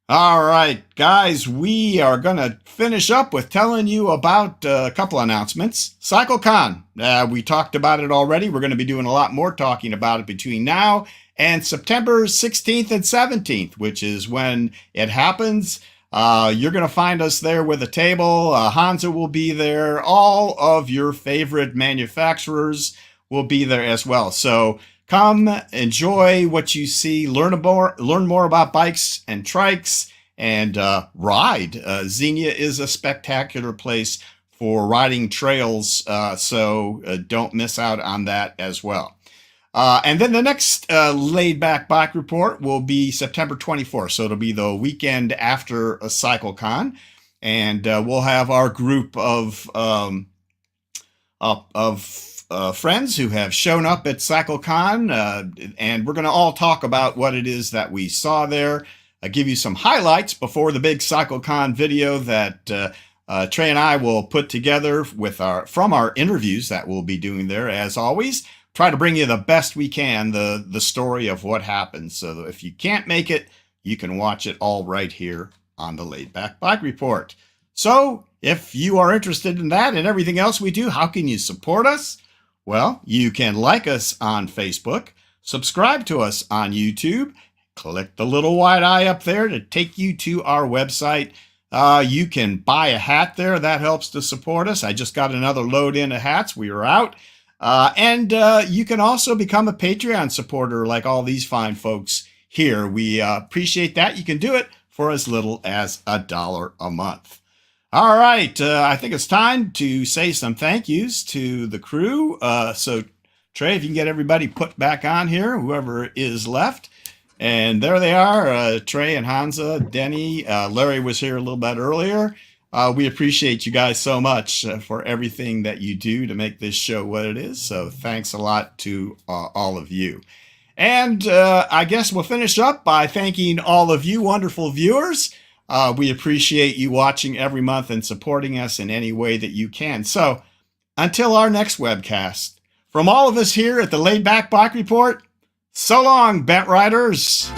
All right, guys, we are going to finish up with telling you about a couple announcements. CycleCon, we talked about it already. We're going to be doing a lot more talking about it between now and September 16th and 17th, which is when it happens. You're going to find us there with a table. Honza will be there. All of your favorite manufacturers will be there as well. So come enjoy what you see, learn more about bikes and trikes, and ride. Xenia is a spectacular place for riding trails, so don't miss out on that as well. And then the next Laid Back Bike Report will be September 24th, so it'll be the weekend after a CycleCon, and we'll have our group of friends who have shown up at CycleCon, and we're going to all talk about what it is that we saw there. I'll give you some highlights before the big CycleCon video that Trey and I will put together with from our interviews that we'll be doing there, as always. try to bring you the best we can, the story of what happened. So that if you can't make it, you can watch it all right here on the Laid Back Bike Report. So if you are interested in that and everything else we do, how can you support us? Well, you can like us on Facebook, subscribe to us on YouTube, click the little white eye up there to take you to our website. You can buy a hat there. That helps to support us. I just got another load in of hats. We were out. And you can also become a Patreon supporter like all these fine folks here. We appreciate that. You can do it for as little as $1 a month. All right. I think it's time to say some thank yous to the crew. So Trey, if you can get everybody put back on here, whoever is left. And there they are, Trey and Honza, Denny. Larry was here a little bit earlier. We appreciate you guys so much for everything that you do to make this show what it is. So thanks a lot to all of you. And I guess we'll finish up by thanking all of you wonderful viewers. We appreciate you watching every month and supporting us in any way that you can. So until our next webcast, from all of us here at the Laid Back Bike Report, so long, Bent Riders.